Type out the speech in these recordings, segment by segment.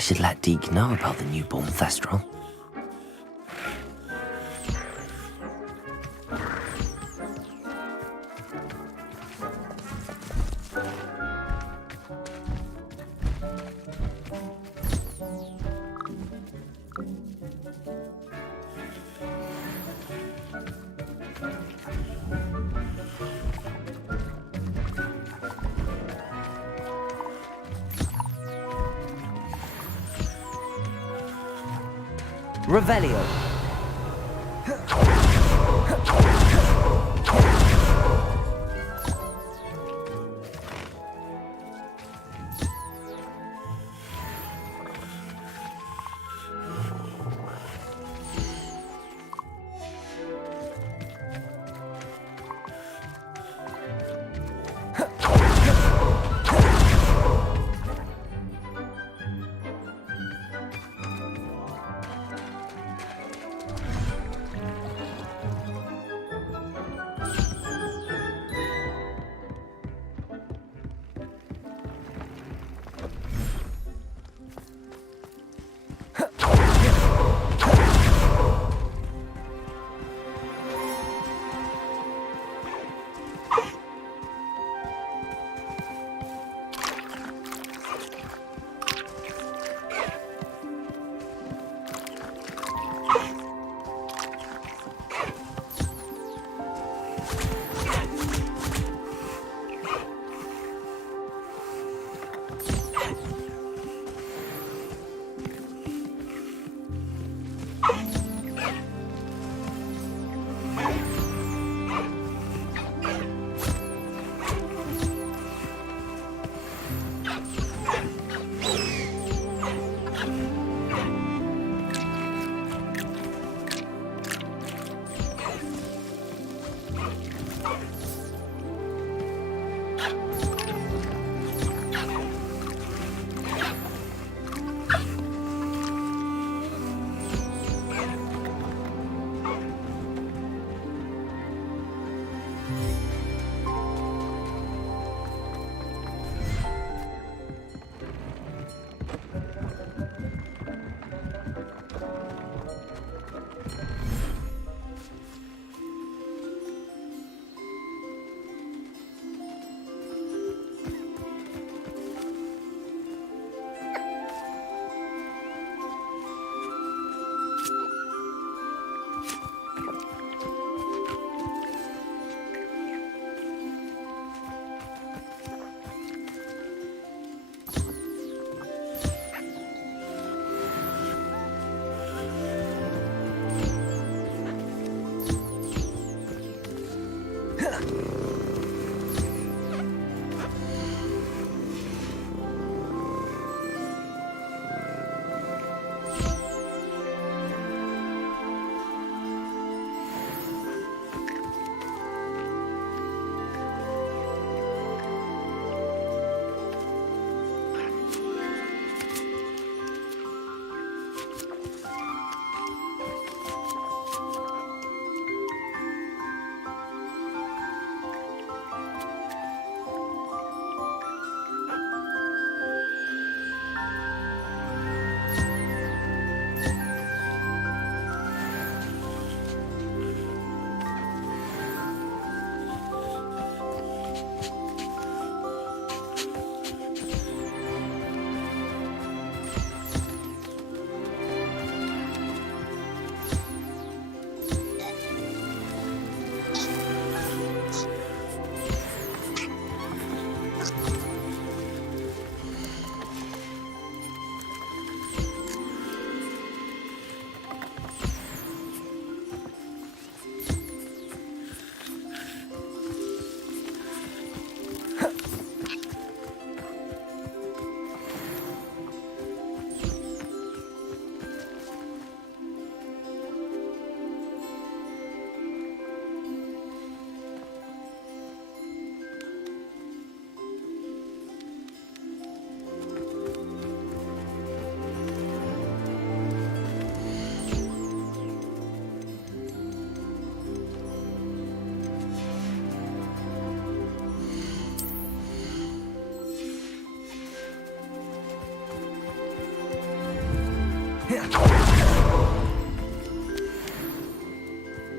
I should let Deke know about the newborn Thestral. Revelio.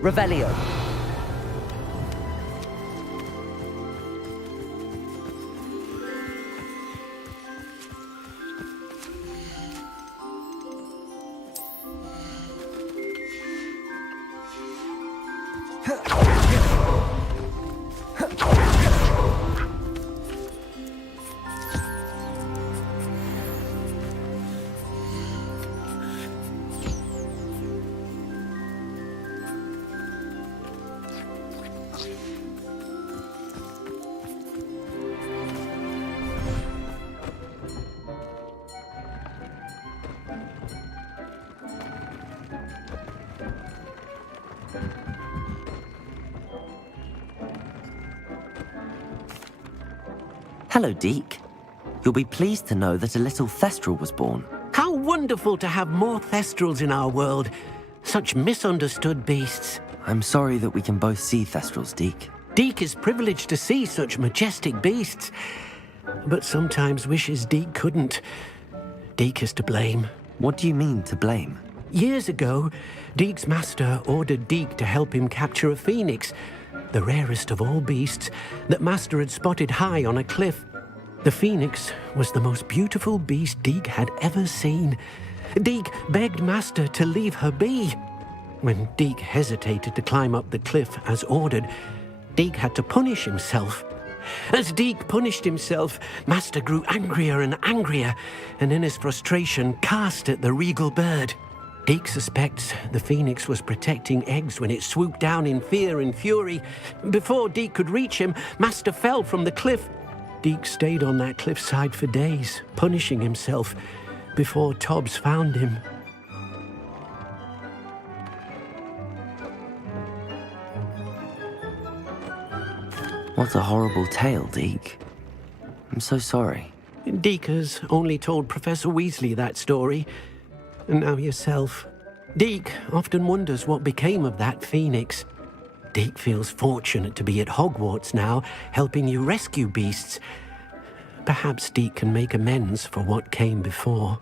Revelio. Hello, Deke. You'll be pleased to know that a little Thestral was born. How wonderful to have more Thestrals in our world. Such misunderstood beasts. I'm sorry that we can both see Thestrals, Deke. Deke is privileged to see such majestic beasts, but sometimes wishes Deke couldn't. Deke is to blame. What do you mean, to blame? Years ago, Deke's master ordered Deke to help him capture a phoenix, the rarest of all beasts, that Master had spotted high on a cliff. The phoenix was the most beautiful beast Deke had ever seen. Deke begged Master to leave her be. When Deke hesitated to climb up the cliff as ordered, Deke had to punish himself. As Deke punished himself, Master grew angrier and angrier, and in his frustration cast at the regal bird. Deke suspects the phoenix was protecting eggs when it swooped down in fear and fury. Before Deke could reach him, Master fell from the cliff. Deke stayed on that cliffside for days, punishing himself, before Tobbs found him. What a horrible tale, Deke. I'm so sorry. Deke has only told Professor Weasley that story. And now yourself. Deke often wonders what became of that phoenix. Deke feels fortunate to be at Hogwarts now, helping you rescue beasts. Perhaps Deke can make amends for what came before.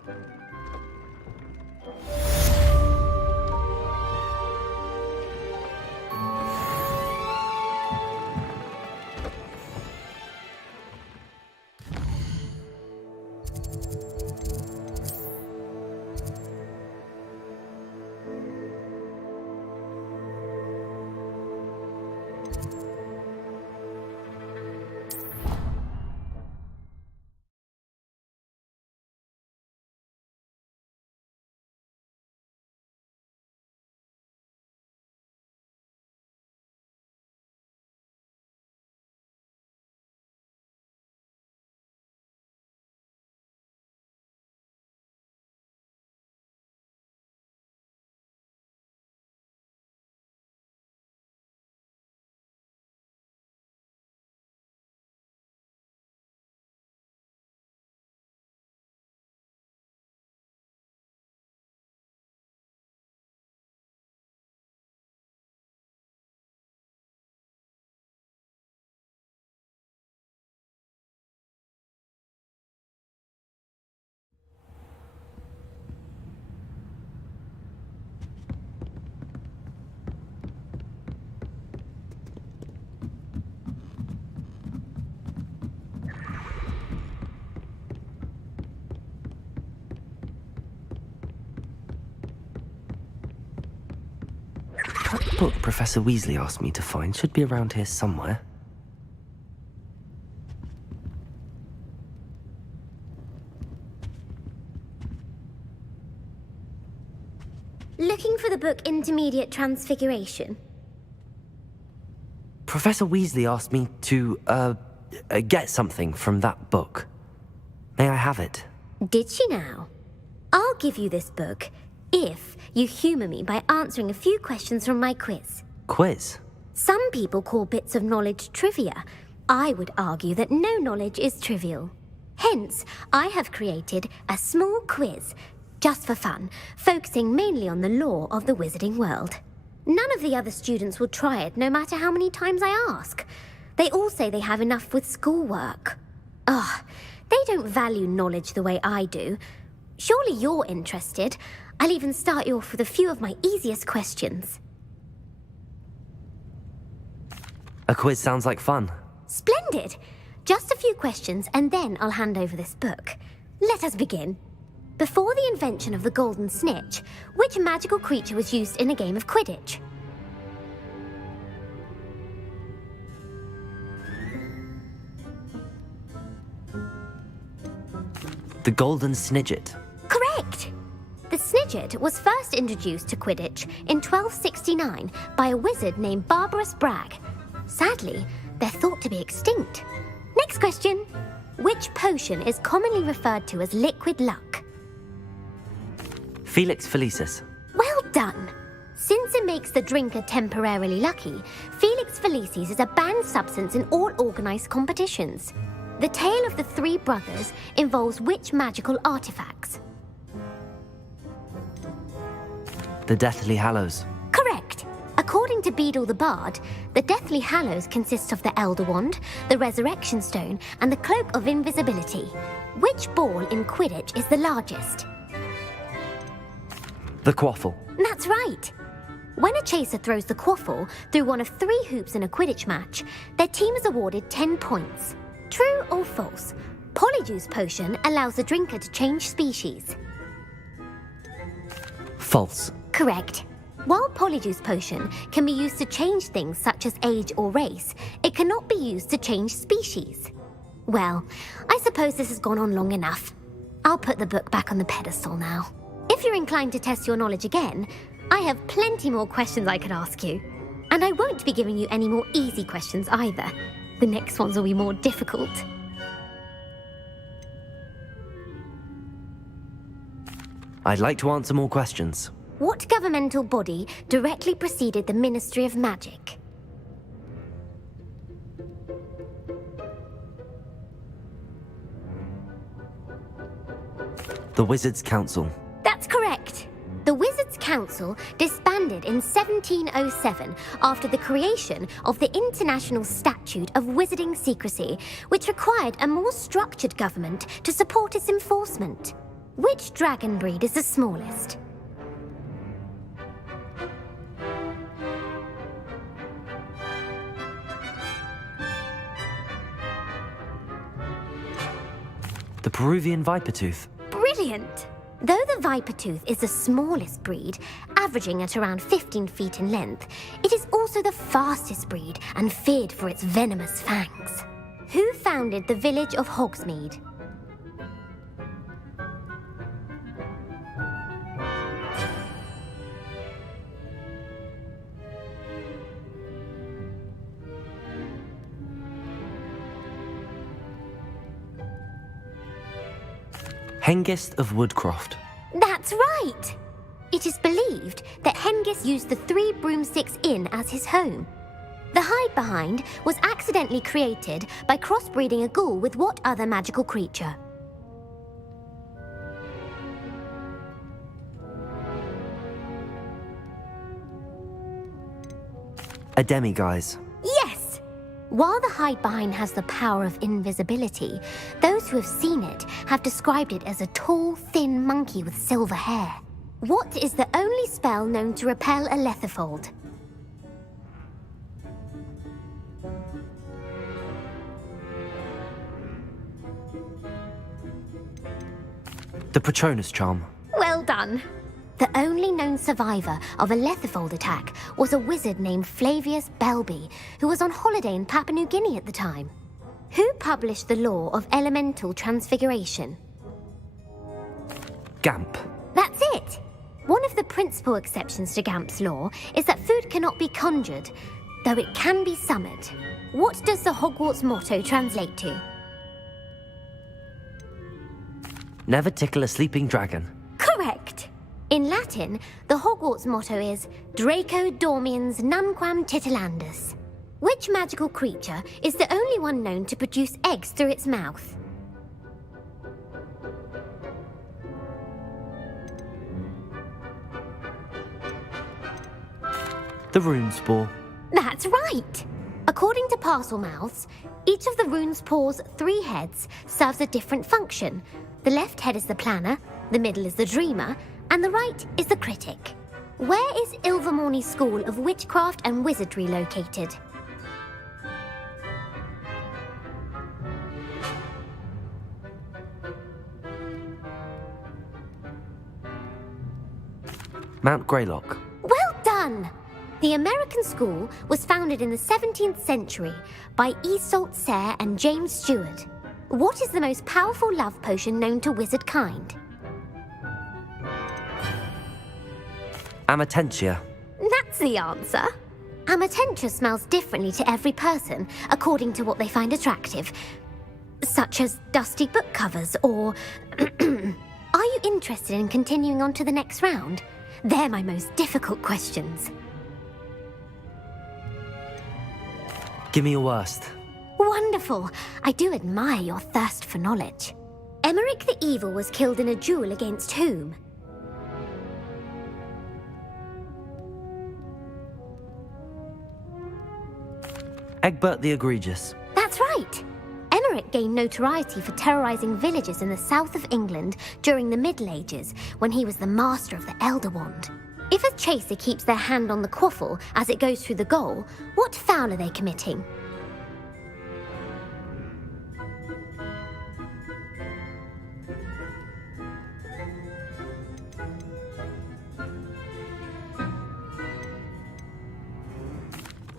That book Professor Weasley asked me to find should be around here somewhere. Looking for the book Intermediate Transfiguration? Professor Weasley asked me to, get something from that book. May I have it? Did she now? I'll give you this book if you humour me by answering a few questions from my quiz. Quiz? Some people call bits of knowledge trivia. I would argue that no knowledge is trivial. Hence, I have created a small quiz, just for fun, focusing mainly on the lore of the wizarding world. None of the other students will try it, no matter how many times I ask. They all say they have enough with schoolwork. Ugh, they don't value knowledge the way I do. Surely you're interested. I'll even start you off with a few of my easiest questions. A quiz sounds like fun. Splendid! Just a few questions and then I'll hand over this book. Let us begin. Before the invention of the golden snitch, which magical creature was used in a game of Quidditch? The golden snidget. Correct! The snidget was first introduced to Quidditch in 1269 by a wizard named Barbarous Bragg. Sadly, they're thought to be extinct. Next question. Which potion is commonly referred to as liquid luck? Felix Felicis. Well done! Since it makes the drinker temporarily lucky, Felix Felicis is a banned substance in all organised competitions. The tale of the three brothers involves which magical artifacts? The Deathly Hallows. Correct! According to Beadle the Bard, the Deathly Hallows consists of the Elder Wand, the Resurrection Stone, and the Cloak of Invisibility. Which ball in Quidditch is the largest? The Quaffle. That's right! When a chaser throws the quaffle through one of 3 hoops in a Quidditch match, their team is awarded 10 points. True or false? Polyjuice Potion allows the drinker to change species. False. Correct. While Polyjuice Potion can be used to change things such as age or race, it cannot be used to change species. Well, I suppose this has gone on long enough. I'll put the book back on the pedestal now. If you're inclined to test your knowledge again, I have plenty more questions I could ask you. And I won't be giving you any more easy questions either. The next ones will be more difficult. I'd like to answer more questions. What governmental body directly preceded the Ministry of Magic? The Wizards' Council. That's correct. The Wizards' Council disbanded in 1707 after the creation of the International Statute of Wizarding Secrecy, which required a more structured government to support its enforcement. Which dragon breed is the smallest? The Peruvian Vipertooth. Brilliant! Though the Vipertooth is the smallest breed, averaging at around 15 feet in length, it is also the fastest breed and feared for its venomous fangs. Who founded the village of Hogsmeade? Hengist of Woodcroft. That's right! It is believed that Hengist used the 3 Broomsticks Inn as his home. The hide-behind was accidentally created by crossbreeding a ghoul with what other magical creature? A Demiguise. Yes! While the hide-behind has the power of invisibility, those who have seen it have described it as a tall, thin monkey with silver hair. What is the only spell known to repel a Lethifold? The Patronus Charm. Well done! The only known survivor of a Lethifold attack was a wizard named Flavius Belby, who was on holiday in Papua New Guinea at the time. Who published the law of elemental transfiguration? Gamp. That's it! One of the principal exceptions to Gamp's law is that food cannot be conjured, though it can be summoned. What does the Hogwarts motto translate to? Never tickle a sleeping dragon. Correct! In Latin, the Hogwarts motto is Draco Dormiens Nunquam Titilandus. Which magical creature is the only one known to produce eggs through its mouth? The Runespore. That's right! According to Parselmouths, each of the Runespore's 3 heads serves a different function. The left head is the planner, the middle is the dreamer, and the right is the critic. Where is Ilvermorny School of Witchcraft and Wizardry located? Mount Greylock. Well done! The American school was founded in the 17th century by Isolde Sayre and James Stewart. What is the most powerful love potion known to wizard kind? Amatentia. That's the answer. Amatentia smells differently to every person, according to what they find attractive. Such as dusty book covers, or... Are you interested in continuing on to the next round? They're my most difficult questions. Give me your worst. Wonderful. I do admire your thirst for knowledge. Emmerich the Evil was killed in a duel against whom? Egbert the Egregious. That's right. Emmerich gained notoriety for terrorizing villages in the south of England during the Middle Ages, when he was the master of the Elder Wand. If a chaser keeps their hand on the quaffle as it goes through the goal, what foul are they committing?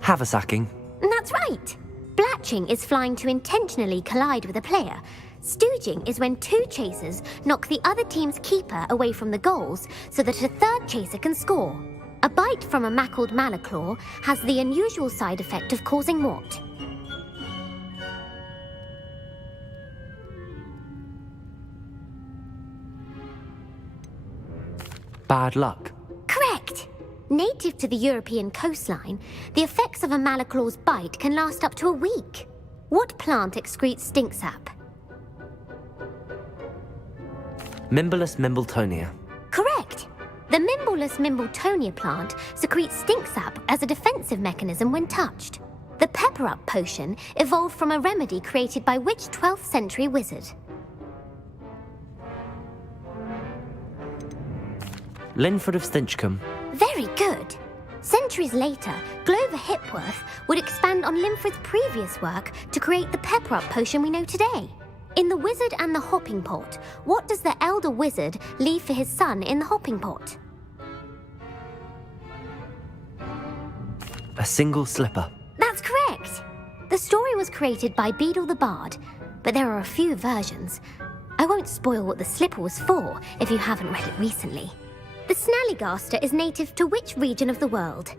Haversacking. That's right. Blatching is flying to intentionally collide with a player. Stooging is when two chasers knock the other team's keeper away from the goals so that a third chaser can score. A bite from a mackled malaclaw has the unusual side effect of causing what? Bad luck. Correct. Native to the European coastline, the effects of a malaclaw's bite can last up to a week. What plant excretes stink sap? Mimblus mimbletonia. Correct. The Mimblus mimbletonia plant secretes stink sap as a defensive mechanism when touched. The pepper-up potion evolved from a remedy created by which 12th century wizard? Linford of Stinchcombe. Very good. Centuries later, Glover Hipworth would expand on Linford's previous work to create the pepper-up potion we know today. In The Wizard and the Hopping Pot, what does the elder wizard leave for his son in the hopping pot? A single slipper. That's correct. The story was created by Beadle the Bard, but there are a few versions. I won't spoil what the slipper was for if you haven't read it recently. The Snallygaster is native to which region of the world?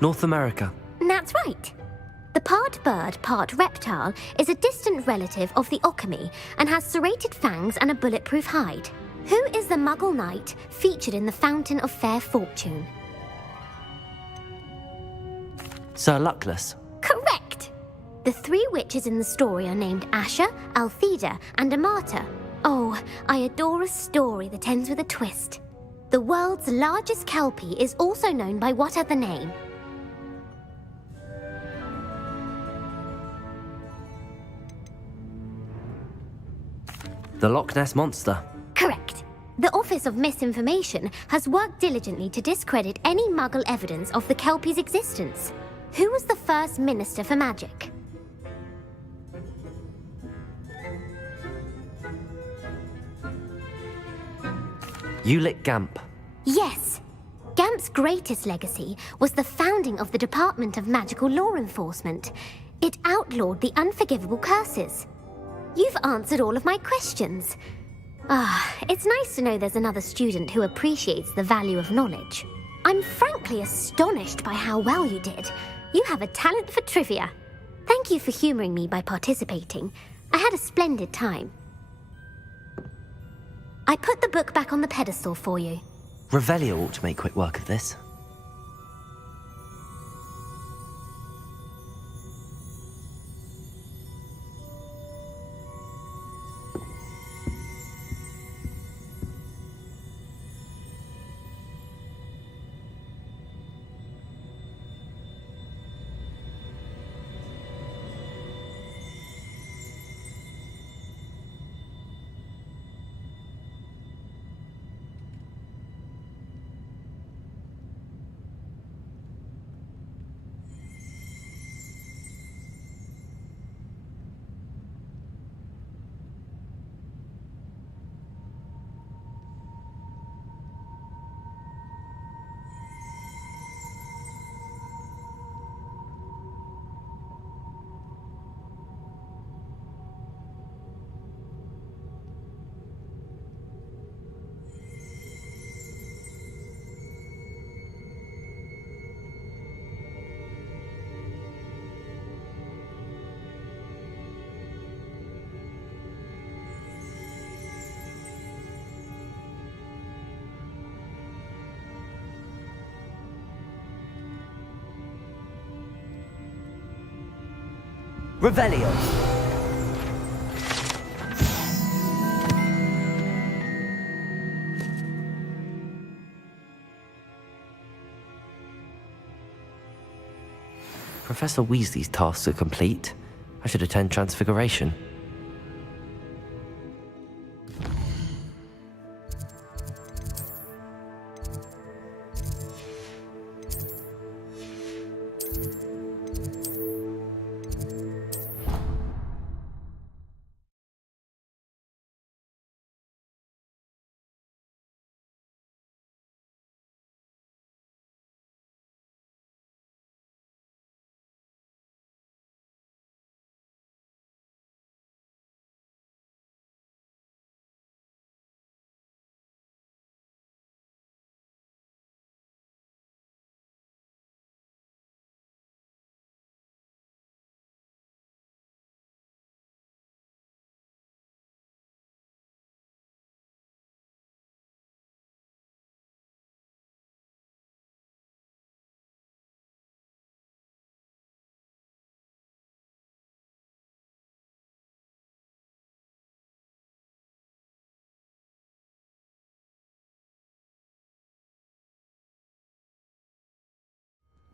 North America. That's right. The part bird, part reptile is a distant relative of the Occamy and has serrated fangs and a bulletproof hide. Who is the Muggle knight featured in the Fountain of Fair Fortune? Sir Luckless. Correct! The three witches in the story are named Asher, Altheda, and Amata. Oh, I adore a story that ends with a twist. The world's largest kelpie is also known by what other name? The Loch Ness Monster. Correct. The Office of Misinformation has worked diligently to discredit any Muggle evidence of the kelpie's existence. Who was the first Minister for Magic? Ulick Gamp. Yes. Gamp's greatest legacy was the founding of the Department of Magical Law Enforcement. It outlawed the unforgivable curses. You've answered all of my questions. It's nice to know there's another student who appreciates the value of knowledge. I'm frankly astonished by how well you did. You have a talent for trivia. Thank you for humouring me by participating. I had a splendid time. I put the book back on the pedestal for you. Revelio ought to make quick work of this. Revelio. Professor Weasley's tasks are complete. I should attend Transfiguration.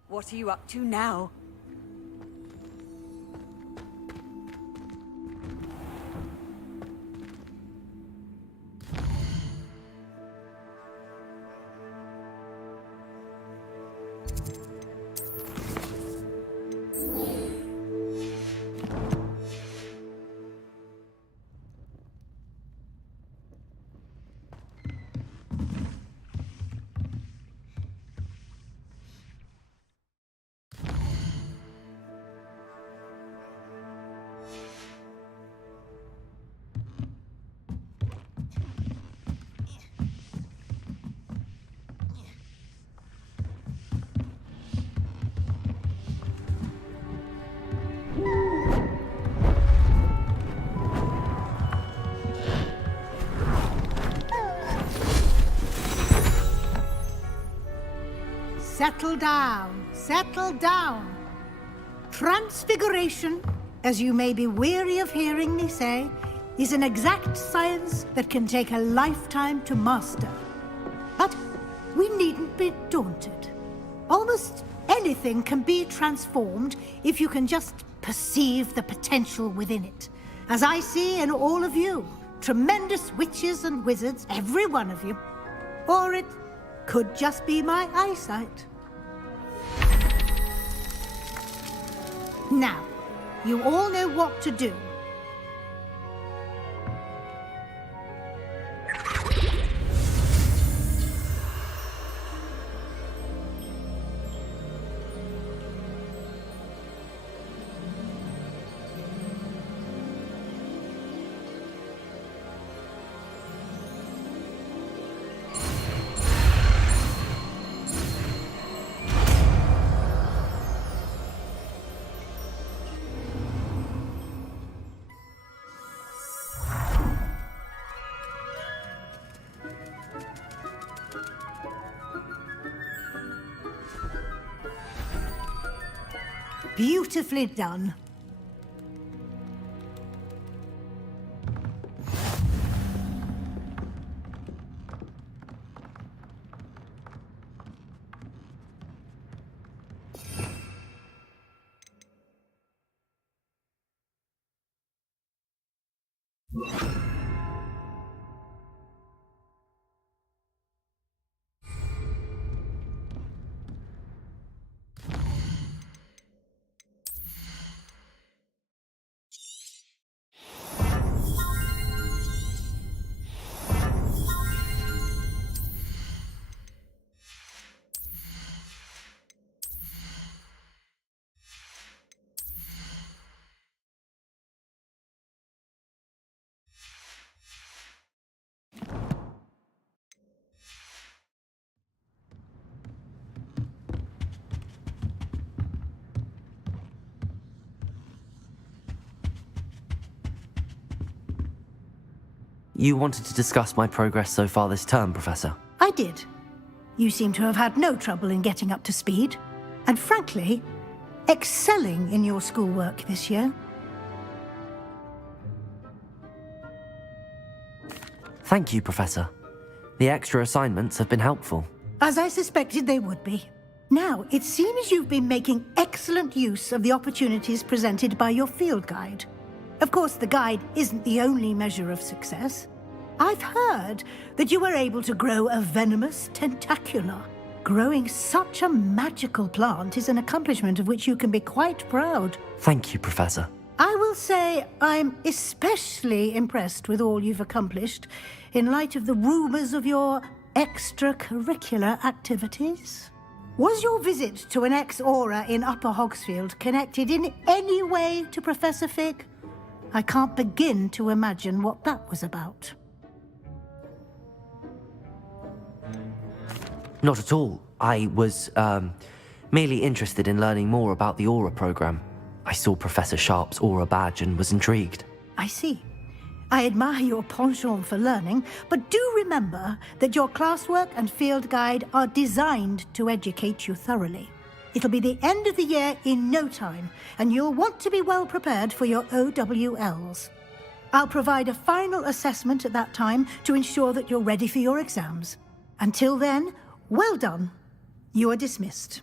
What are you up to now? Settle down, settle down. Transfiguration, as you may be weary of hearing me say, is an exact science that can take a lifetime to master. But we needn't be daunted. Almost anything can be transformed if you can just perceive the potential within it. As I see in all of you, tremendous witches and wizards, every one of you. Or it could just be my eyesight. Now, you all know what to do. Beautifully done. You wanted to discuss my progress so far this term, Professor? I did. You seem to have had no trouble in getting up to speed. And frankly, excelling in your schoolwork this year. Thank you, Professor. The extra assignments have been helpful. As I suspected they would be. Now, it seems you've been making excellent use of the opportunities presented by your field guide. Of course, the guide isn't the only measure of success. I've heard that you were able to grow a venomous tentacula. Growing such a magical plant is an accomplishment of which you can be quite proud. Thank you, Professor. I will say I'm especially impressed with all you've accomplished in light of the rumours of your extracurricular activities. Was your visit to an ex-aura in Upper Hogsfield connected in any way to Professor Fig? I can't begin to imagine what that was about. Not at all. I was, merely interested in learning more about the Aura program. I saw Professor Sharp's Aura badge and was intrigued. I see. I admire your penchant for learning, but do remember that your classwork and field guide are designed to educate you thoroughly. It'll be the end of the year in no time, and you'll want to be well prepared for your OWLs. I'll provide a final assessment at that time to ensure that you're ready for your exams. Until then, well done. You are dismissed.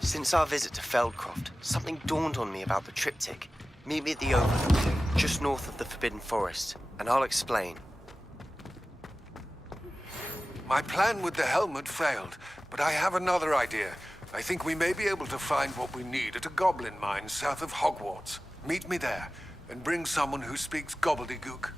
Since our visit to Feldcroft, something dawned on me about the triptych. Meet me at the Overlook, just north of the Forbidden Forest, and I'll explain. My plan with the helmet failed, but I have another idea. I think we may be able to find what we need at a goblin mine south of Hogwarts. Meet me there, and bring someone who speaks gobbledygook.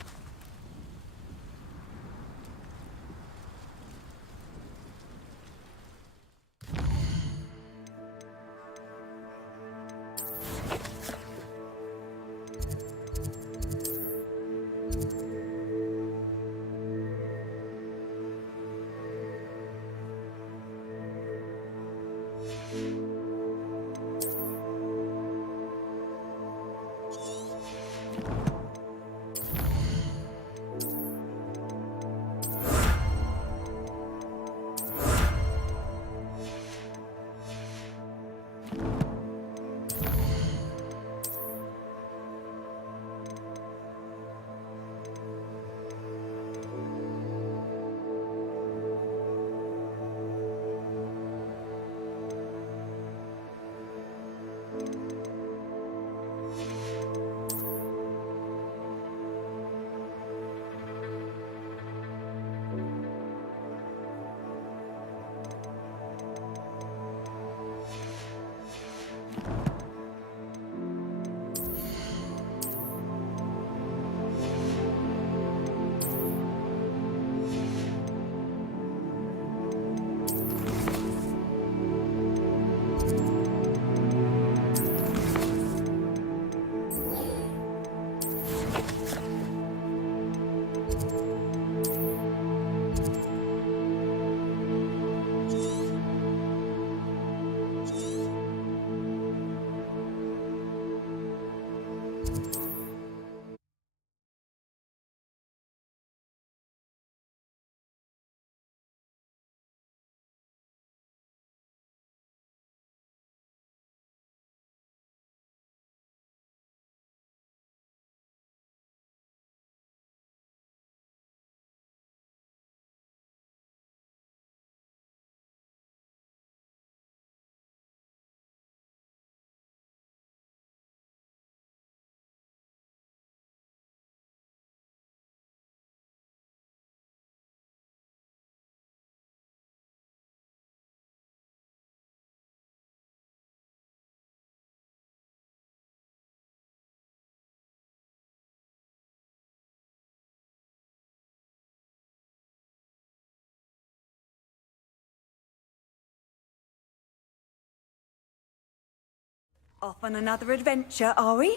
Off on another adventure, are we?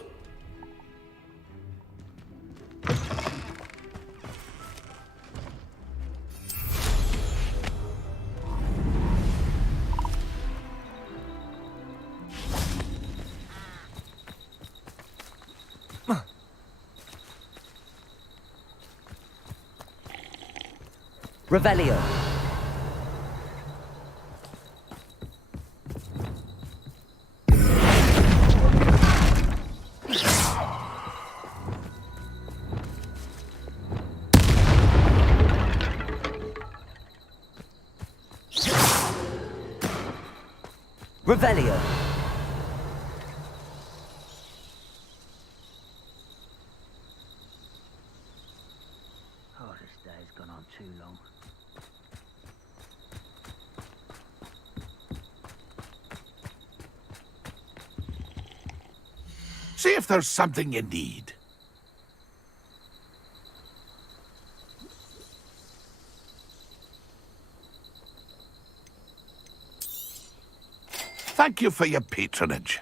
Revelio. Revelio. Oh, this day's gone on too long. See if there's something you need. Thank you for your patronage.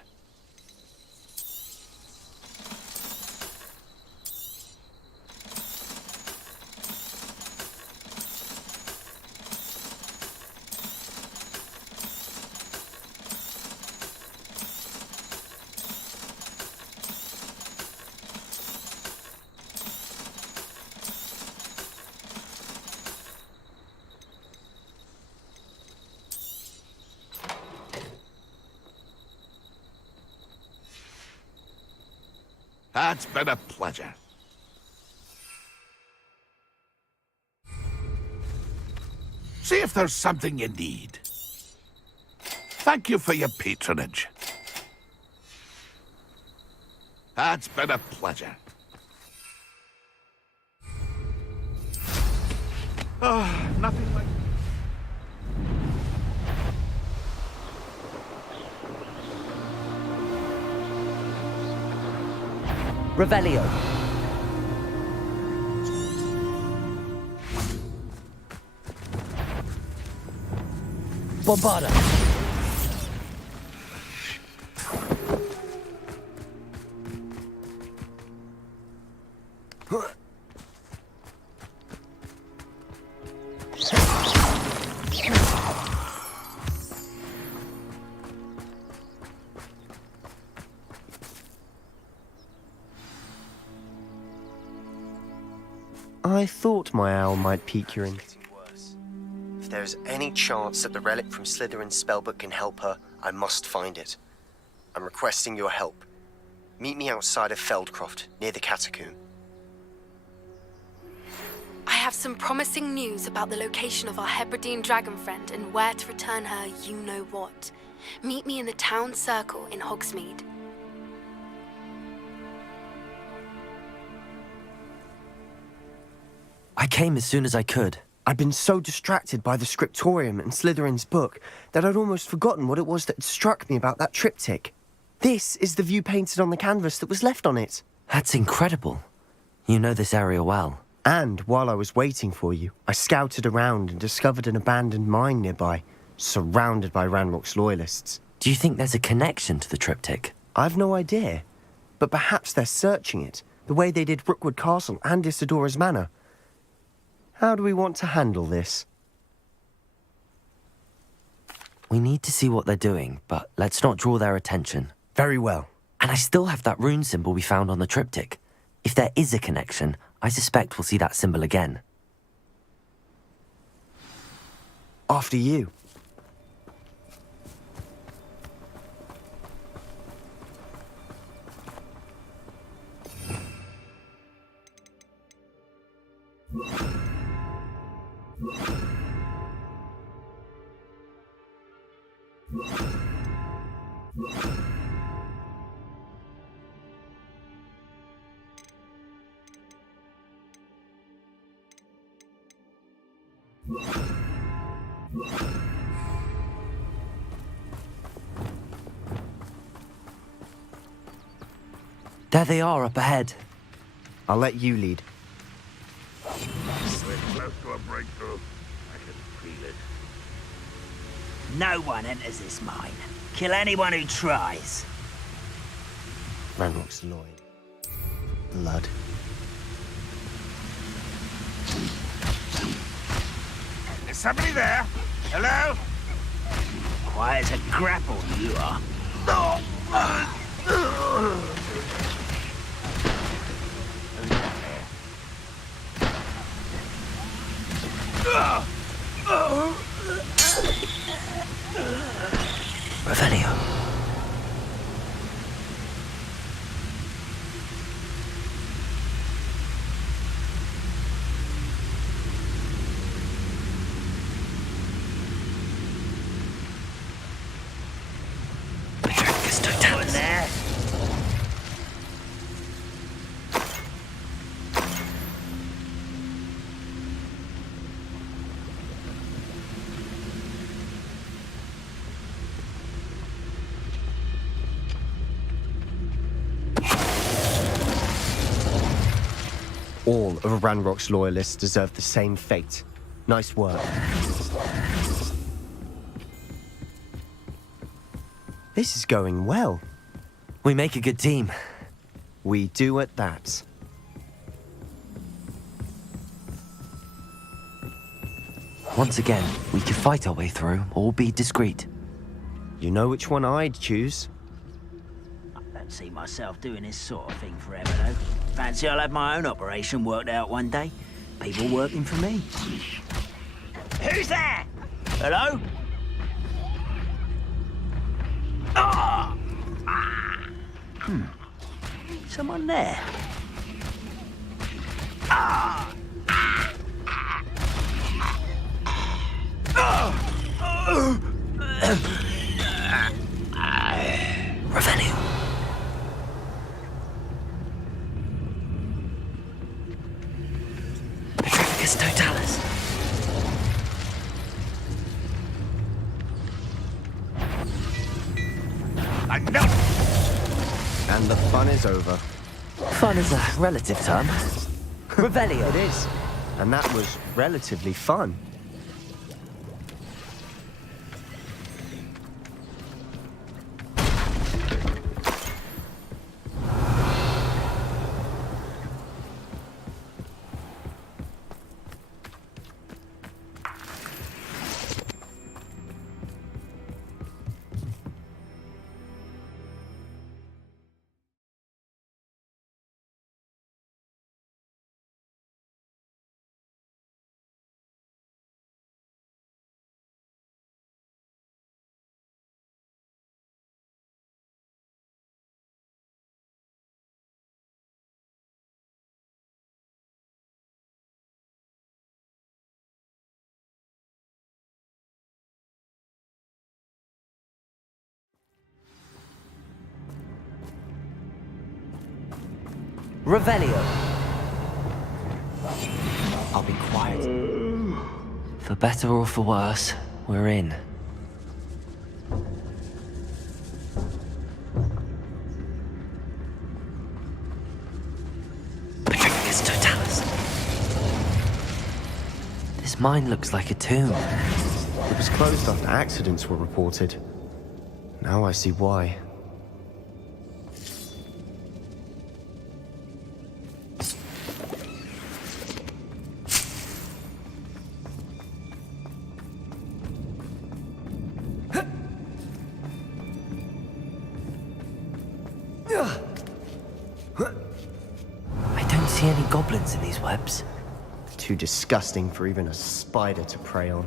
It's been a pleasure. See if there's something you need. Thank you for your patronage. It's been a pleasure. Oh, nothing like... Revelio. Bombarda. I thought my owl might pique your interest. If there is any chance that the relic from Slytherin's spellbook can help her, I must find it. I'm requesting your help. Meet me outside of Feldcroft, near the Catacomb. I have some promising news about the location of our Hebridean dragon friend and where to return her you-know-what. Meet me in the town circle in Hogsmeade. I came as soon as I could. I'd been so distracted by the scriptorium and Slytherin's book that I'd almost forgotten what it was that struck me about that triptych. This is the view painted on the canvas that was left on it. That's incredible. You know this area well. And while I was waiting for you, I scouted around and discovered an abandoned mine nearby, surrounded by Ranrock's loyalists. Do you think there's a connection to the triptych? I've no idea, but perhaps they're searching it, the way they did Rookwood Castle and Isidora's Manor. How do we want to handle this? We need to see what they're doing, but let's not draw their attention. Very well. And I still have that rune symbol we found on the triptych. If there is a connection, I suspect we'll see that symbol again. After you. There they are up ahead. I'll let you lead. We're close to a breakthrough. I can feel it. No one enters this mine. Kill anyone who tries. Ranrock's loyal. Blood. Is somebody there? Hello? Quiet as a grapple, you are. Revelio. All of Ranrock's loyalists deserve the same fate. Nice work. This is going well. We make a good team. We do at that. Once again, we could fight our way through or be discreet. You know which one I'd choose? I don't see myself doing this sort of thing forever, though. Fancy I'll have my own operation worked out one day. People working for me. Who's there? Hello? Ah! Someone there? Ah! Revelio. Petrificus totalis. And the fun is over. Fun is a relative term. Revelio. It is. And that was relatively fun. Revelio. I'll be quiet. For better or for worse, we're in. Petrificus totalis. This mine looks like a tomb. It was closed after accidents were reported. Now I see why. I don't see any goblins in these webs. Too disgusting for even a spider to prey on.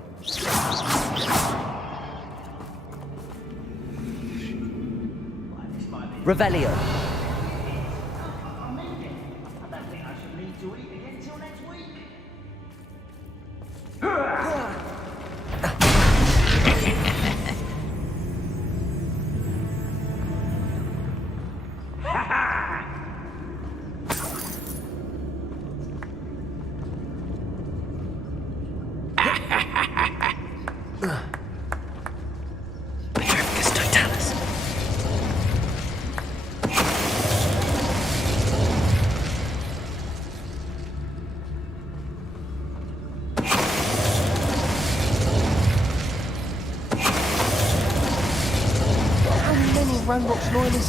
Revelio.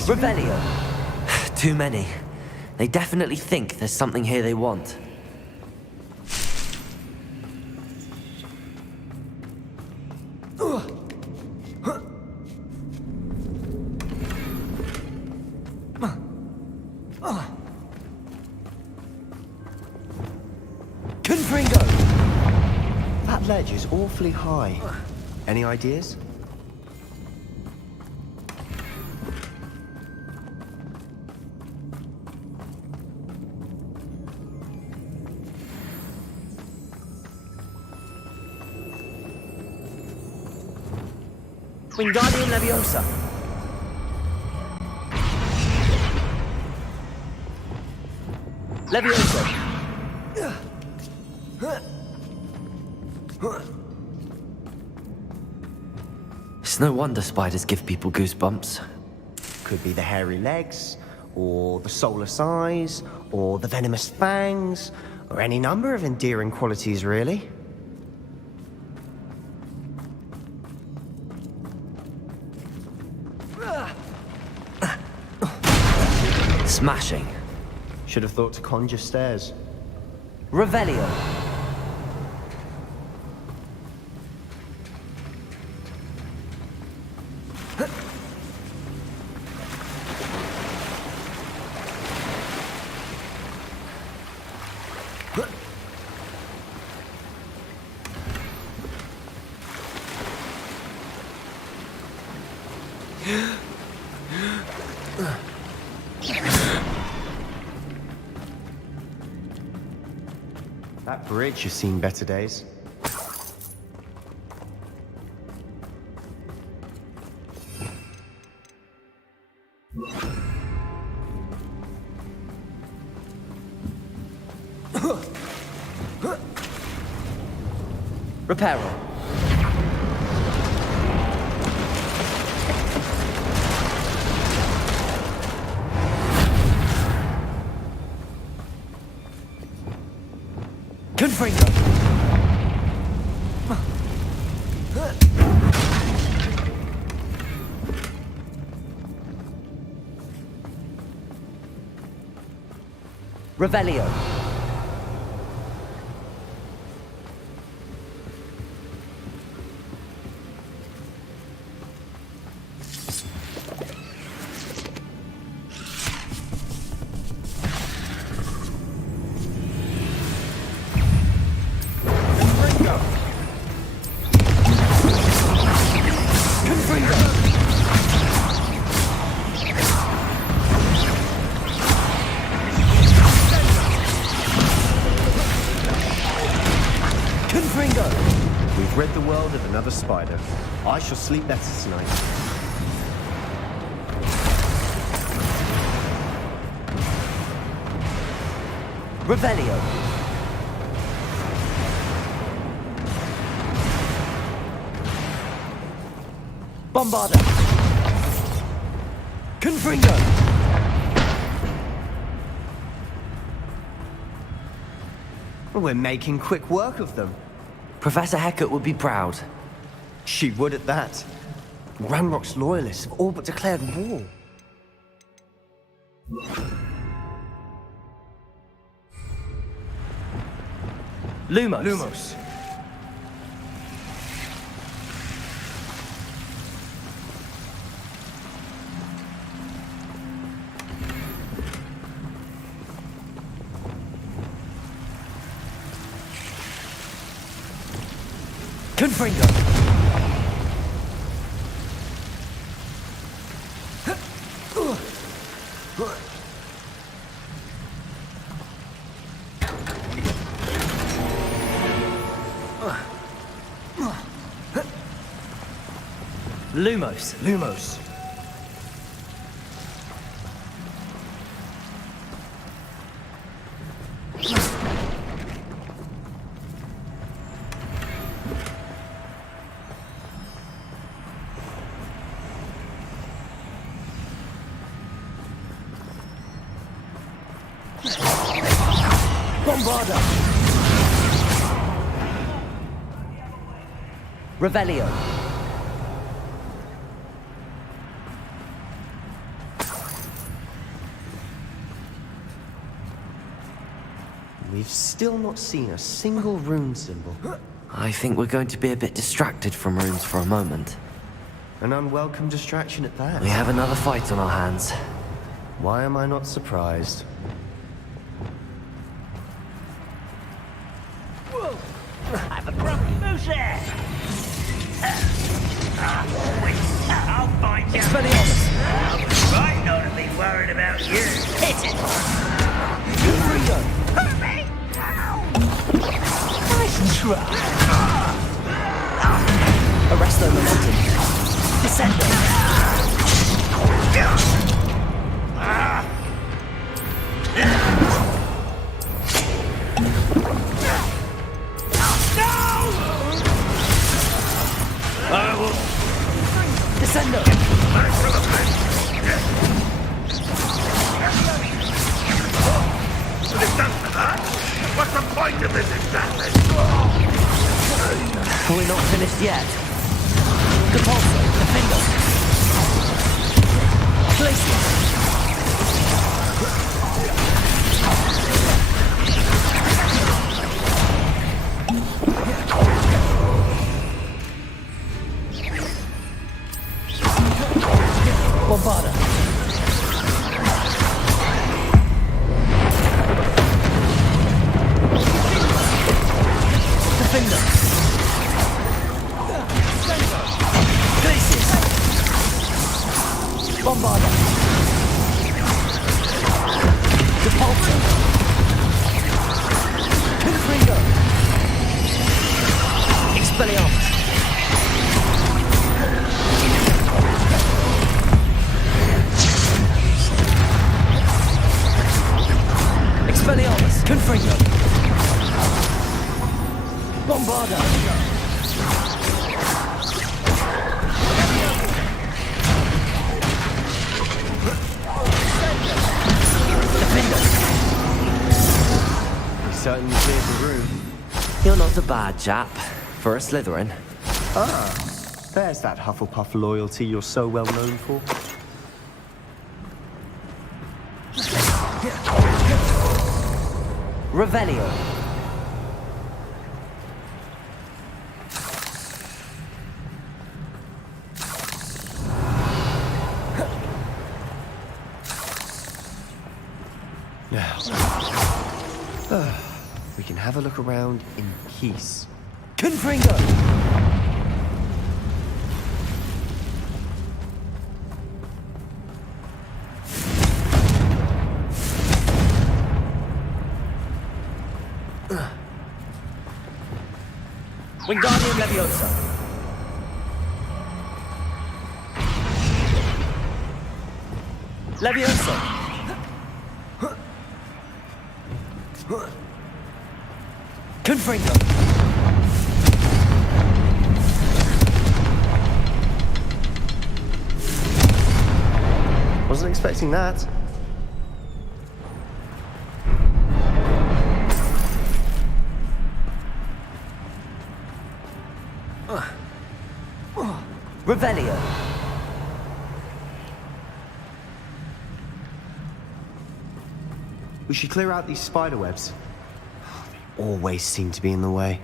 Revelio. Too many. They definitely think there's something here they want. Confringo! That ledge is awfully high. Any ideas? Wingardium Leviosa. Leviosa. It's no wonder spiders give people goosebumps. Could be the hairy legs, or the soulless eyes, or the venomous fangs, or any number of endearing qualities, really. Smashing. Should have thought to conjure stairs. Revelio. That bridge has seen better days. Reparo. Confringo. Revelio. We've rid the world of another spider. I shall sleep better tonight. Revelio. Bombarda. Confringo. We're making quick work of them. Professor Hecat would be proud. She would at that. Ranrock's loyalists have all but declared war. Lumos. Lumos. Confringo. Lumos. Lumos. Bombarda. Revelio. We've still not seen a single rune symbol. I think we're going to be a bit distracted from runes for a moment. An unwelcome distraction at that. We have another fight on our hands. Why am I not surprised? I have a grumpy moose Who's there? I'll find you. Expelliarmus! Right not to be worried about you. Hit it! Confringo! Hurt me! Nice try. Arresto momentum. Descendo! Descendo! What's the point of this exactly? We're not finished yet. Depulso, Defendo. Glacius. Bombarda. Defender. Glacius. Bombarda. Depulso. Confringo. Expelliarmus. Expelliarmus, Confringo. Bombarda. Defender. We certainly cleared the room. You're not a bad chap for a Slytherin. Ah, there's that Hufflepuff loyalty you're so well known for. Revelio. Now, we can have a look around in peace. Confringo. Wingardium Leviosa. Leviosa. Confringo. Wasn't expecting that. Revelio. We should clear out these spider webs. They always seem to be in the way.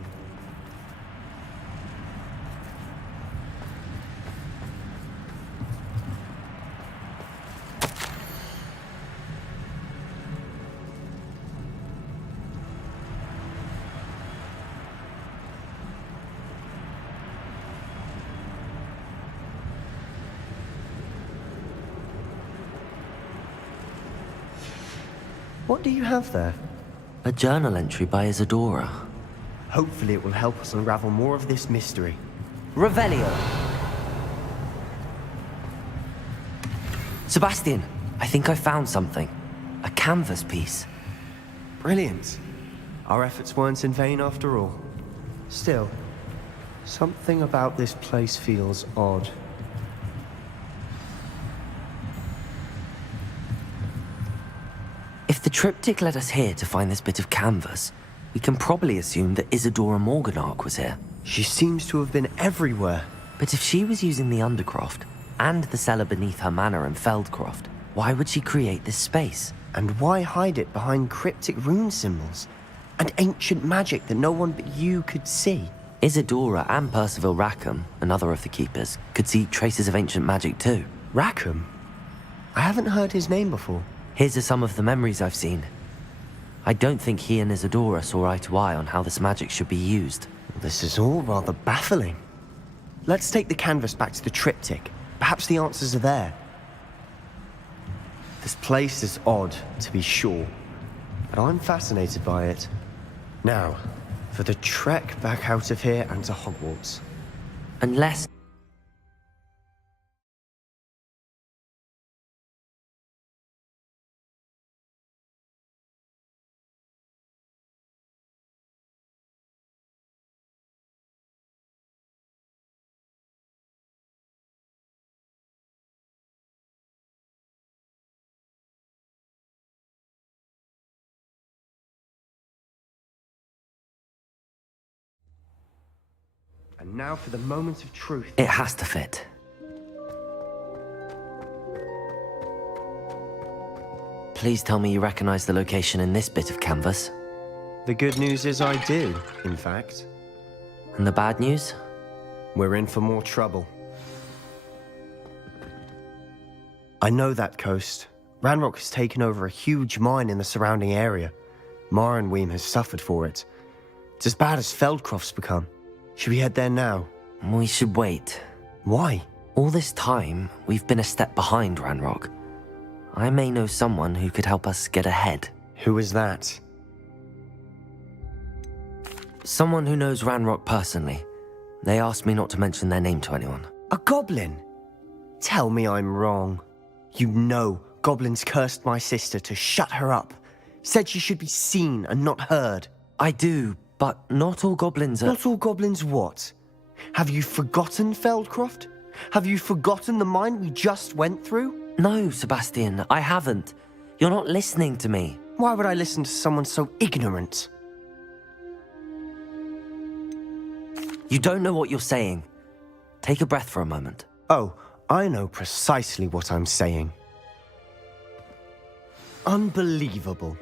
What do you have there? A journal entry by Isadora. Hopefully it will help us unravel more of this mystery. Revelio. Sebastian, I think I found something. A canvas piece. Brilliant. Our efforts weren't in vain after all. Still, something about this place feels odd. If the triptych led us here to find this bit of canvas, we can probably assume that Isadora Morganach was here. She seems to have been everywhere. But if she was using the Undercroft, and the cellar beneath her manor in Feldcroft, why would she create this space? And why hide it behind cryptic rune symbols? And ancient magic that no one but you could see? Isadora and Percival Rackham, another of the Keepers, could see traces of ancient magic too. Rackham? I haven't heard his name before. Here's are some of the memories I've seen. I don't think he and Isadora saw eye to eye on how this magic should be used. This is all rather baffling. Let's take the canvas back to the triptych. Perhaps the answers are there. This place is odd, to be sure, but I'm fascinated by it. Now, for the trek back out of here and to Hogwarts. Unless... And now for the moment of truth. It has to fit. Please tell me you recognize the location in this bit of canvas. The good news is I do, in fact. And the bad news? We're in for more trouble. I know that coast. Ranrock has taken over a huge mine in the surrounding area. Marrenweem has suffered for it. It's as bad as Feldcroft's become. Should we head there now? We should wait. Why? All this time, we've been a step behind Ranrock. I may know someone who could help us get ahead. Who is that? Someone who knows Ranrock personally. They asked me not to mention their name to anyone. A goblin? Tell me I'm wrong. You know goblins cursed my sister to shut her up. Said she should be seen and not heard. I do, but not all goblins are... Not all goblins what? Have you forgotten Feldcroft? Have you forgotten the mine we just went through? No, Sebastian, I haven't. You're not listening to me. Why would I listen to someone so ignorant? You don't know what you're saying. Take a breath for a moment. Oh, I know precisely what I'm saying. Unbelievable.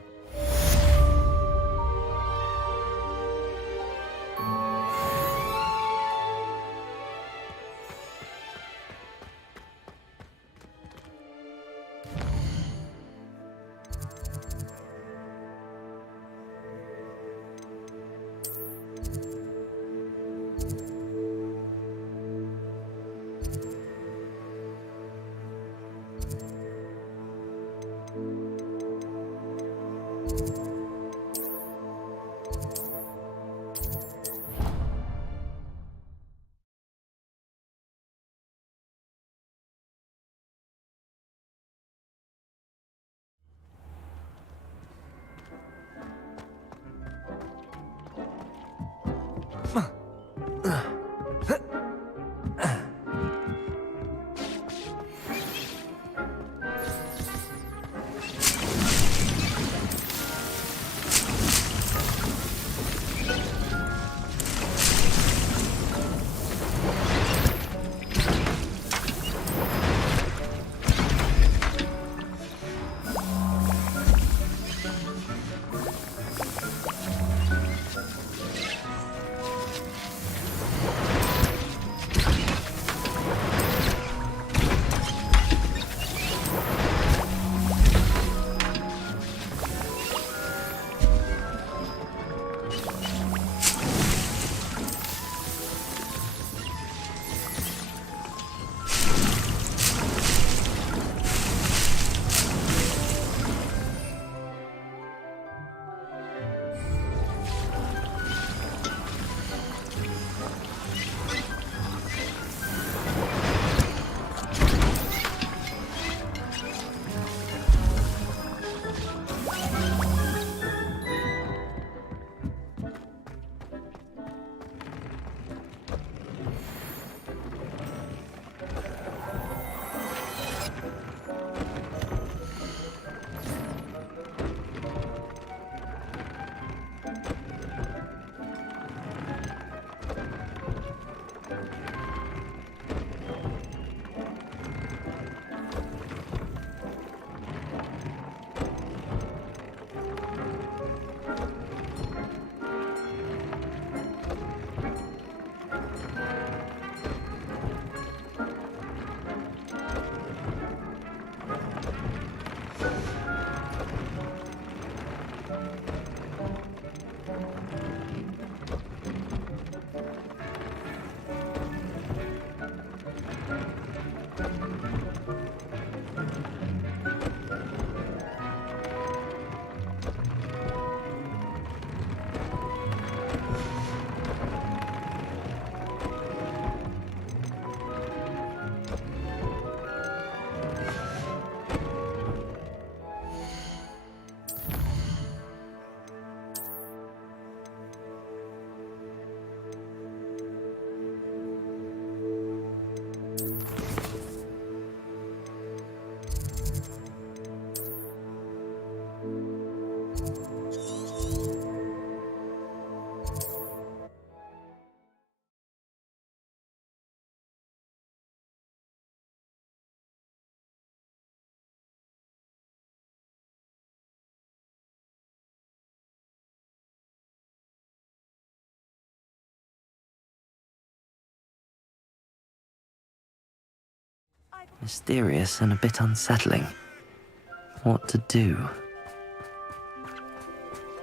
Mysterious and a bit unsettling. What to do?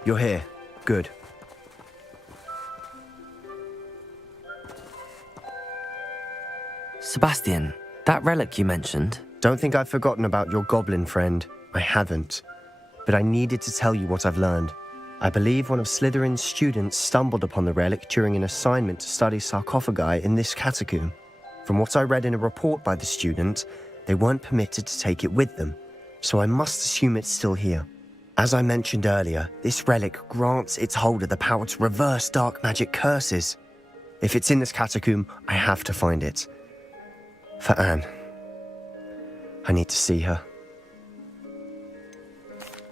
You're here. Good. Sebastian, that relic you mentioned. Don't think I've forgotten about your goblin friend. I haven't. But I needed to tell you what I've learned. I believe one of Slytherin's students stumbled upon the relic during an assignment to study sarcophagi in this catacomb. From what I read in a report by the student, they weren't permitted to take it with them, so I must assume it's still here. As I mentioned earlier, this relic grants its holder the power to reverse dark magic curses. If it's in this catacomb, I have to find it. For Anne. I need to see her.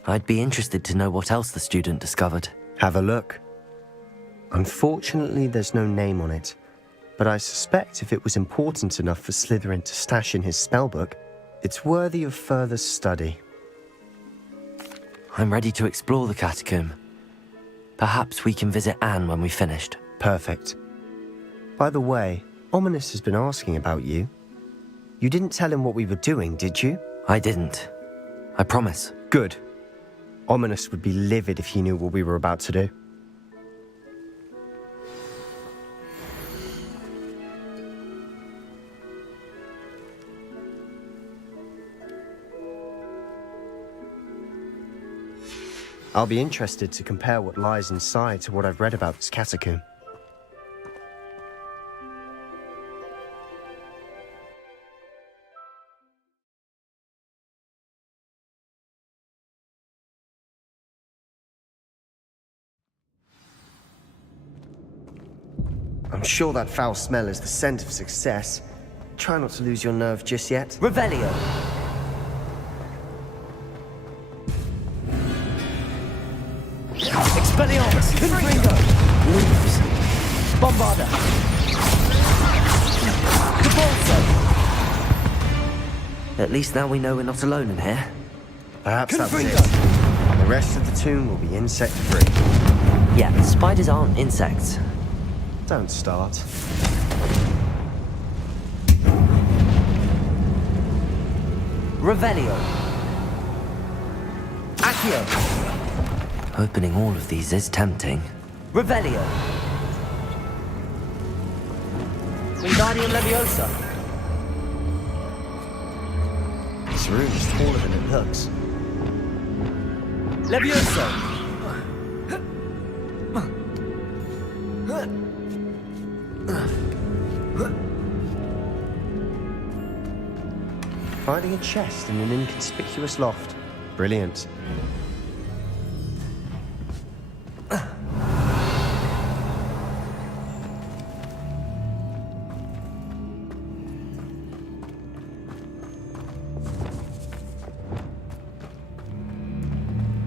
I'd be interested to know what else the student discovered. Have a look. Unfortunately, there's no name on it, but I suspect if it was important enough for Slytherin to stash in his spellbook, it's worthy of further study. I'm ready to explore the catacomb. Perhaps we can visit Anne when we've finished. Perfect. By the way, Ominous has been asking about you. You didn't tell him what we were doing, did you? I didn't. I promise. Good. Ominous would be livid if he knew what we were about to do. I'll be interested to compare what lies inside to what I've read about this catacomb. I'm sure that foul smell is the scent of success. Try not to lose your nerve just yet. Revelio! Expelliarmus! Confringo! Leaves! Bombarda! Cabalso! At least now we know we're not alone in here. Perhaps that's it. The rest of the tomb will be insect-free. Yeah, spiders aren't insects. Don't start. Revelio. Accio. Opening all of these is tempting. Revelio. Wingardium Leviosa. This room is taller than it looks. Levioso. Finding a chest in an inconspicuous loft. Brilliant.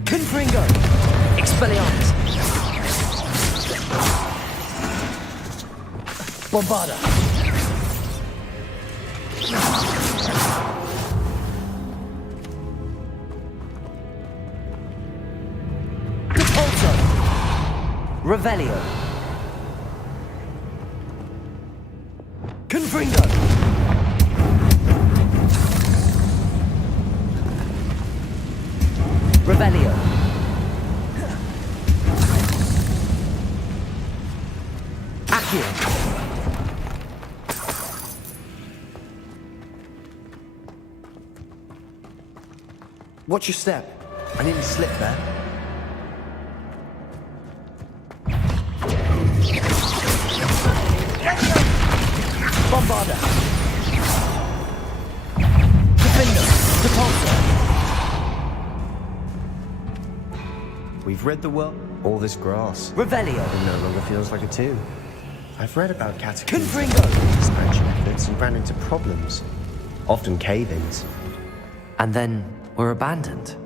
Confringo! Expelliarmus! Bombarda! Revelio. Confringo. Revelio. Accio. Watch your step. I nearly slipped there. Bombarda. Defender. Depulsor. We've read the world. All this grass. Revelio. It no longer feels like a tomb. I've read about catacombs, Confringo. expansion efforts, and ran into problems. Often cave-ins. And then we're abandoned.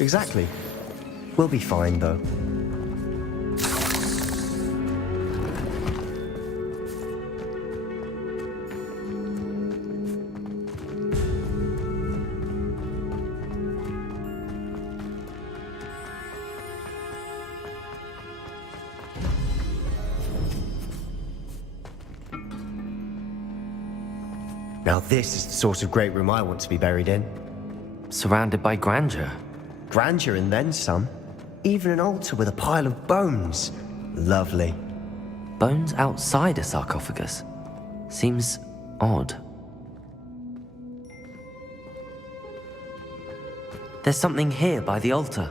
Exactly. We'll be fine, though. Now this is the sort of great room I want to be buried in. Surrounded by grandeur. Grandeur and then some. Even an altar with a pile of bones. Lovely. Bones outside a sarcophagus. Seems odd. There's something here by the altar.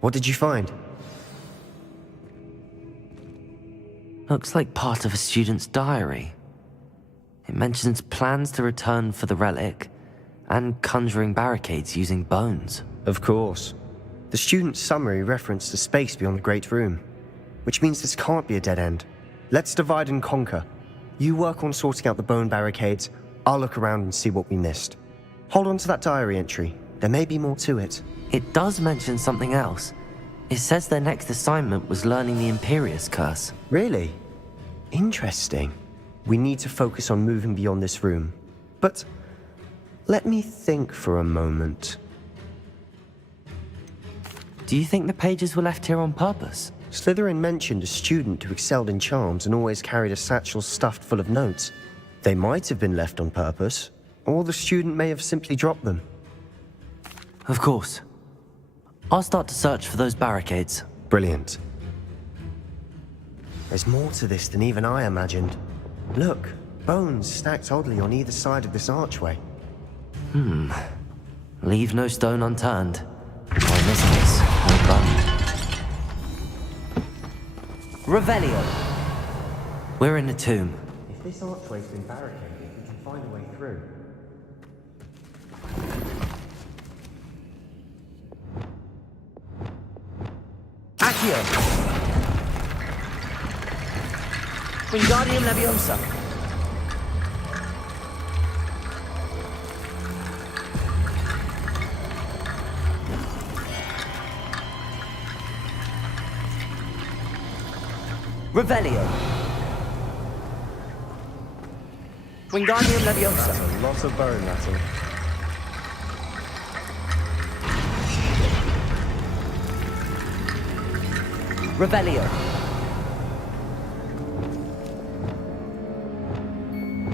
What did you find? Looks like part of a student's diary. It mentions plans to return for the relic and conjuring barricades using bones. Of course. The student's summary referenced a space beyond the Great Room, which means this can't be a dead end. Let's divide and conquer. You work on sorting out the bone barricades, I'll look around and see what we missed. Hold on to that diary entry. There may be more to it. It does mention something else. It says their next assignment was learning the Imperius Curse. Really? Interesting. We need to focus on moving beyond this room. But let me think for a moment. Do you think the pages were left here on purpose? Slytherin mentioned a student who excelled in charms and always carried a satchel stuffed full of notes. They might have been left on purpose, or the student may have simply dropped them. Of course. I'll start to search for those barricades. Brilliant. There's more to this than even I imagined. Look, bones stacked oddly on either side of this archway. Leave no stone unturned. Or in this case, no bone. Revelio! We're in a tomb. If this archway's been barricaded, we can find a way through. Accio! Wingardium Leviosa! Revelio! Wingardium Leviosa! That's a lot of bone, Nathan. Revelio!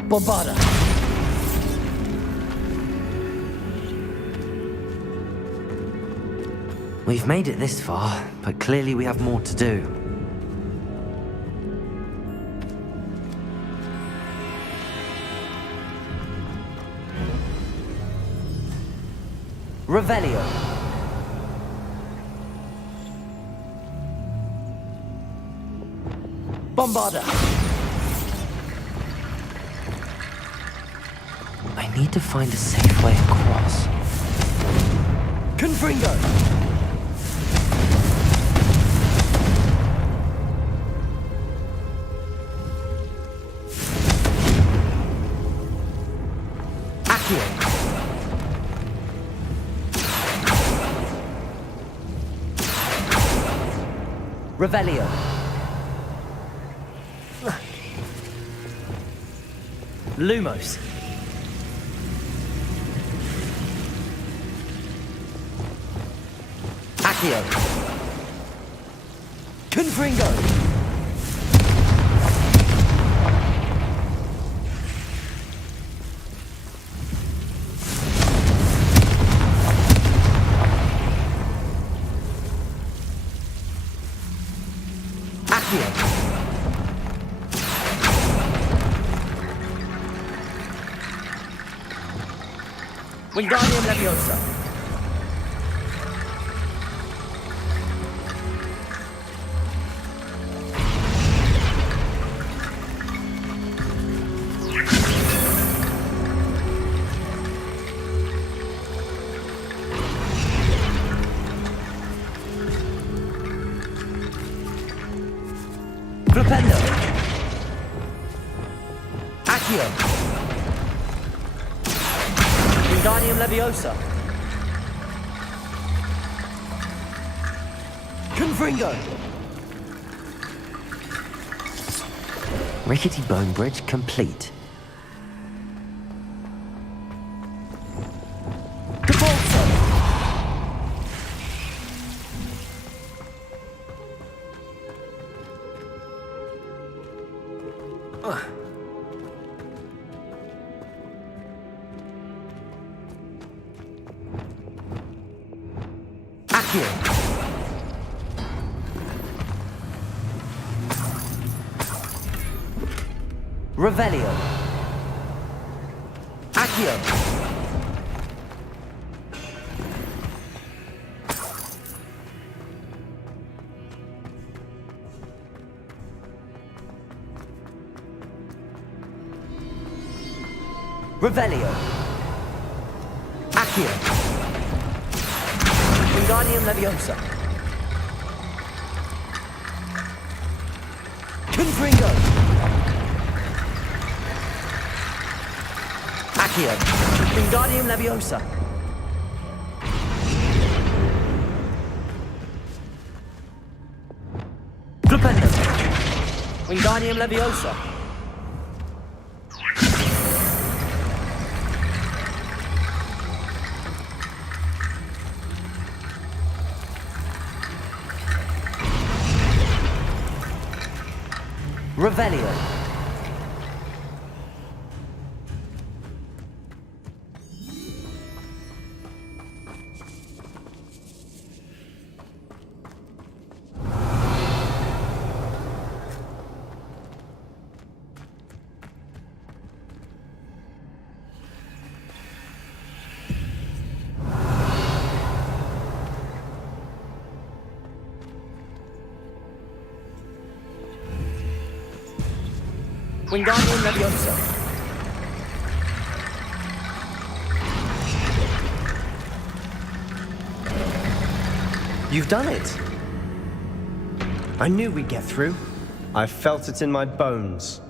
Bombarda! We've made it this far, but clearly we have more to do. Revelio! Bombarda! I need to find a safe way across. Confringo! Accio! Revelio! Lumos! Accio! Confringo! Wingardium Leviosa! Flipendo! Accio! Wingardium Leviosa! Confringo! Rickety bone bridge complete. Accio. Revelio. Accio. Revelio. Accio. Wingardium Leviosa. Confringo. Accio. Wingardium Leviosa. Flipendo. Wingardium Leviosa. Revelio. Wingardium Leviosa. You've done it. I knew we'd get through. I felt it in my bones.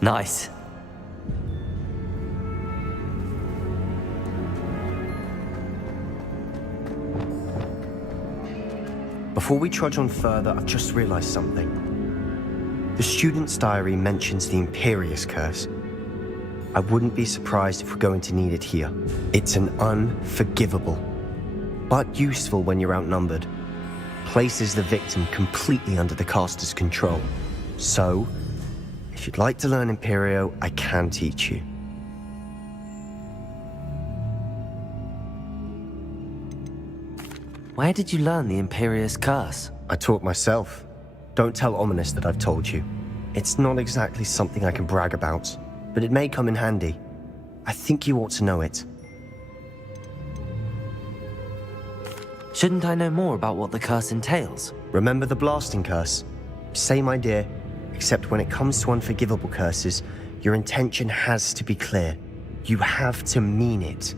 Nice. Before we trudge on further, I've just realized something. The student's diary mentions the Imperious Curse. I wouldn't be surprised if we're going to need it here. It's an unforgivable, but useful when you're outnumbered. Places the victim completely under the caster's control. So, if you'd like to learn Imperio, I can teach you. Where did you learn the Imperious Curse? I taught myself. Don't tell Ominous that I've told you. It's not exactly something I can brag about, but it may come in handy. I think you ought to know it. Shouldn't I know more about what the curse entails? Remember the blasting curse? Same idea, except when it comes to unforgivable curses, your intention has to be clear. You have to mean it.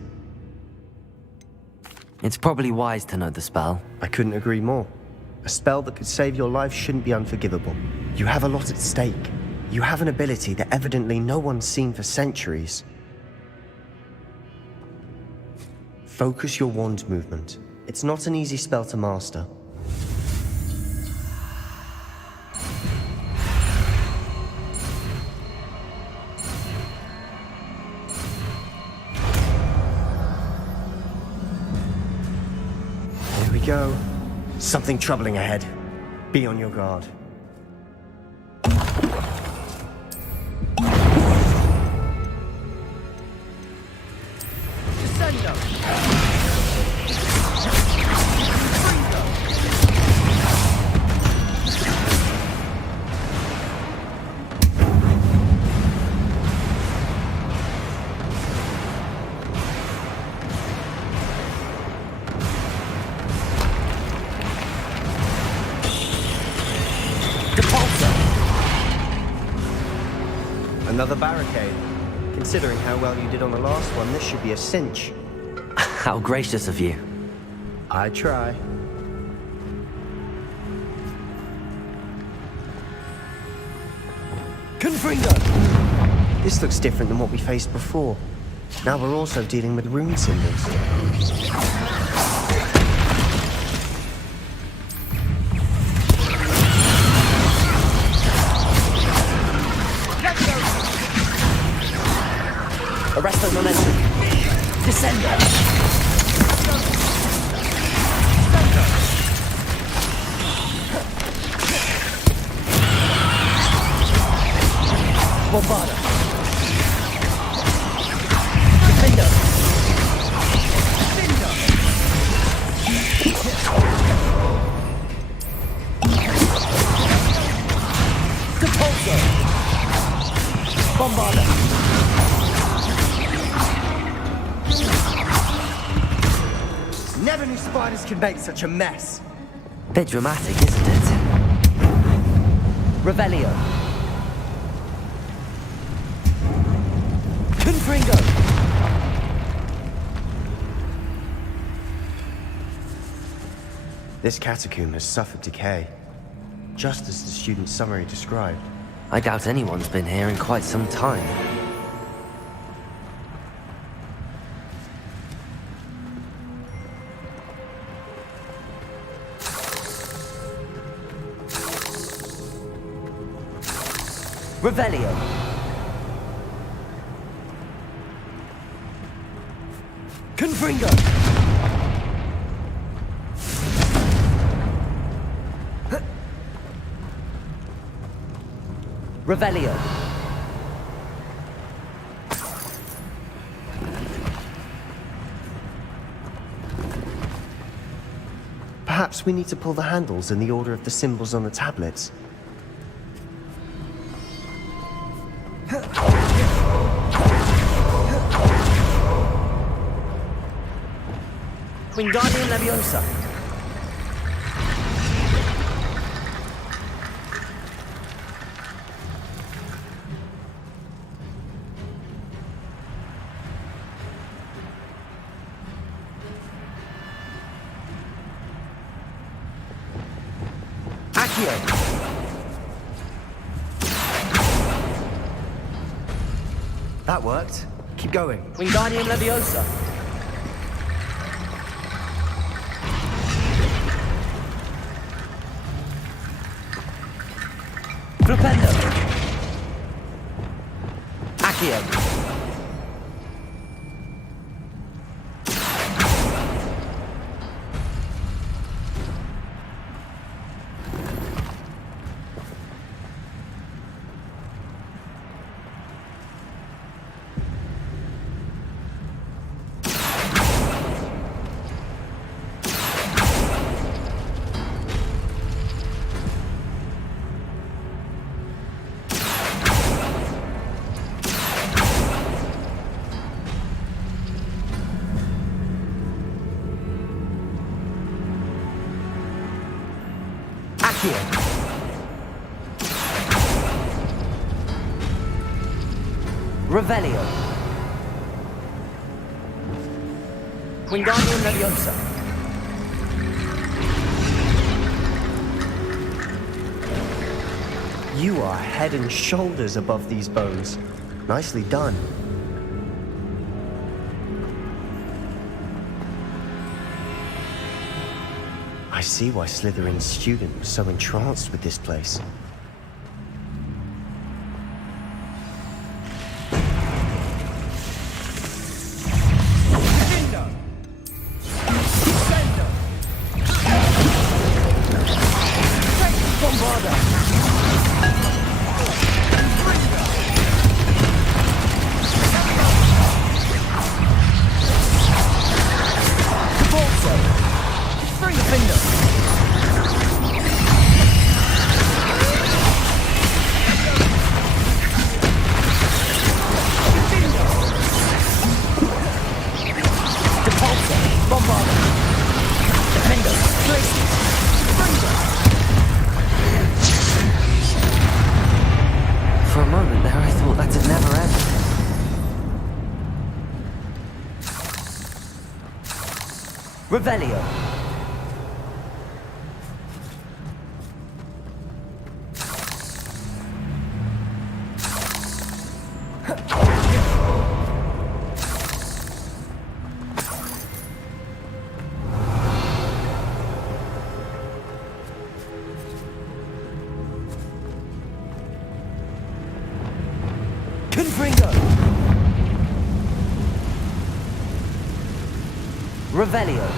It's probably wise to know the spell. I couldn't agree more. A spell that could save your life shouldn't be unforgivable. You have a lot at stake. You have an ability that evidently no one's seen for centuries. Focus your wand movement. It's not an easy spell to master. Here we go. Something troubling ahead. Be on your guard. Another barricade. Considering how well you did on the last one, this should be a cinch. How gracious of you. I try. Confringo! This looks different than what we faced before. Now we're also dealing with rune symbols. Arresto momentum. Descendo. Bombarda. Defender. Depulso. Bombarda. Never knew spiders could make such a mess. Bit dramatic, isn't it? Revelio. Confringo. This catacomb has suffered decay, just as the student's summary described. I doubt anyone's been here in quite some time. Revelio. Confringo. Revelio. Perhaps we need to pull the handles in the order of the symbols on the tablets. Wingardium Leviosa. Accio. That worked. Keep going. Wingardium Leviosa. Flipendo. Accio. Revelio. Wingardium Leviosa. You are head and shoulders above these bones. Nicely done. I see why Slytherin's student was so entranced with this place. For a moment there, I thought that had never ended. Revelio. Confringo. Revelio.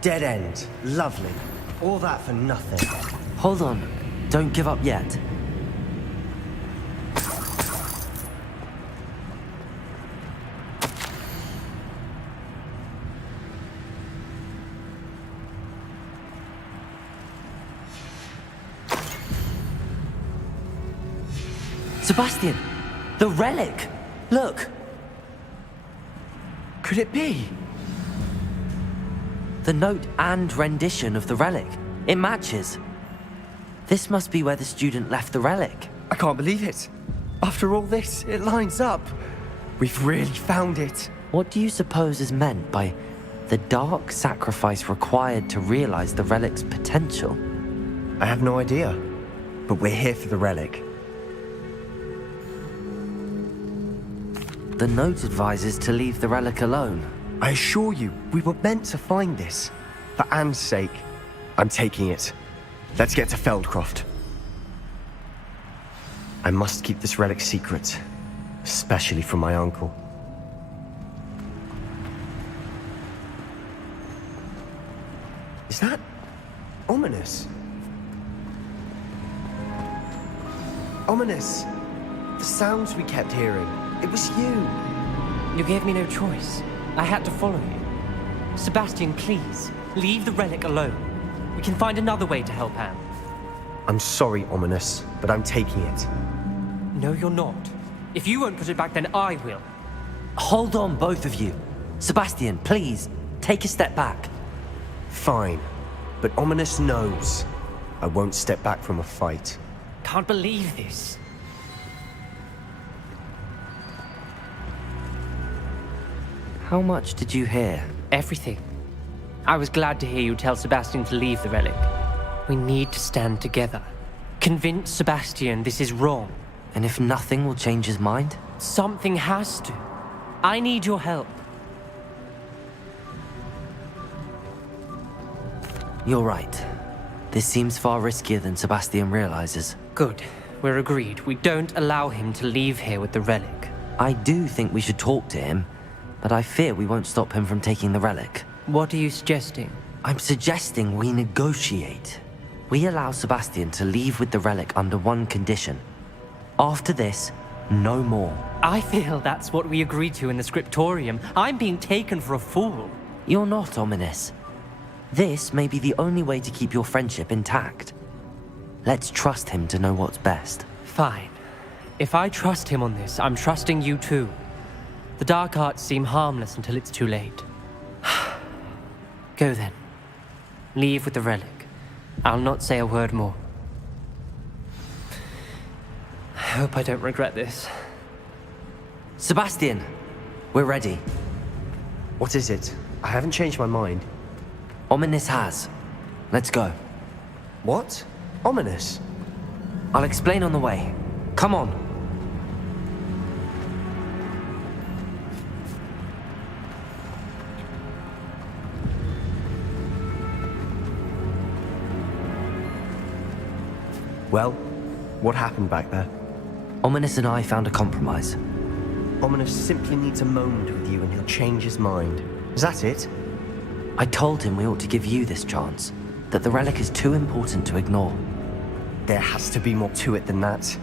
Dead end. Lovely. All that for nothing. Hold on. Don't give up yet. Sebastian! The relic! Look! Could it be? The note and rendition of the relic. It matches. This must be where the student left the relic. I can't believe it. After all this, it lines up. We've really found it. What do you suppose is meant by the dark sacrifice required to realize the relic's potential? I have no idea, but we're here for the relic. The note advises to leave the relic alone. I assure you, we were meant to find this. For Anne's sake, I'm taking it. Let's get to Feldcroft. I must keep this relic secret, especially from my uncle. Is that ominous? Ominous! The sounds we kept hearing. It was you. You gave me no choice. I had to follow you. Sebastian, please, leave the relic alone. We can find another way to help Anne. I'm sorry, Ominous, but I'm taking it. No, you're not. If you won't put it back, then I will. Hold on, both of you. Sebastian, please, take a step back. Fine, but Ominous knows I won't step back from a fight. Can't believe this. How much did you hear? Everything. I was glad to hear you tell Sebastian to leave the relic. We need to stand together. Convince Sebastian this is wrong. And if nothing will change his mind? Something has to. I need your help. You're right. This seems far riskier than Sebastian realizes. Good. We're agreed. We don't allow him to leave here with the relic. I do think we should talk to him, but I fear we won't stop him from taking the relic. What are you suggesting? I'm suggesting we negotiate. We allow Sebastian to leave with the relic under one condition. After this, no more. I feel that's what we agreed to in the scriptorium. I'm being taken for a fool. You're not, Ominous. This may be the only way to keep your friendship intact. Let's trust him to know what's best. Fine. If I trust him on this, I'm trusting you too. The dark arts seem harmless until it's too late. Go then. Leave with the relic. I'll not say a word more. I hope I don't regret this. Sebastian, we're ready. What is it? I haven't changed my mind. Ominous has. Let's go. What? Ominous? I'll explain on the way. Come on. Well, what happened back there? Ominous and I found a compromise. Ominous simply needs a moment with you and he'll change his mind. Is that it? I told him we ought to give you this chance, that the relic is too important to ignore. There has to be more to it than that.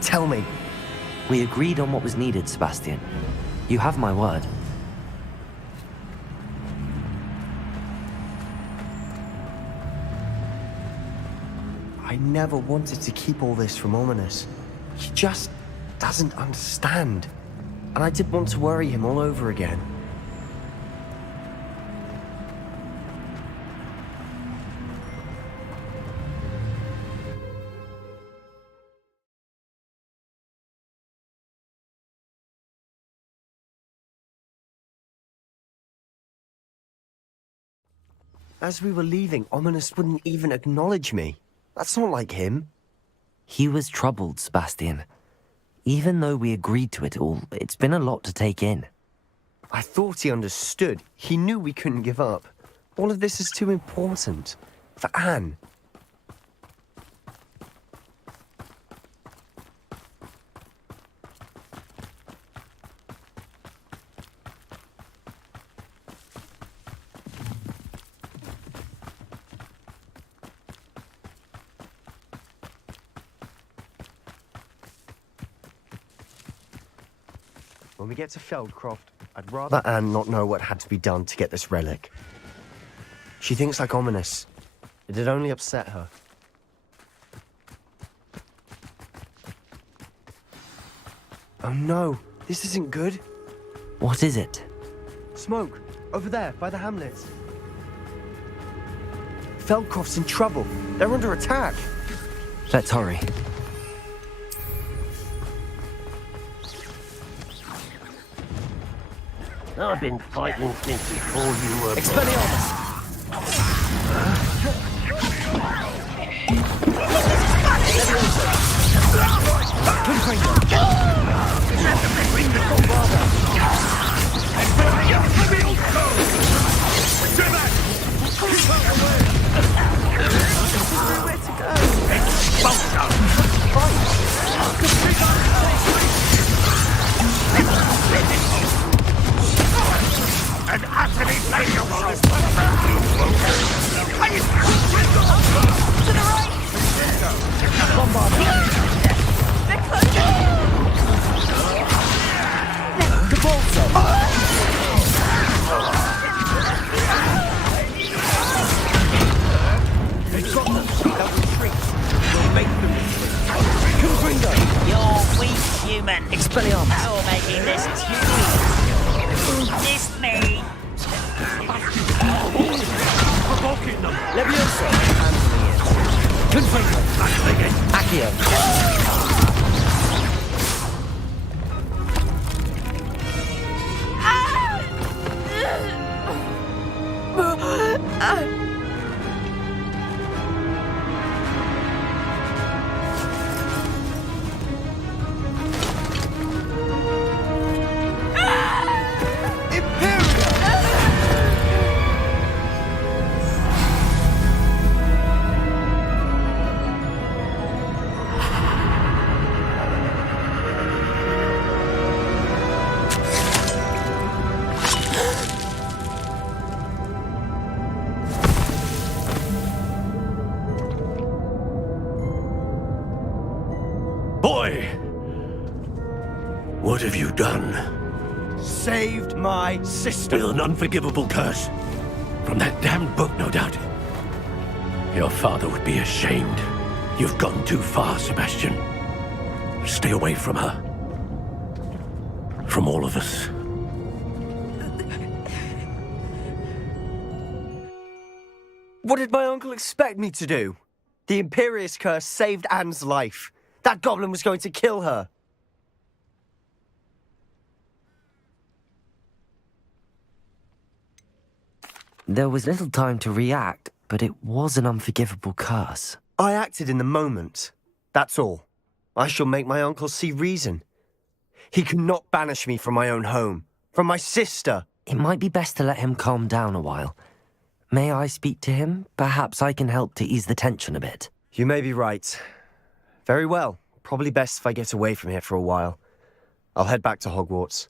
Tell me. We agreed on what was needed, Sebastian. You have my word. I never wanted to keep all this from Ominous. He just doesn't understand. And I didn't want to worry him all over again. As we were leaving, Ominous wouldn't even acknowledge me. That's not like him. He was troubled, Sebastian. Even though we agreed to it all, it's been a lot to take in. I thought he understood. He knew we couldn't give up. All of this is too important. For Anne. When we get to Feldcroft, I'd rather Anne not know what had to be done to get this relic. She thinks like Ominous. It'd only upset her. Oh no, this isn't good. What is it? Smoke, over there, by the hamlets. Feldcroft's in trouble. They're under attack. Let's hurry. I've been fighting since before you were Expelliarmus! An utterly failure this To the right! They're close! You're weak, human. Expelliarmus! You're making this too easy. Miss me. provoking them. Levioso! Confringo! Accio! Boy! What have you done? Saved my sister. With an unforgivable curse. From that damned book, no doubt. Your father would be ashamed. You've gone too far, Sebastian. Stay away from her. From all of us. What did my uncle expect me to do? The Imperious curse saved Anne's life. That goblin was going to kill her. There was little time to react, but it was an unforgivable curse. I acted in the moment. That's all. I shall make my uncle see reason. He cannot banish me from my own home, from my sister. It might be best to let him calm down a while. May I speak to him? Perhaps I can help to ease the tension a bit. You may be right. Very well. Probably best if I get away from here for a while. I'll head back to Hogwarts.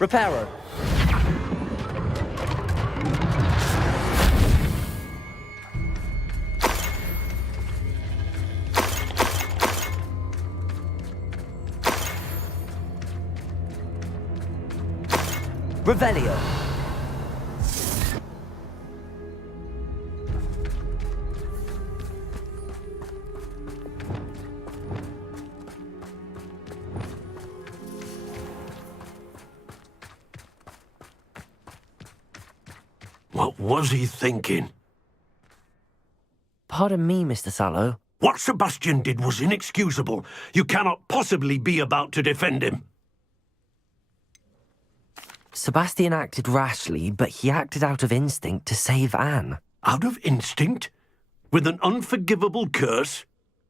Reparo. Revelio. What was he thinking? Pardon me, Mr. Sallow. What Sebastian did was inexcusable. You cannot possibly be about to defend him. Sebastian acted rashly, but he acted out of instinct to save Anne. Out of instinct? With an unforgivable curse?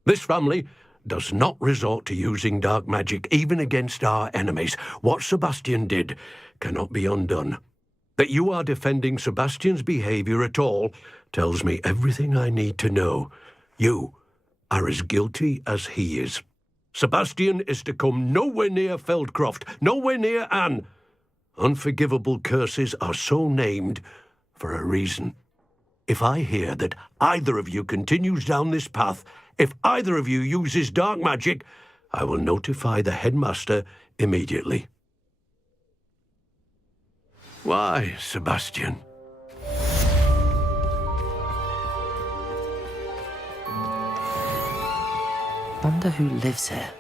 This family does not resort to using dark magic even against our enemies. What Sebastian did cannot be undone. That you are defending Sebastian's behavior at all tells me everything I need to know. You are as guilty as he is. Sebastian is to come nowhere near Feldcroft, nowhere near Anne. Unforgivable curses are so named for a reason. If I hear that either of you continues down this path, if either of you uses dark magic, I will notify the headmaster immediately. Why, Sebastian? Wonder who lives here.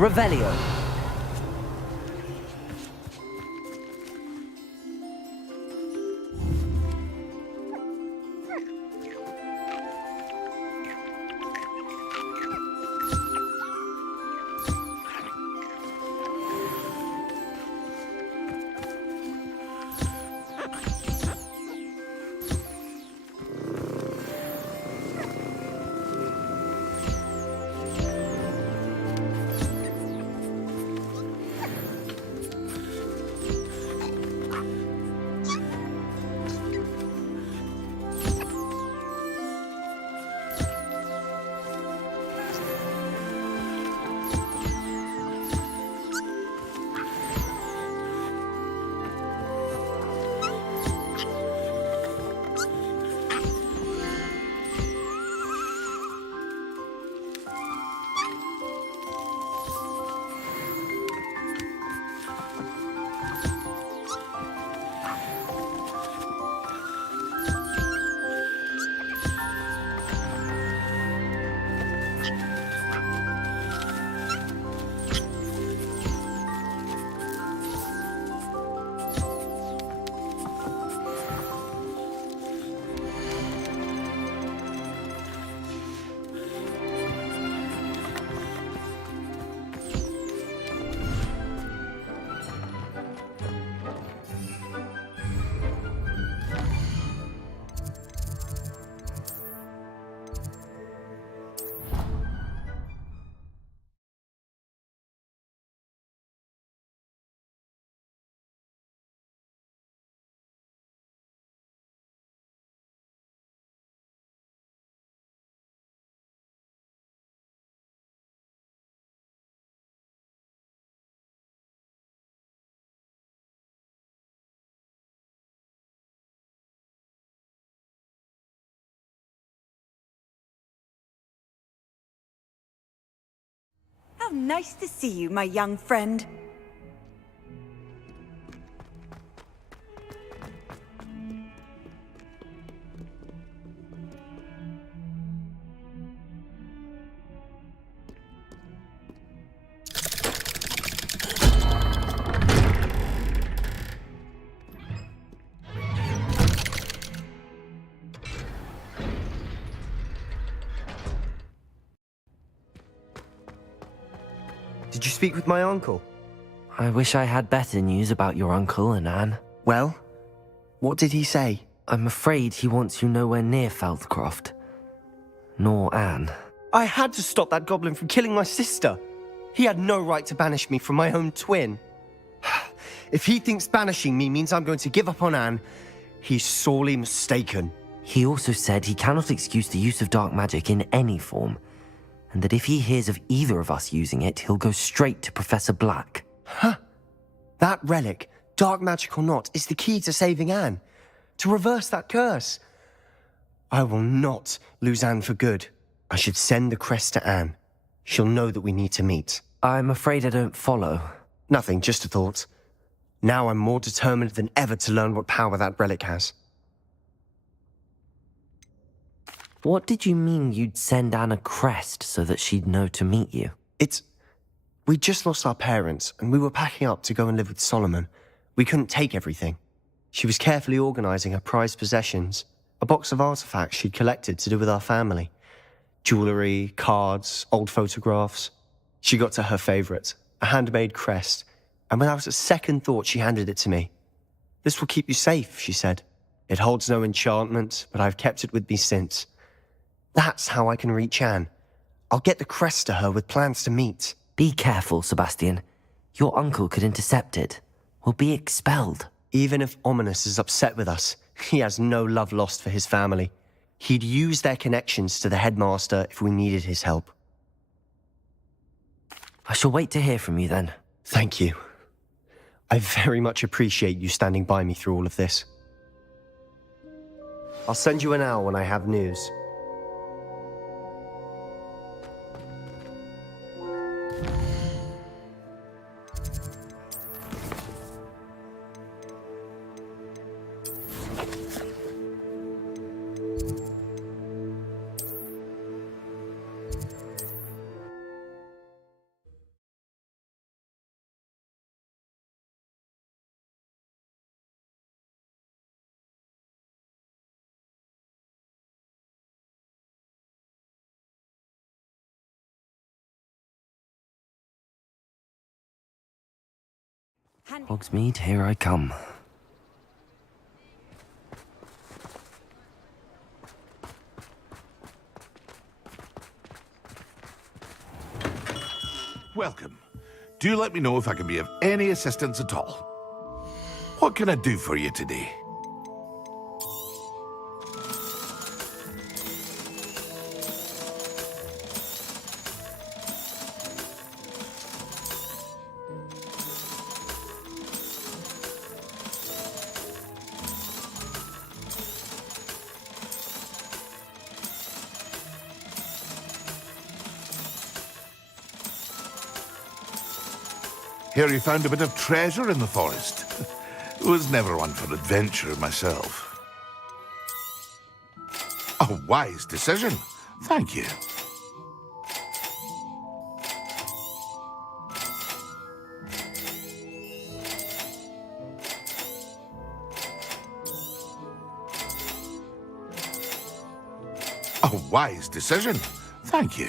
Revelio. How nice to see you, my young friend. Did you speak with my uncle? I wish I had better news about your uncle and Anne. Well, what did he say? I'm afraid he wants you nowhere near Feldcroft. Nor Anne. I had to stop that goblin from killing my sister. He had no right to banish me from my own twin. If he thinks banishing me means I'm going to give up on Anne, he's sorely mistaken. He also said he cannot excuse the use of dark magic in any form, and that if he hears of either of us using it, he'll go straight to Professor Black. Huh. That relic, dark magic or not, is the key to saving Anne. To reverse that curse. I will not lose Anne for good. I should send the crest to Anne. She'll know that we need to meet. I'm afraid I don't follow. Nothing, just a thought. Now I'm more determined than ever to learn what power that relic has. What did you mean you'd send Anne a crest so that she'd know to meet you? We just lost our parents, and we were packing up to go and live with Solomon. We couldn't take everything. She was carefully organizing her prized possessions, a box of artifacts she'd collected to do with our family. Jewelry, cards, old photographs. She got to her favorite, a handmade crest, and without a second thought she handed it to me. This will keep you safe, she said. It holds no enchantment, but I've kept it with me since. That's how I can reach Anne. I'll get the crest to her with plans to meet. Be careful, Sebastian. Your uncle could intercept it. We'll be expelled. Even if Ominous is upset with us, he has no love lost for his family. He'd use their connections to the headmaster if we needed his help. I shall wait to hear from you then. Thank you. I very much appreciate you standing by me through all of this. I'll send you an owl when I have news. Hogsmeade, here I come. Welcome. Do let me know if I can be of any assistance at all. What can I do for you today? Hear you found a bit of treasure in the forest. Was never one for adventure myself. A wise decision. Thank you. A wise decision. Thank you.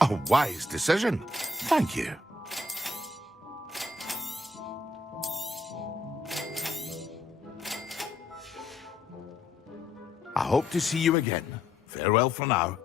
A wise decision. Thank you. I hope to see you again. Farewell for now.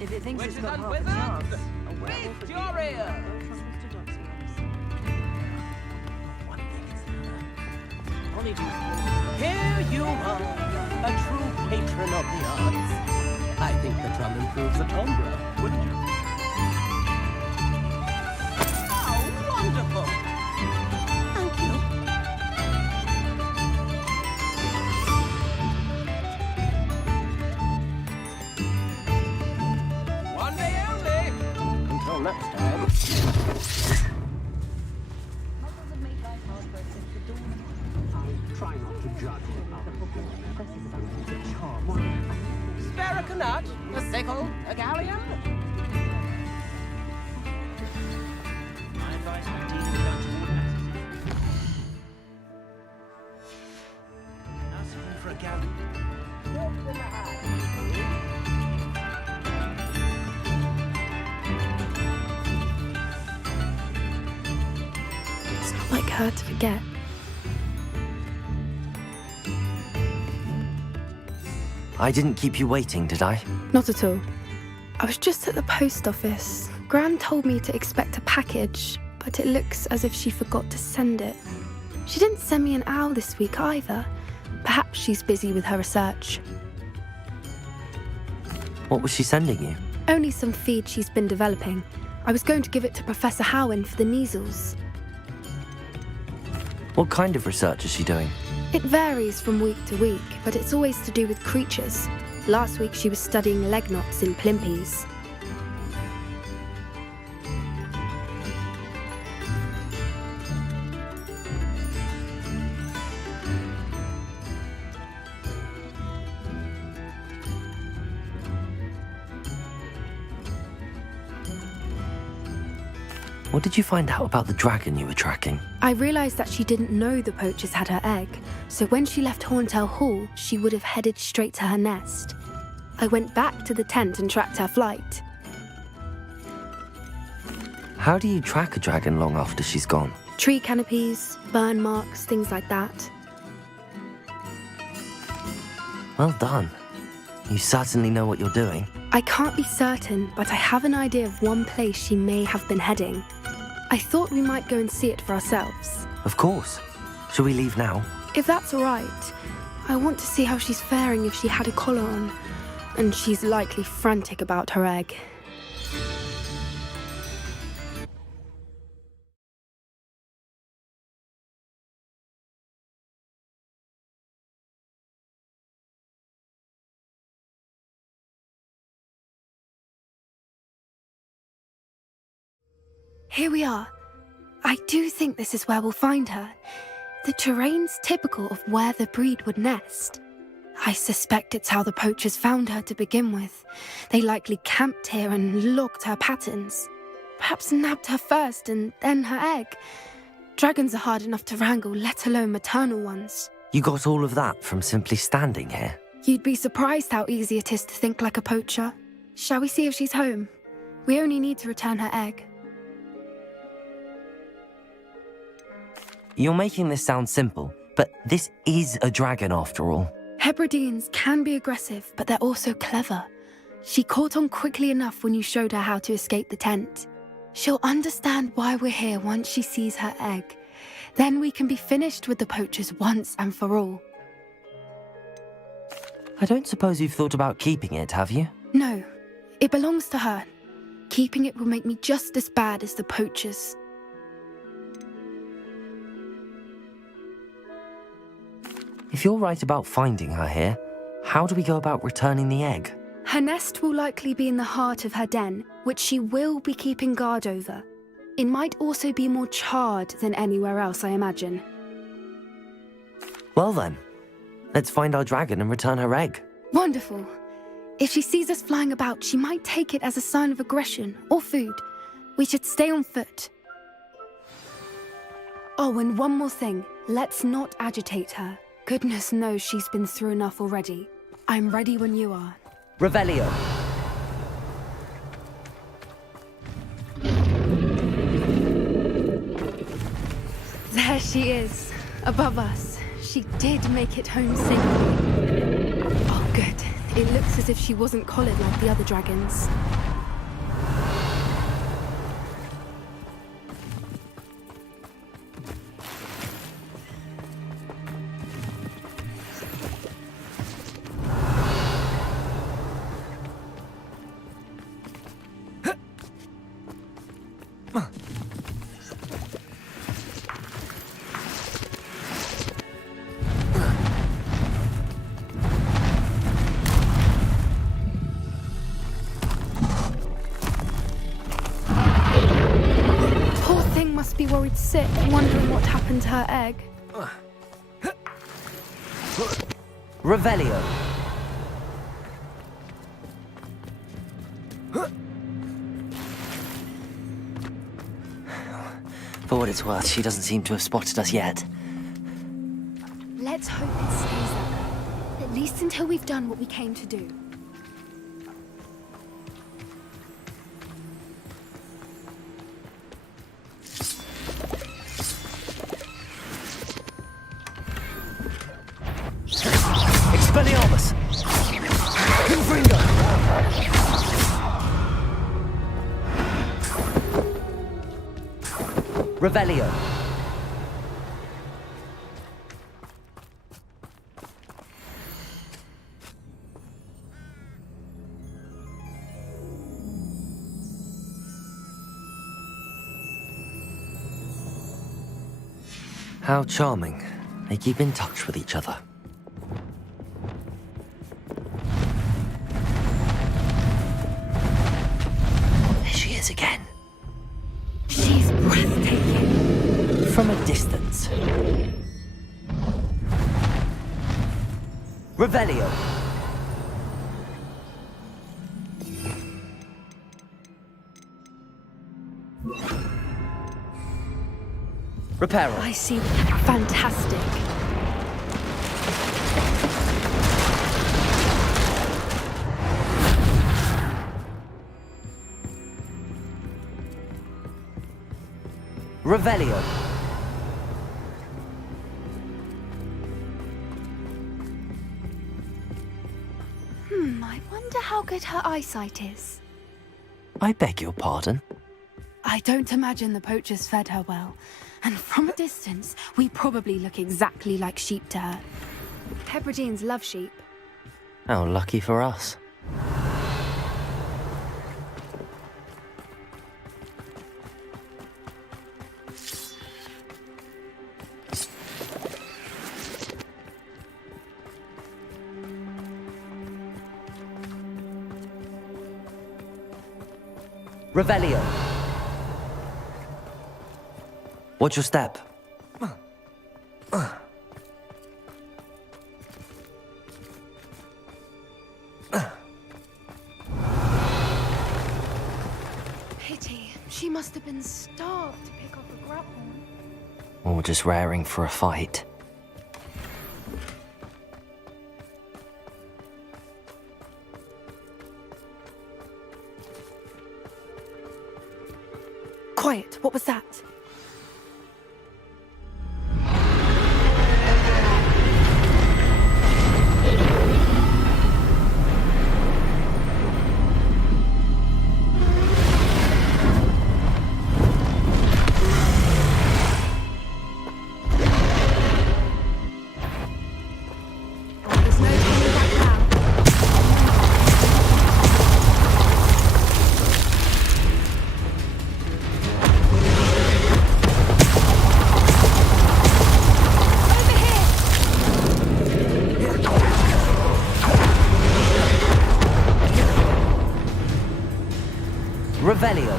If it thinks it's got half a chance, a werewolf would be... Your ear! Here you are, a true patron of the arts. I think the drum improves the timbre, wouldn't you? Oh, wonderful! Thank you. One day only! Until next time. Try not to judge Spare a canut, a sickle, a galleon. I advise my dealing with untoward matters. Now something for a galleon. It's not like her to forget. I didn't keep you waiting, did I? Not at all. I was just at the post office. Gran told me to expect a package, but it looks as if she forgot to send it. She didn't send me an owl this week either. Perhaps she's busy with her research. What was she sending you? Only some feed she's been developing. I was going to give it to Professor Howen for the measles. What kind of research is she doing? It varies from week to week, but it's always to do with creatures. Last week she was studying leg knots in plimpies. What did you find out about the dragon you were tracking? I realised that she didn't know the poachers had her egg, so when she left Horntail Hall, she would have headed straight to her nest. I went back to the tent and tracked her flight. How do you track a dragon long after she's gone? Tree canopies, burn marks, things like that. Well done. You certainly know what you're doing. I can't be certain, but I have an idea of one place she may have been heading. I thought we might go and see it for ourselves. Of course. Shall we leave now? If that's all right. I want to see how she's faring if she had a collar on. And she's likely frantic about her egg. Here we are. I do think this is where we'll find her. The terrain's typical of where the breed would nest. I suspect it's how the poachers found her to begin with. They likely camped here and logged her patterns. Perhaps nabbed her first and then her egg. Dragons are hard enough to wrangle, let alone maternal ones. You got all of that from simply standing here? You'd be surprised how easy it is to think like a poacher. Shall we see if she's home? We only need to return her egg. You're making this sound simple, but this is a dragon after all. Hebrideans can be aggressive, but they're also clever. She caught on quickly enough when you showed her how to escape the tent. She'll understand why we're here once she sees her egg. Then we can be finished with the poachers once and for all. I don't suppose you've thought about keeping it, have you? No, it belongs to her. Keeping it will make me just as bad as the poachers. If you're right about finding her here, how do we go about returning the egg? Her nest will likely be in the heart of her den, which she will be keeping guard over. It might also be more charred than anywhere else, I imagine. Well then, let's find our dragon and return her egg. Wonderful. If she sees us flying about, she might take it as a sign of aggression or food. We should stay on foot. Oh, and one more thing. Let's not agitate her. Goodness knows she's been through enough already. I'm ready when you are. Revelio. There she is, above us. She did make it home safely. Oh, good. It looks as if she wasn't collared like the other dragons. Must be worried sick, wondering what happened to her egg. Revelio. For what it's worth, she doesn't seem to have spotted us yet. Let's hope it stays that way. At least until we've done what we came to do. Expelliarmus! Confringo! Revelio! How charming. They keep in touch with each other. Again. She's breathtaking. From a distance. Revelio. Reparo. I see. Fantastic. Revelio. I wonder how good her eyesight is. I beg your pardon? I don't imagine the poachers fed her well. And from a distance, we probably look exactly like sheep to her. Hebrideans love sheep. How lucky for us. Revelio. Watch your step. Pity. She must have been starved to pick up a grapple. Or just raring for a fight. Quiet. What was that? Revelio.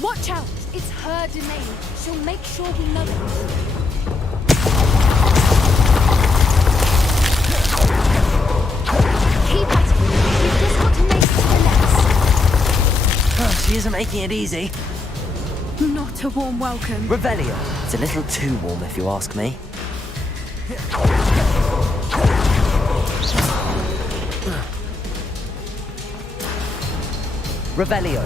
Watch out! It's her domain. She'll make sure we know it. Keep at it. We've just got to make it to the nest. She isn't making it easy. Not a warm welcome. Revelio. It's a little too warm if you ask me. Revelio.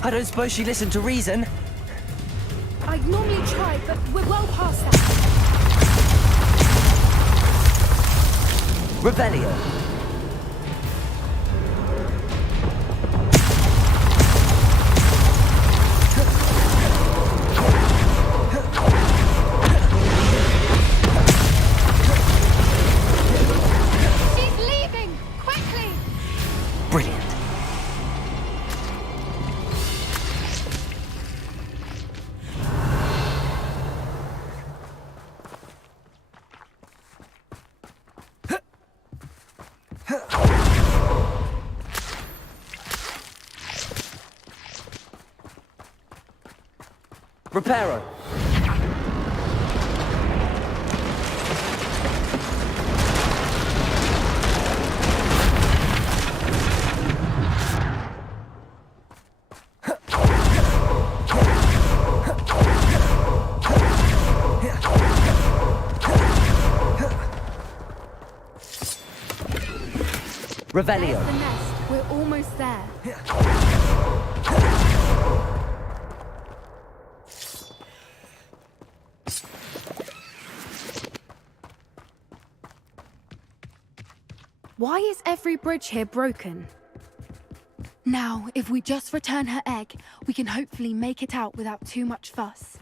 I don't suppose she listened to reason. I'd normally try, but we're well past that. Revelio. She's leaving! Quickly! Brilliant. Reparo. Revelio. There's the nest. We're almost there. Why is every bridge here broken? Now, if we just return her egg, we can hopefully make it out without too much fuss.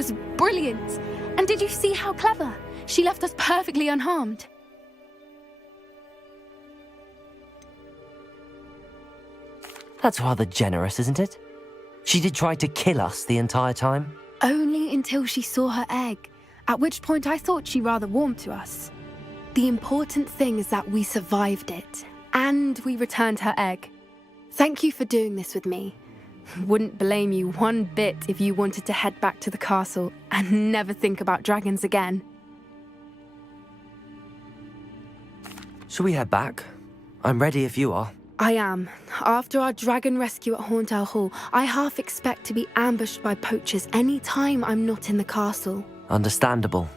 was brilliant. And did you see how clever? She left us perfectly unharmed. That's rather generous, isn't it? She did try to kill us the entire time. Only until she saw her egg, at which point I thought she rather warmed to us. The important thing is that we survived it, and we returned her egg. Thank you for doing this with me. Wouldn't blame you one bit if you wanted to head back to the castle and never think about dragons again. Shall we head back? I'm ready if you are. I am. After our dragon rescue at Hauntel Hall, I half expect to be ambushed by poachers any time I'm not in the castle. Understandable.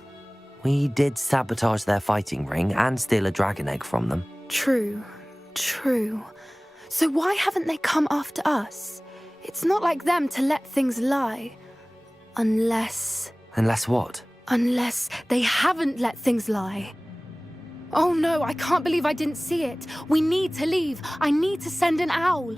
We did sabotage their fighting ring and steal a dragon egg from them. True. So why haven't they come after us? It's not like them to let things lie. Unless what? Unless they haven't let things lie. Oh no, I can't believe I didn't see it. We need to leave. I need to send an owl.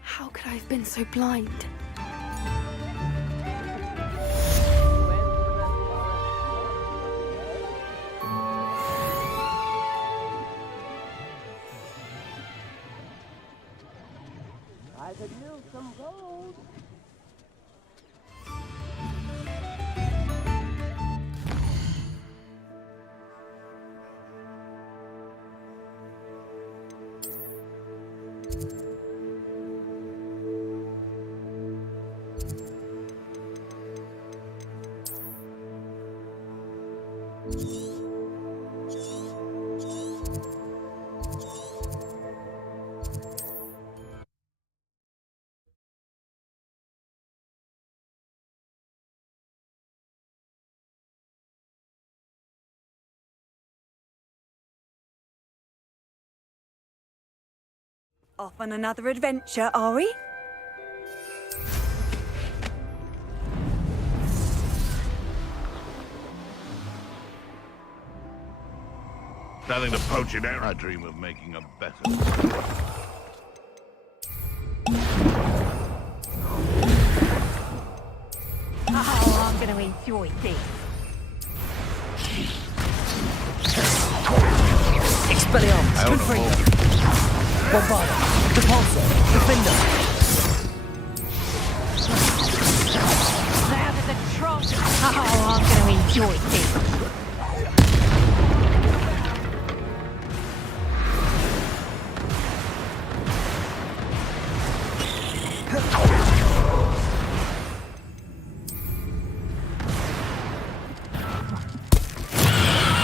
How could I have been so blind? I could use some gold. Off on another adventure, are we? Nothing to poach it out. I dream of making a better. Oh, I'm going to enjoy this. Expelliarmus, good for you. Bombarda, Repulsor, Defender. Now to the trot. Oh, I'm going to enjoy this.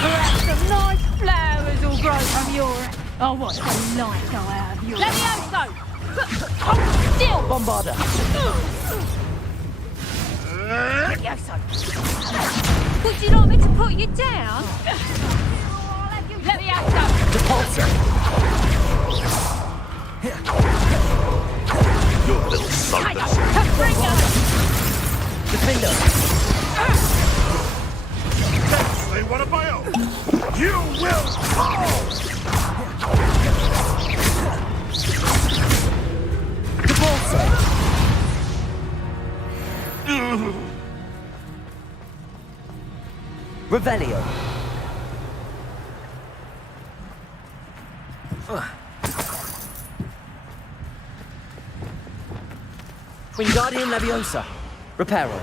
Perhaps some nice flowers will grow from your... Oh, what a light go out of your... Levioso! Hold still! Bombarda. Levioso! Would you like me to put you down? Levioso! Repulsor. Your little son. Defender. They want a bio. You will fall. Repulsor. Revelio. Wingardium Leviosa. Reparo.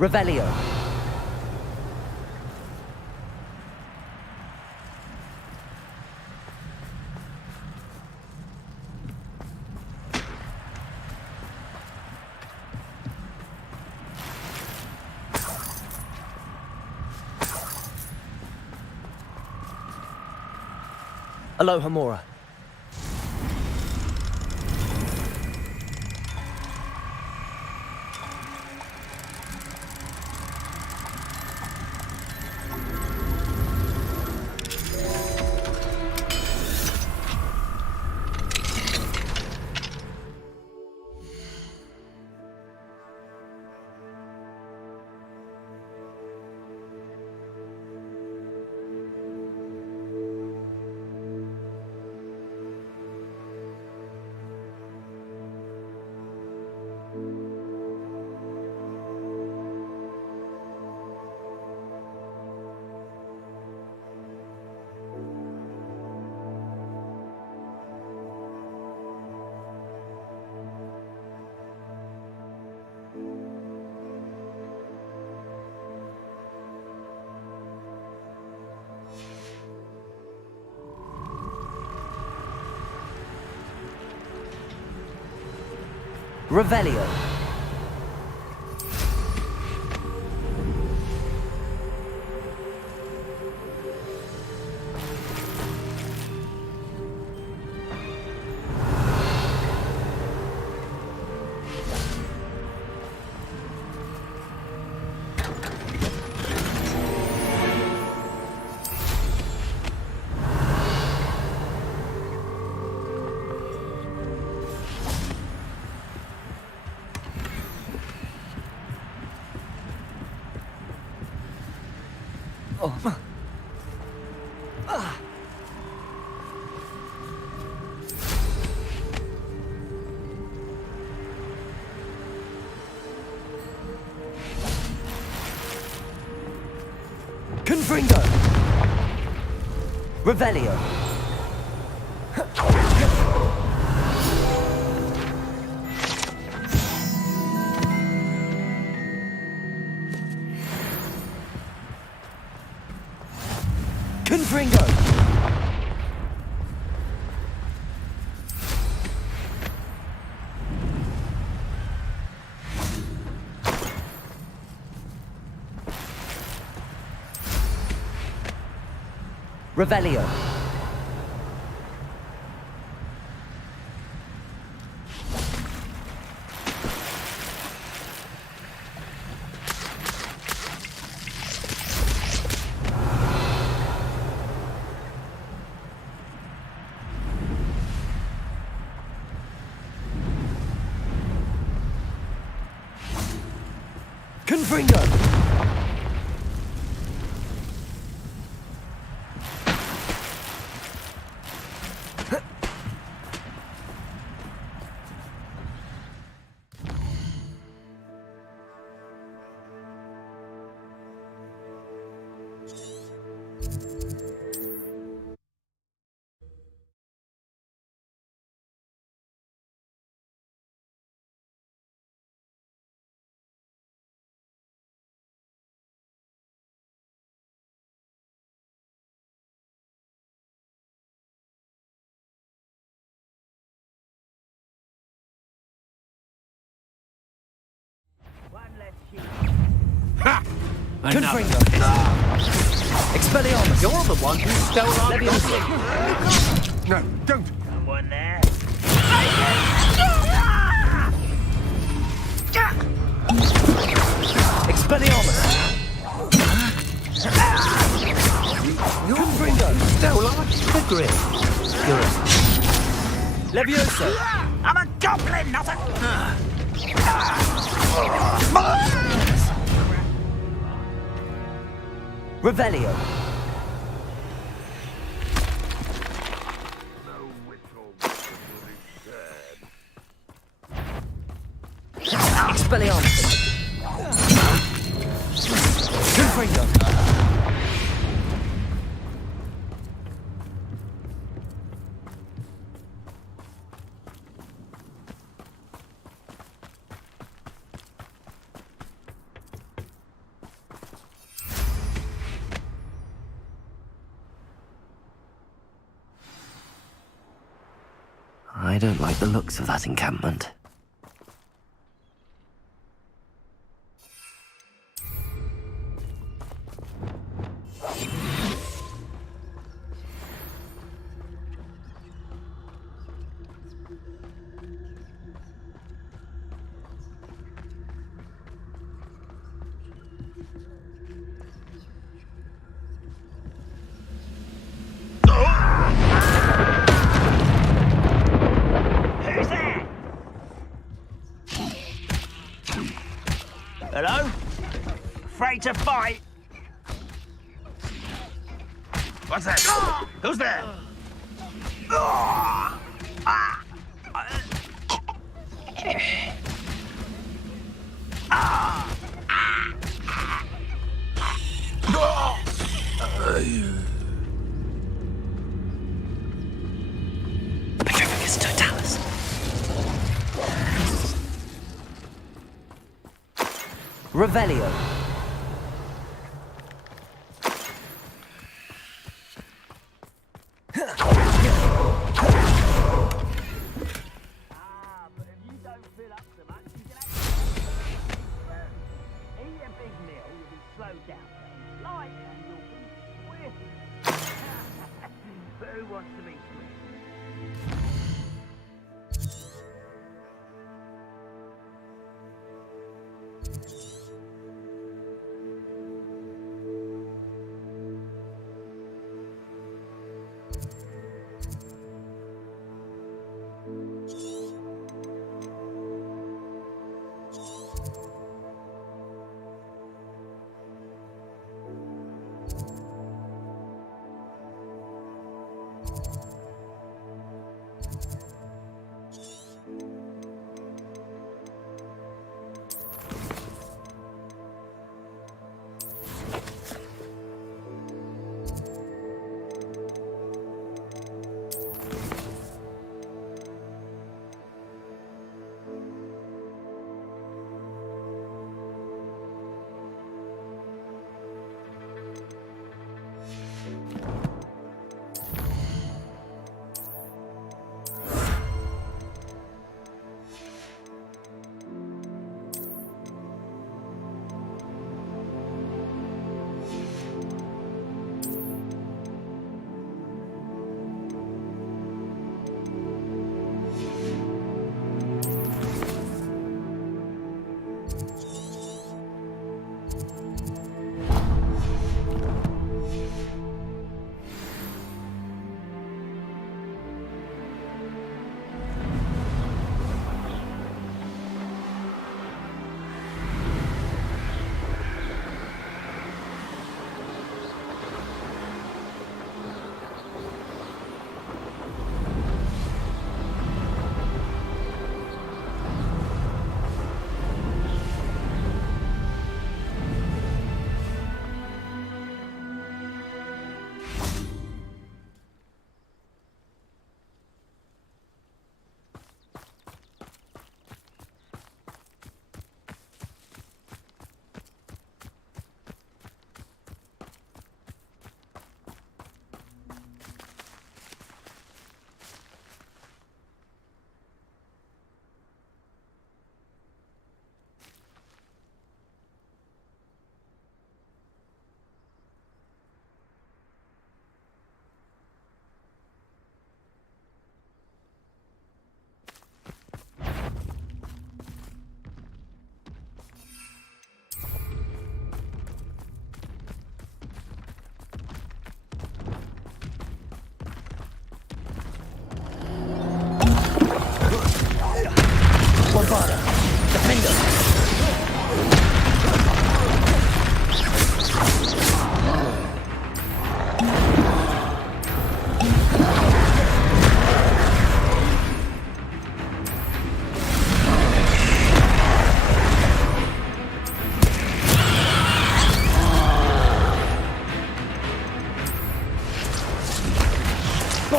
Revelio. Aloha Mora. Revelio. Oh. Confringo. Revelio. Confringo. Revelio. Confringo. Ha! Confringo. Expelliarmus. You're the one who stole our Leviosa. No, don't. Someone there? Expelliarmus. Confringo. stole our pedigree. You're a... Leviosa. I'm a goblin, not a... Revelio. Expelliarmus. Confringo. don't like the looks of that encampment. Hello? Afraid to fight? What's that? Who's there? Petrificus totalis. Revelio.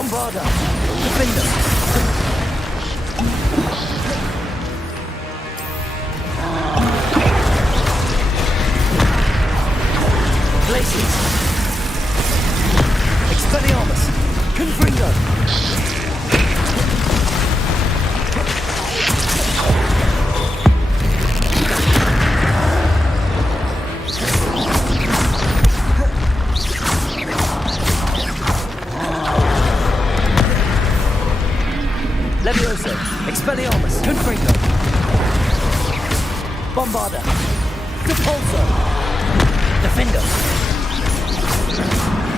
Bombarda! Defender! Glaciers! Expelliarmus! Confringo! Bombarda. Repulsor. Defender.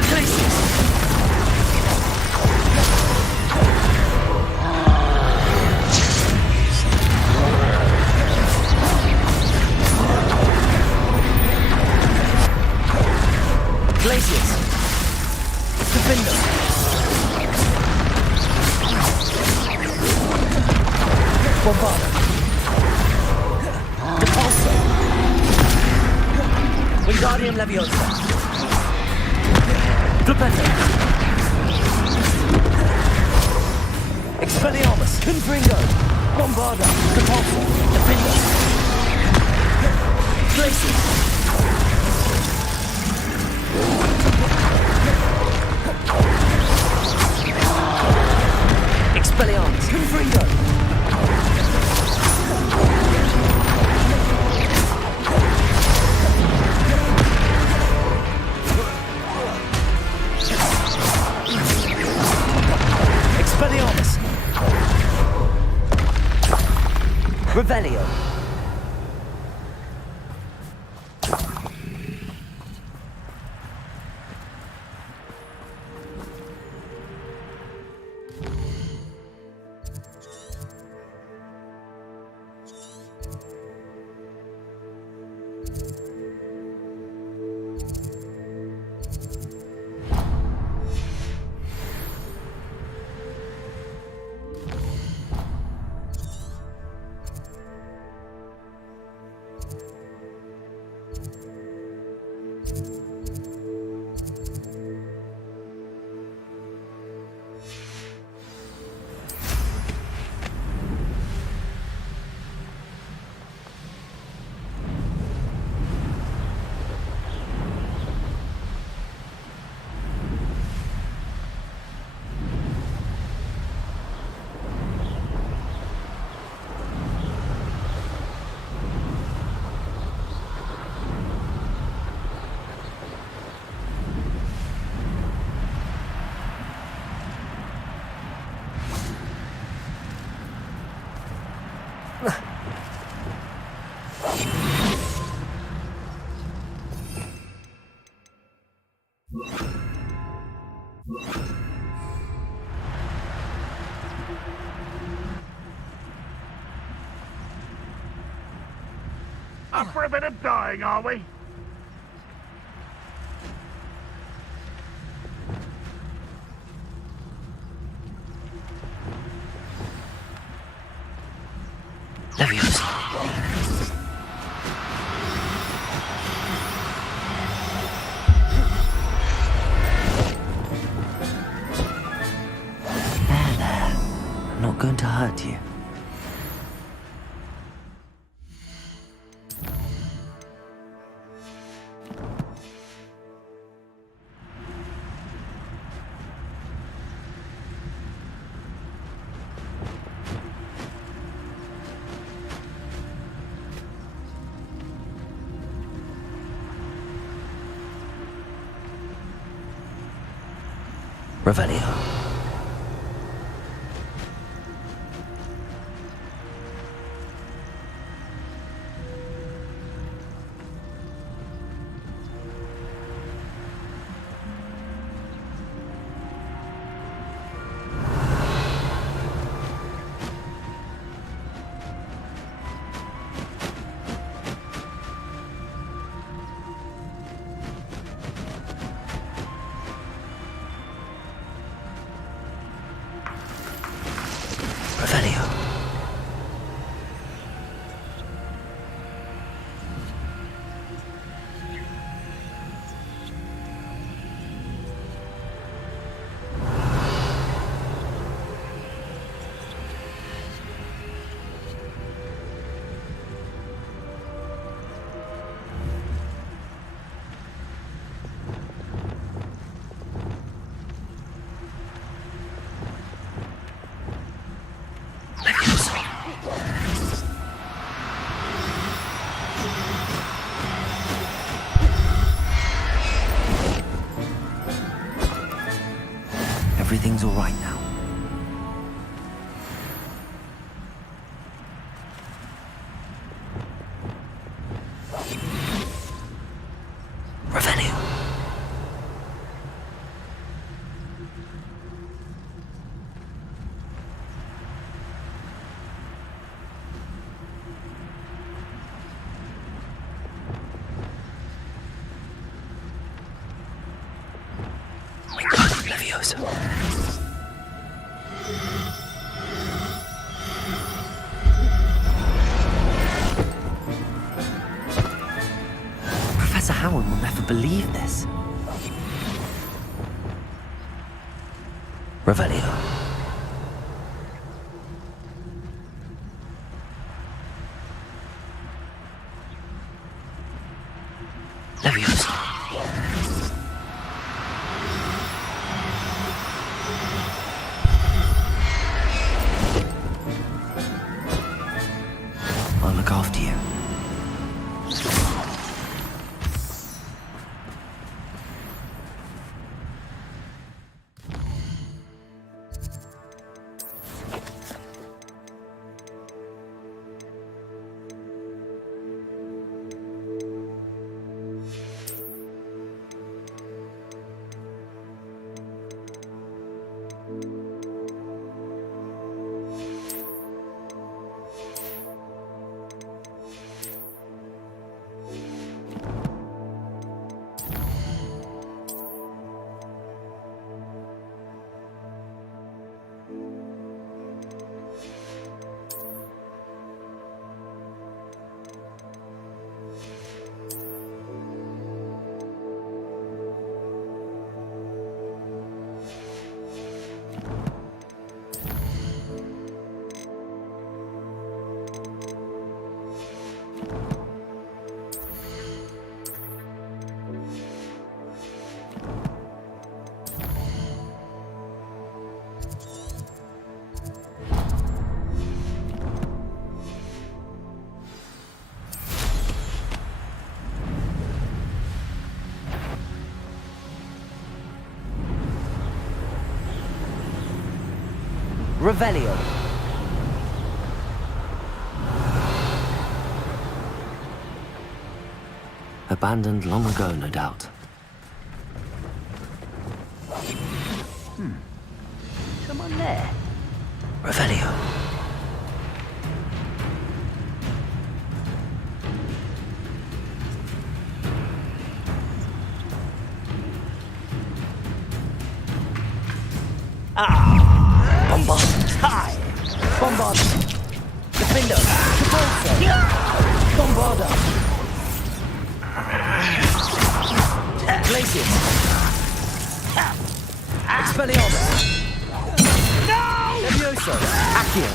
Glacius. Glacius. Defender. Bombarda. Repulsor. Wingardium Leviosa. Flipendo. Expelliarmus. Confringo. Bombarda. Repulsor. Defender. Glacius. Expelliarmus. Confringo. Expelliarmus. Revelio. Up for a bit of dying, are we? Leviosa. There. I'm not going to hurt you. Revelio. Revelio. Everything's all right now. closer. Professor Howard will never believe this. Revelio. Leviosa. I'll look after you. Revelio. Abandoned long ago, no doubt. Someone there. Revelio. Bombard. Hi. Bombard. Defender. Repulsor. Bombarder. Glacius. Expelliarmus. No! Levioso. Accio.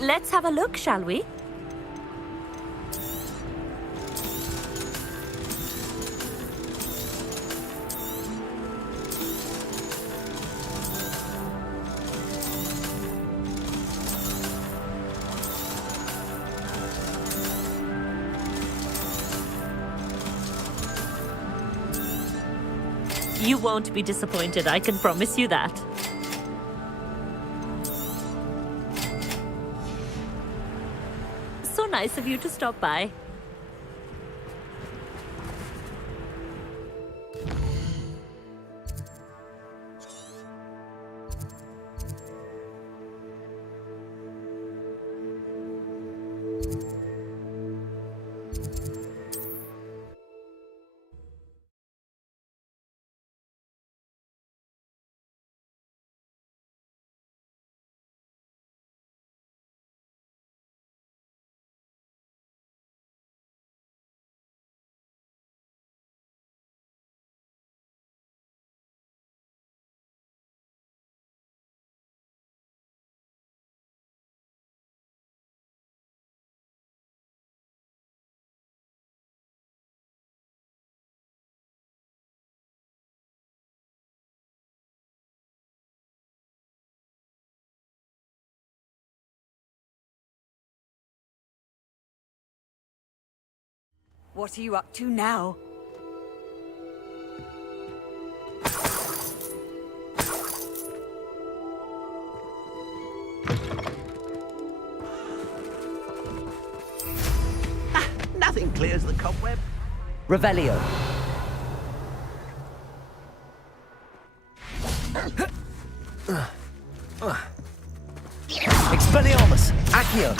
Let's have a look, shall we? You won't be disappointed, I can promise you that. So nice of you to stop by. What are you up to now? Nothing clears the cobweb. Revelio. Expelliarmus! Accio!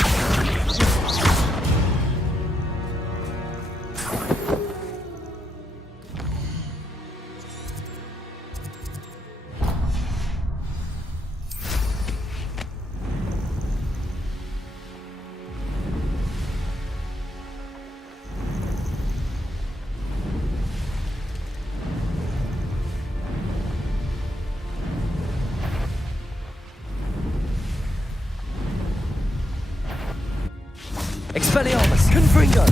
Expelliarmus! Confringo!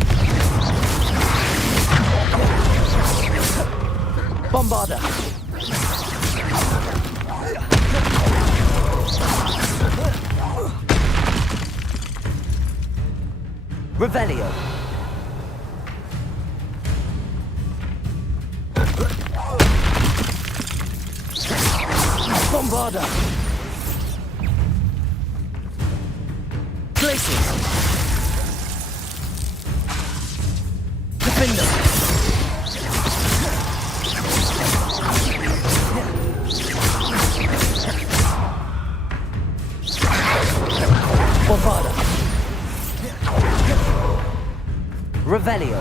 Bombarda! Revelio! Bombarda! Glacius! Defender! Bombarda! Revelio!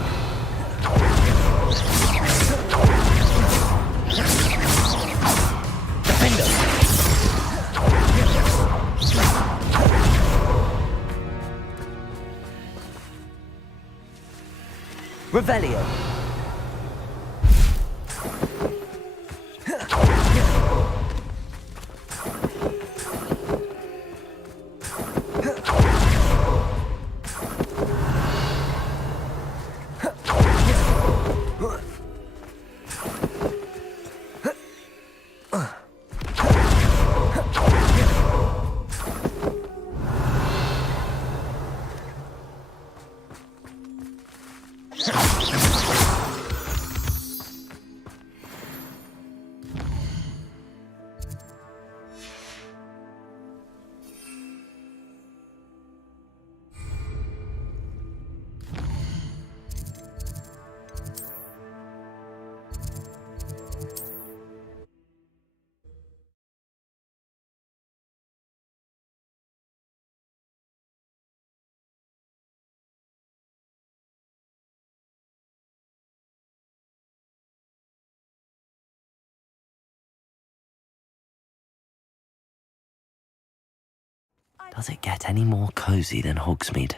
Defender! Revelio! Does it get any more cozy than Hogsmeade?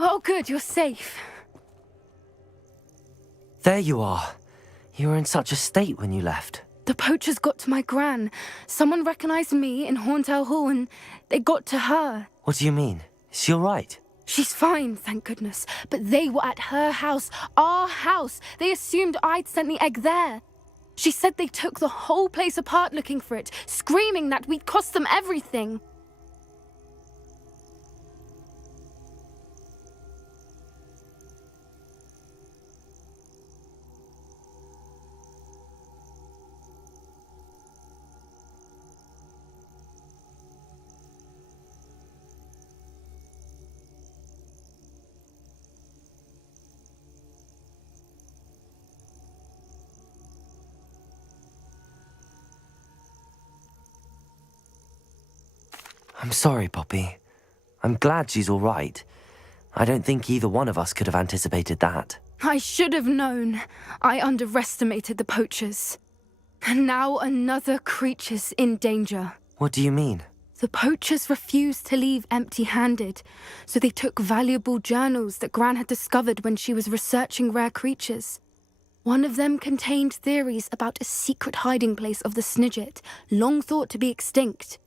Oh, good, you're safe. There you are. You were in such a state when you left. The poachers got to my gran. Someone recognized me in Horntail Hall and they got to her. What do you mean? Is she all right? She's fine, thank goodness. But they were at her house, our house. They assumed I'd sent the egg there. She said they took the whole place apart looking for it, screaming that we'd cost them everything. I'm sorry, Poppy. I'm glad she's all right. I don't think either one of us could have anticipated that. I should have known. I underestimated the poachers. And now another creature's in danger. What do you mean? The poachers refused to leave empty-handed, so they took valuable journals that Gran had discovered when she was researching rare creatures. One of them contained theories about a secret hiding place of the Snidget, long thought to be extinct.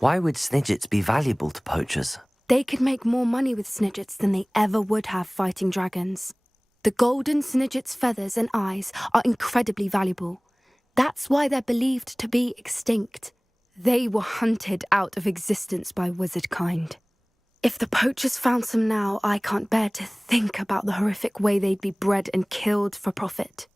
Why would Snidgets be valuable to poachers? They could make more money with Snidgets than they ever would have fighting dragons. The golden Snidget's feathers and eyes are incredibly valuable. That's why they're believed to be extinct. They were hunted out of existence by wizard kind. If the poachers found some now, I can't bear to think about the horrific way they'd be bred and killed for profit.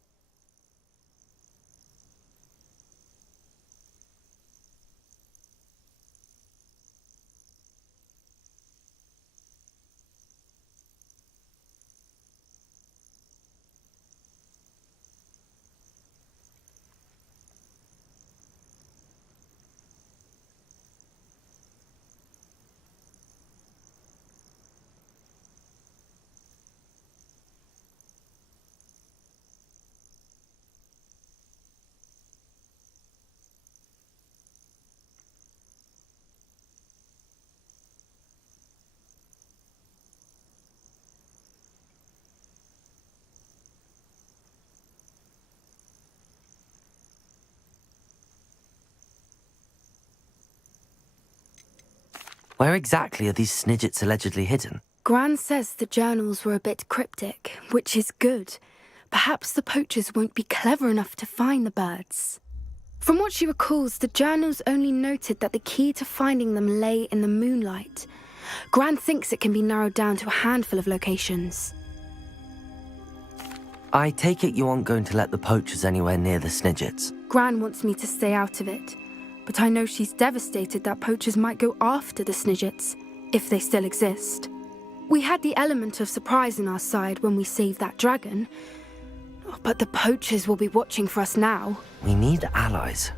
Where exactly are these Snidgets allegedly hidden? Gran says the journals were a bit cryptic, which is good. Perhaps the poachers won't be clever enough to find the birds. From what she recalls, the journals only noted that the key to finding them lay in the moonlight. Gran thinks it can be narrowed down to a handful of locations. I take it you aren't going to let the poachers anywhere near the Snidgets. Gran wants me to stay out of it, but I know she's devastated that poachers might go after the Snidgets, if they still exist. We had the element of surprise on our side when we saved that dragon, but the poachers will be watching for us now. We need allies.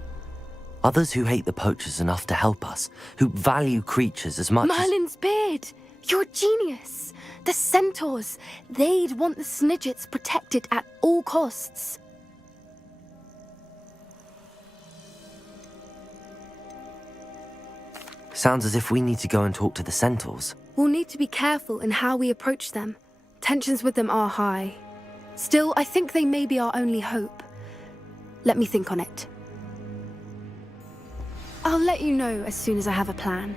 Others who hate the poachers enough to help us, who value creatures as much Merlin's beard! You're a genius! The centaurs! They'd want the Snidgets protected at all costs. Sounds as if we need to go and talk to the centaurs. We'll need to be careful in how we approach them. Tensions with them are high. Still, I think they may be our only hope. Let me think on it. I'll let you know as soon as I have a plan.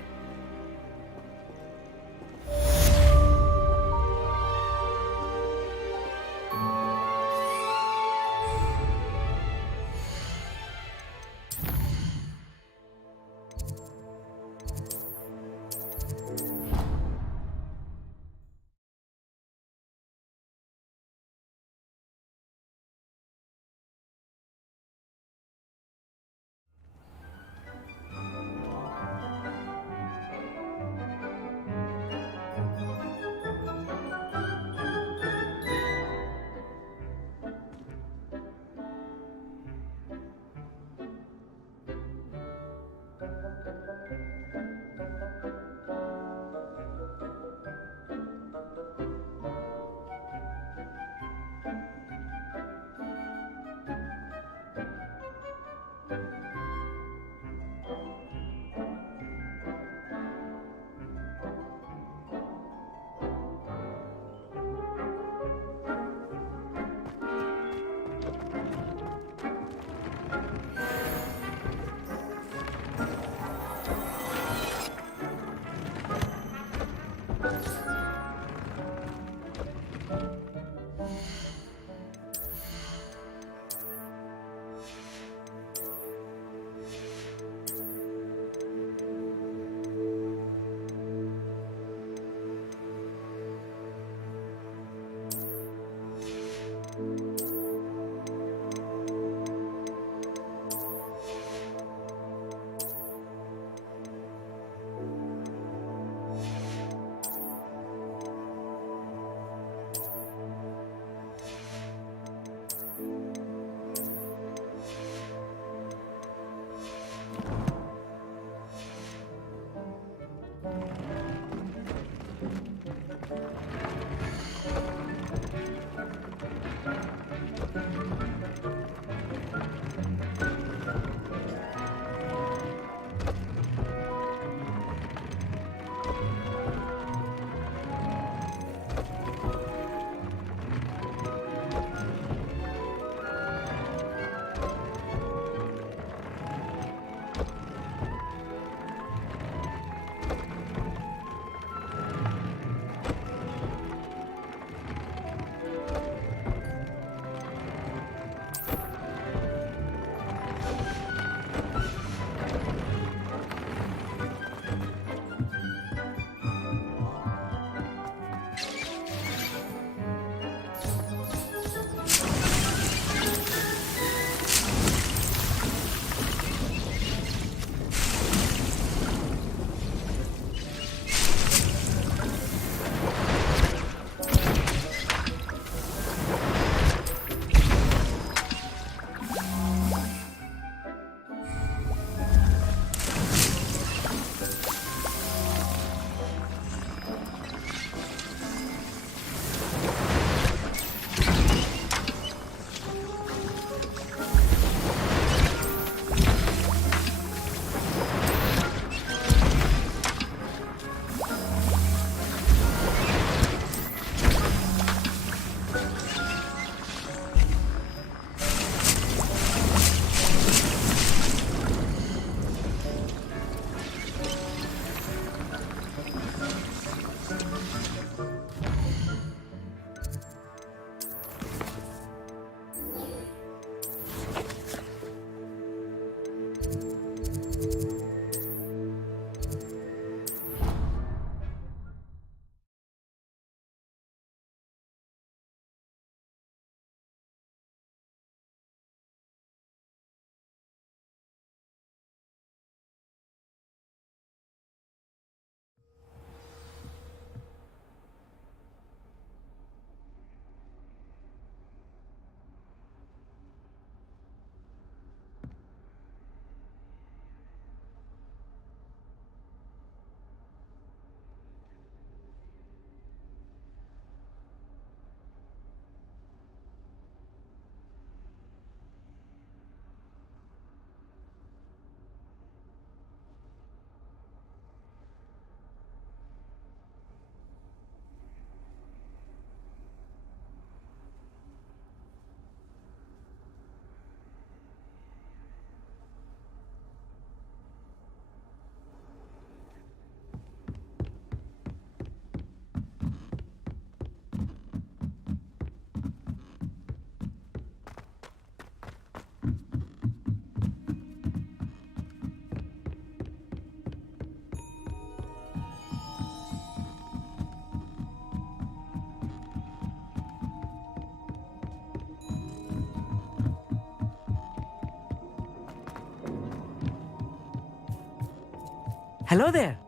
Hello there.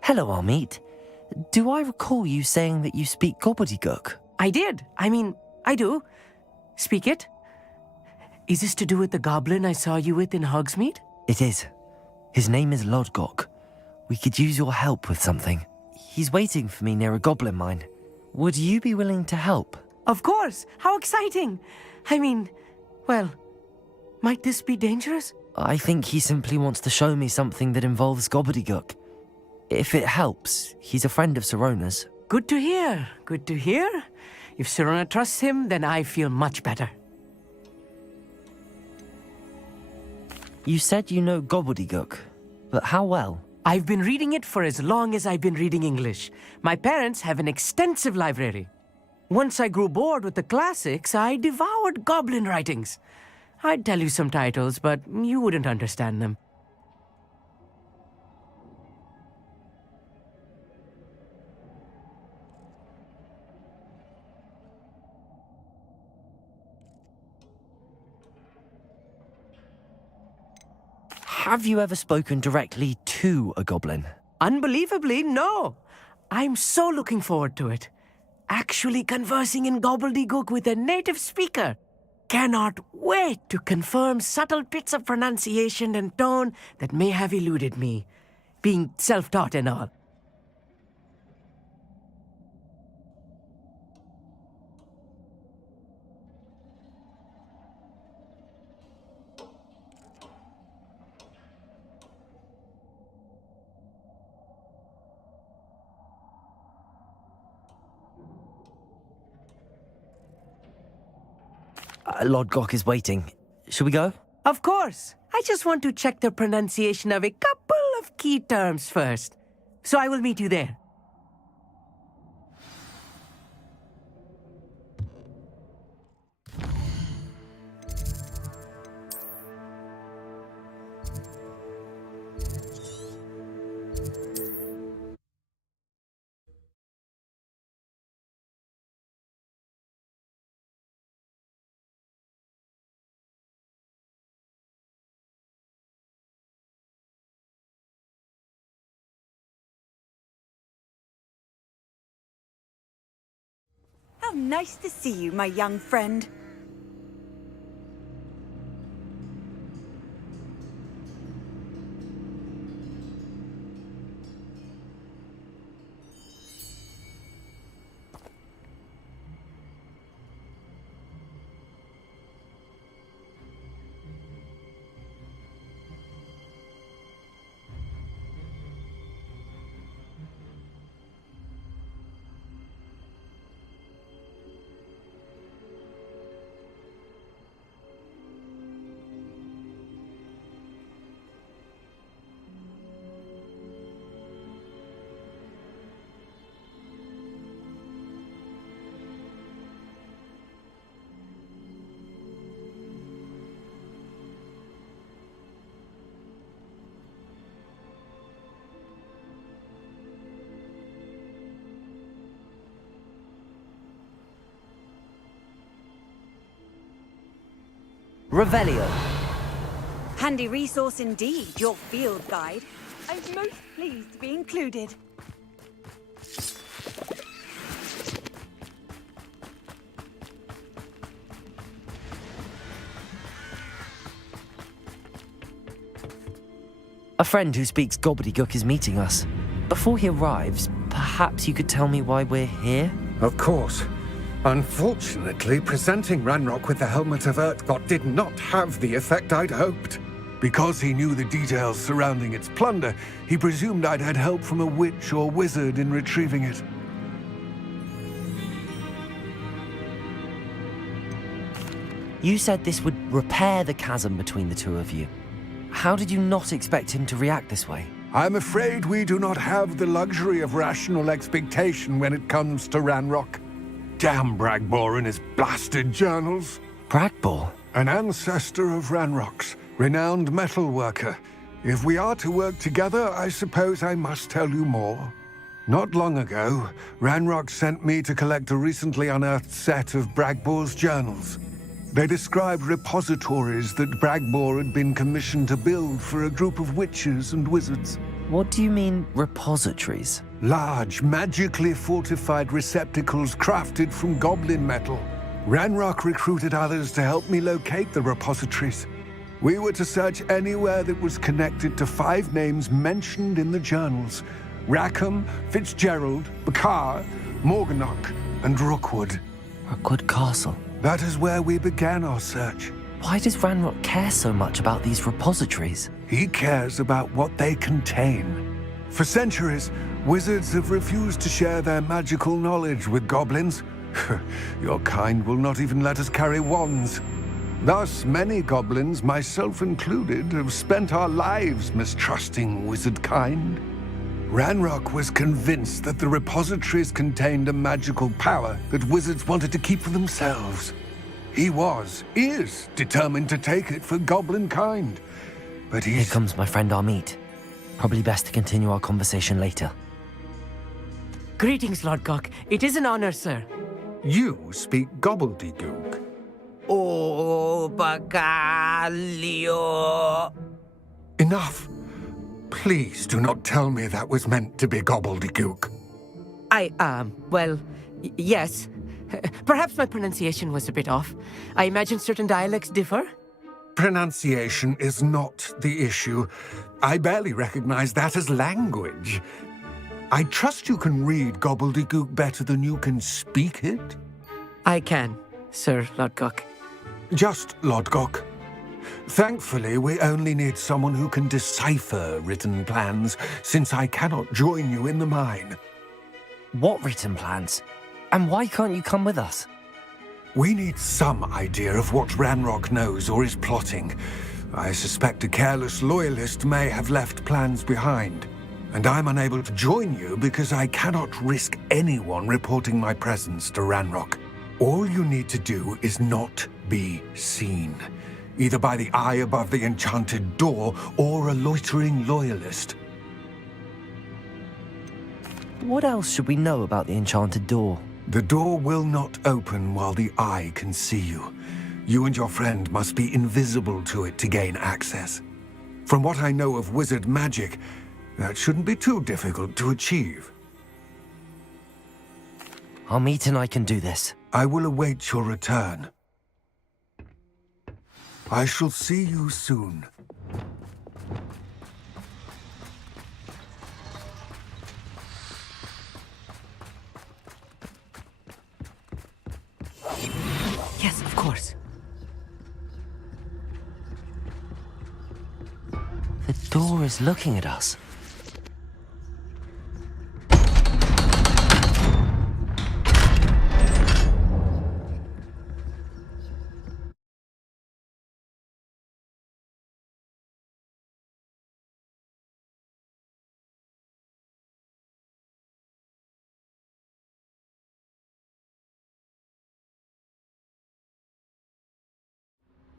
Hello, Armeet. Do I recall you saying that you speak gobbledygook? I did. I do. Speak it. Is this to do with the goblin I saw you with in Hogsmeade? It is. His name is Lodgok. We could use your help with something. He's waiting for me near a goblin mine. Would you be willing to help? Of course. How exciting. Well, might this be dangerous? I think he simply wants to show me something that involves gobbledygook. If it helps, he's a friend of Sirona's. Good to hear. Good to hear. If Sirona trusts him, then I feel much better. You said you know gobbledygook, but how well? I've been reading it for as long as I've been reading English. My parents have an extensive library. Once I grew bored with the classics, I devoured goblin writings. I'd tell you some titles, but you wouldn't understand them. Have you ever spoken directly to a goblin? Unbelievably, no. I'm so looking forward to it. Actually conversing in gobbledygook with a native speaker. Cannot wait to confirm subtle bits of pronunciation and tone that may have eluded me, being self-taught and all. Lodgok is waiting. Shall we go? Of course. I just want to check the pronunciation of a couple of key terms first. So I will meet you there. How nice to see you, my young friend. Revelio. Handy resource indeed, your field guide. I'm most pleased to be included. A friend who speaks gobbledygook is meeting us. Before he arrives, perhaps you could tell me why we're here? Of course. Unfortunately, presenting Ranrock with the Helmet of Urtkot did not have the effect I'd hoped. Because he knew the details surrounding its plunder, he presumed I'd had help from a witch or wizard in retrieving it. You said this would repair the chasm between the two of you. How did you not expect him to react this way? I'm afraid we do not have the luxury of rational expectation when it comes to Ranrock. Damn Bragbor and his blasted journals. Bragbor? An ancestor of Ranrock's, renowned metal worker. If we are to work together, I suppose I must tell you more. Not long ago, Ranrock sent me to collect a recently unearthed set of Bragbor's journals. They described repositories that Bragbor had been commissioned to build for a group of witches and wizards. What do you mean, repositories? Large, magically fortified receptacles crafted from goblin metal. Ranrock recruited others to help me locate the repositories. We were to search anywhere that was connected to 5 names mentioned in the journals: Rackham, Fitzgerald, Bakar, Morganach, and Rookwood. Rookwood Castle. That is where we began our search. Why does Ranrock care so much about these repositories? He cares about what they contain. For centuries, wizards have refused to share their magical knowledge with goblins. Your kind will not even let us carry wands. Thus, many goblins, myself included, have spent our lives mistrusting wizard kind. Ranrock was convinced that the repositories contained a magical power that wizards wanted to keep for themselves. He is determined to take it for goblin kind. But Here comes my friend Amit. Probably best to continue our conversation later. Greetings, Lord Cock. It is an honor, sir. You speak gobbledygook. Oh, Bagalio. Enough. Please do not tell me that was meant to be gobbledygook. Yes. Perhaps my pronunciation was a bit off. I imagine certain dialects differ. Pronunciation is not the issue. I barely recognize that as language. I trust you can read gobbledygook better than you can speak it? I can, Sir Lodgok. Just Lodgok. Thankfully, we only need someone who can decipher written plans, since I cannot join you in the mine. What written plans? And why can't you come with us? We need some idea of what Ranrock knows or is plotting. I suspect a careless loyalist may have left plans behind. And I'm unable to join you because I cannot risk anyone reporting my presence to Ranrock. All you need to do is not be seen, either by the eye above the enchanted door or a loitering loyalist. What else should we know about the enchanted door? The door will not open while the eye can see you. You and your friend must be invisible to it to gain access. From what I know of wizard magic, that shouldn't be too difficult to achieve. Amit and I can do this. I will await your return. I shall see you soon. Yes, of course. The door is looking at us.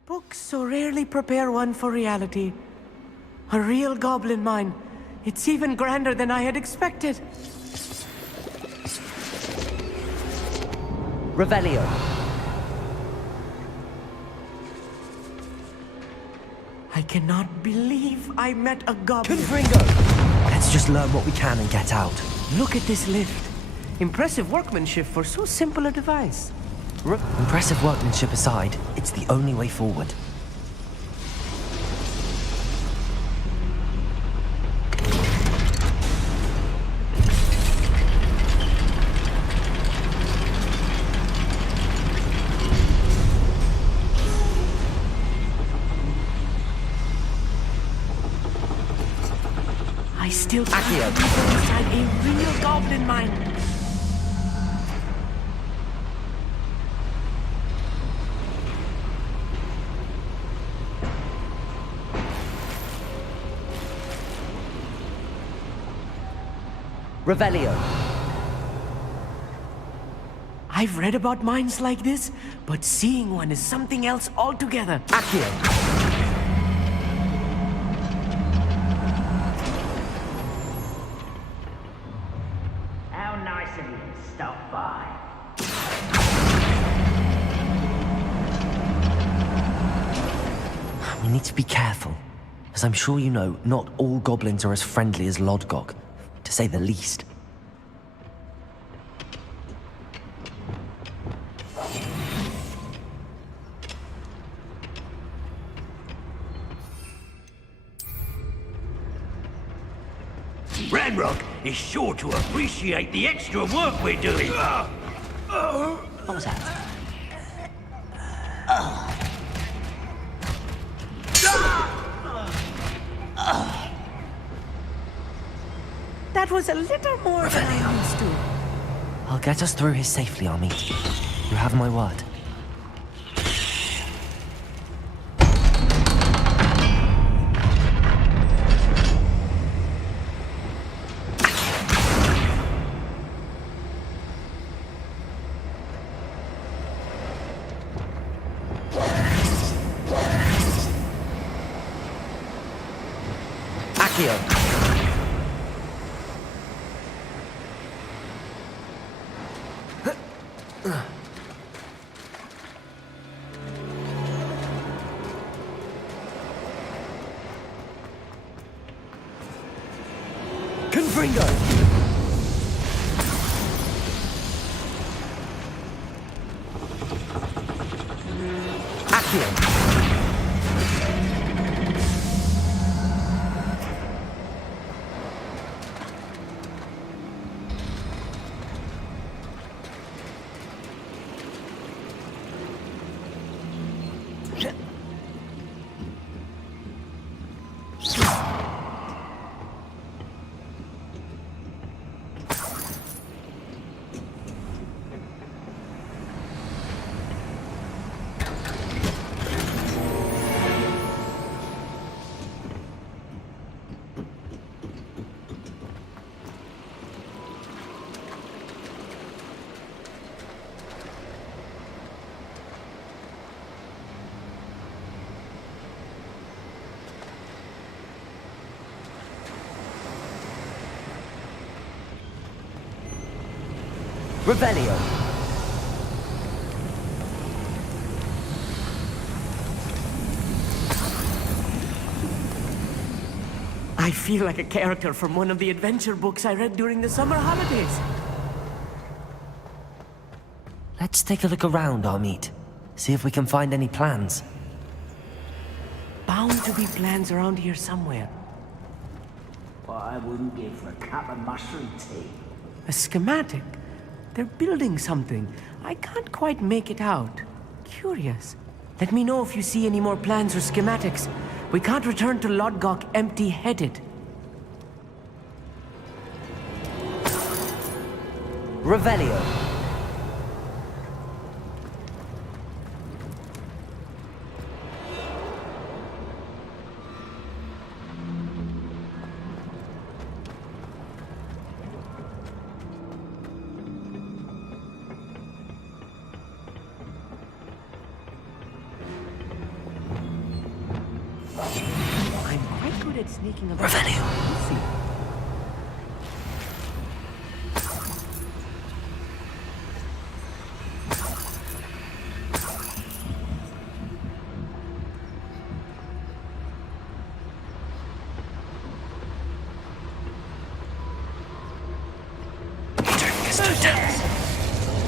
Books so rarely prepare one for reality. A real goblin mine. It's even grander than I had expected. Revelio. I cannot believe I met a goblin. Confringo! Let's just learn what we can and get out. Look at this lift. Impressive workmanship for so simple a device. Impressive workmanship aside, it's the only way forward. I still can't believe inside a real goblin mine. Revelio. I've read about mines like this, but seeing one is something else altogether. Accio. How nice of you to stop by. We need to be careful. As I'm sure you know, not all goblins are as friendly as Lodgok, to say the least. Ranrock is sure to appreciate the extra work we're doing. What was that? That was a little more than I used to. I'll get us through here safely, Amit. You have my word. Revelio. I feel like a character from one of the adventure books I read during the summer holidays. Let's take a look around, Amit. See if we can find any plans. Bound to be plans around here somewhere. What I wouldn't give for a cup of mushroom tea. A schematic? They're building something. I can't quite make it out. Curious. Let me know if you see any more plans or schematics. We can't return to Lodgok empty-headed. Revelio. I'm quite good at sneaking about. Revelio.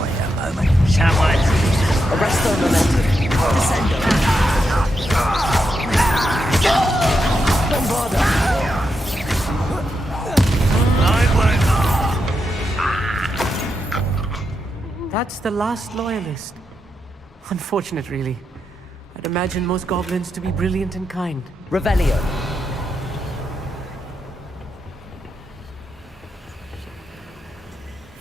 Wait a moment. Someone's Arresto momentum. Descendo. Don't bother. That's the last loyalist. Unfortunate, really. I'd imagine most goblins to be brilliant and kind. Revelio.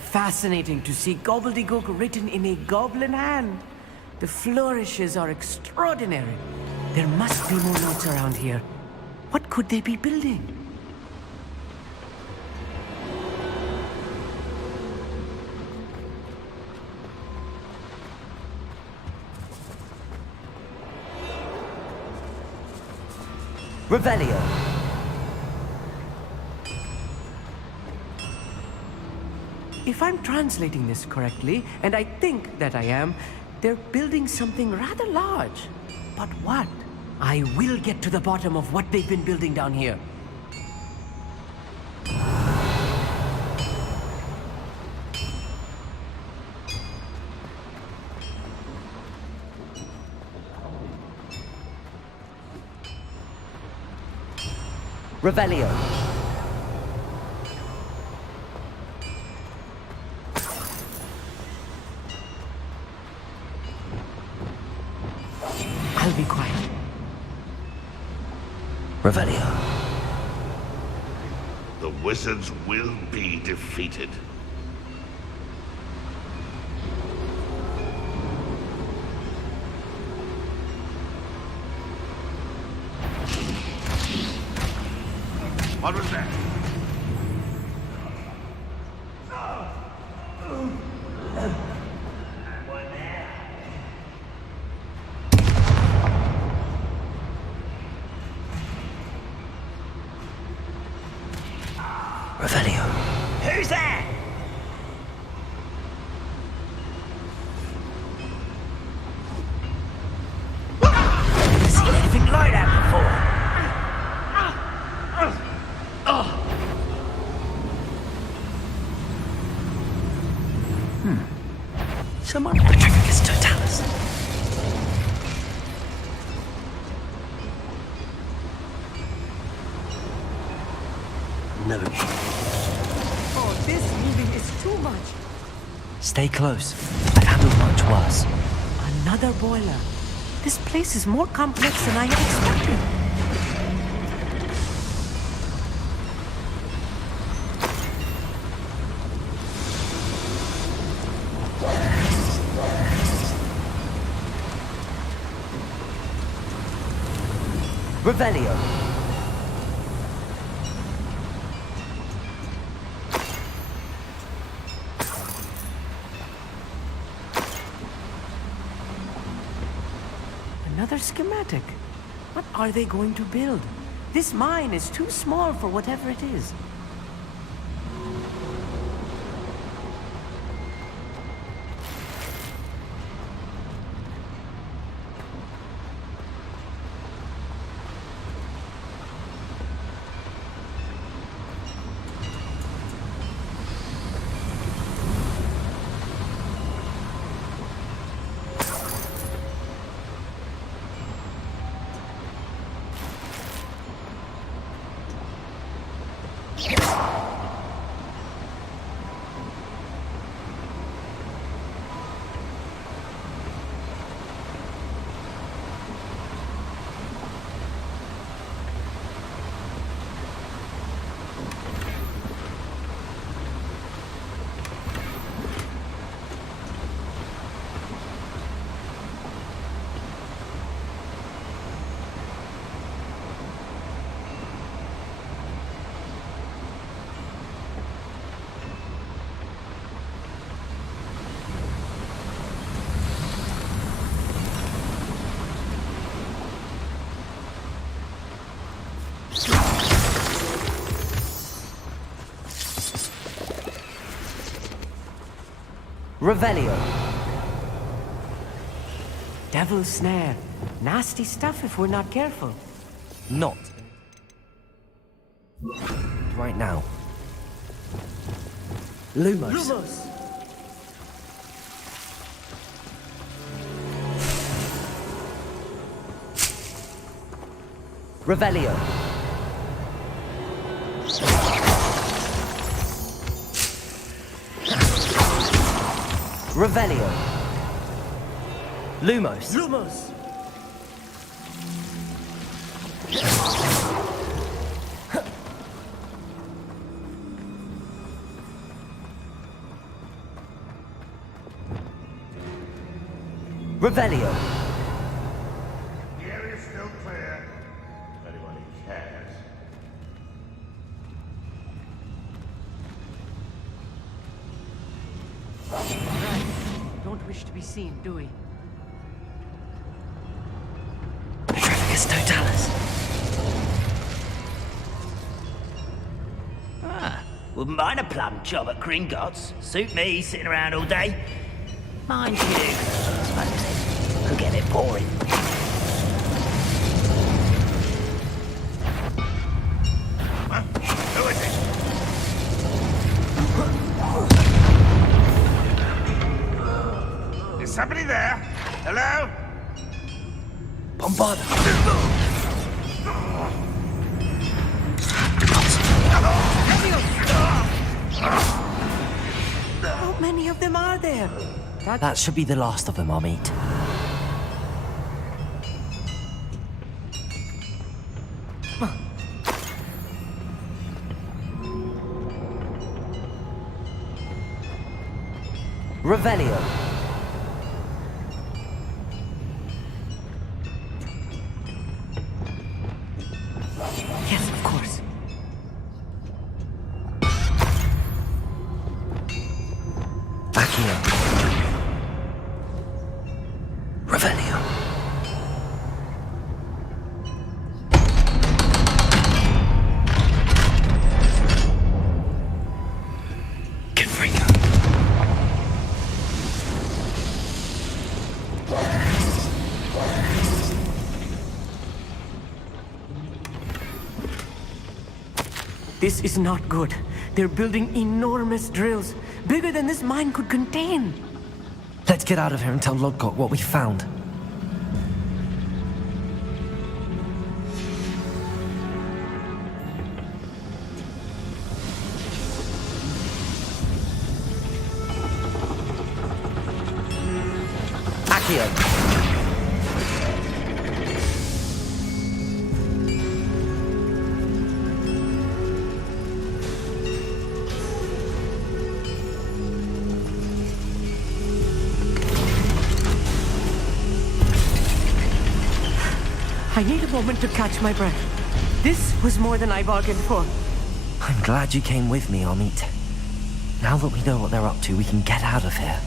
Fascinating to see gobbledygook written in a goblin hand. The flourishes are extraordinary. There must be more notes around here. What could they be building? Revelio. If I'm translating this correctly, and I think that I am, they're building something rather large. But what? I will get to the bottom of what they've been building down here. Revelio. I'll be quiet. Revelio. The wizards will be defeated. What was that? Revelio. Who's there? Never seen anything like that before. Someone Petrificus totalis. No. Oh, this moving is too much. Stay close. I've handled much worse. Another boiler. This place is more complex than I had expected. Revelio. Another schematic. What are they going to build? This mine is too small for whatever it is. Revelio. Devil's snare. Nasty stuff if we're not careful. Not. Right now. Lumos. Lumos! Revelio. Revelio. Lumos. Lumos! Revelio. The area's still clear. If anyone cares. Right. Don't wish to be seen, do we? Petrificus totalis. Wouldn't mind a plum job at Gringotts. Suit me, sitting around all day. Mind you, I suppose it could get a bit boring. Don't bother. How many of them are there? That should be the last of them, Amit. Revelio. Yes, of course. Accio. Revelio. Confringo. This is not good. They're building enormous drills, bigger than this mine could contain. Let's get out of here and tell Lodgok what we found. Accio. I need a moment to catch my breath. This was more than I bargained for. I'm glad you came with me, Amit. Now that we know what they're up to, we can get out of here.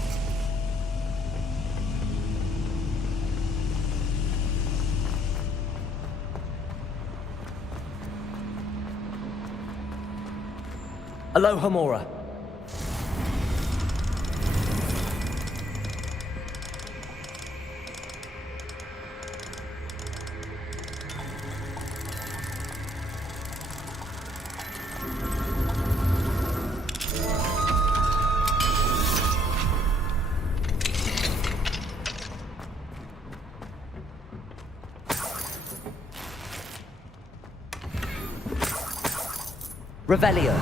Aloha Mora. Revelio.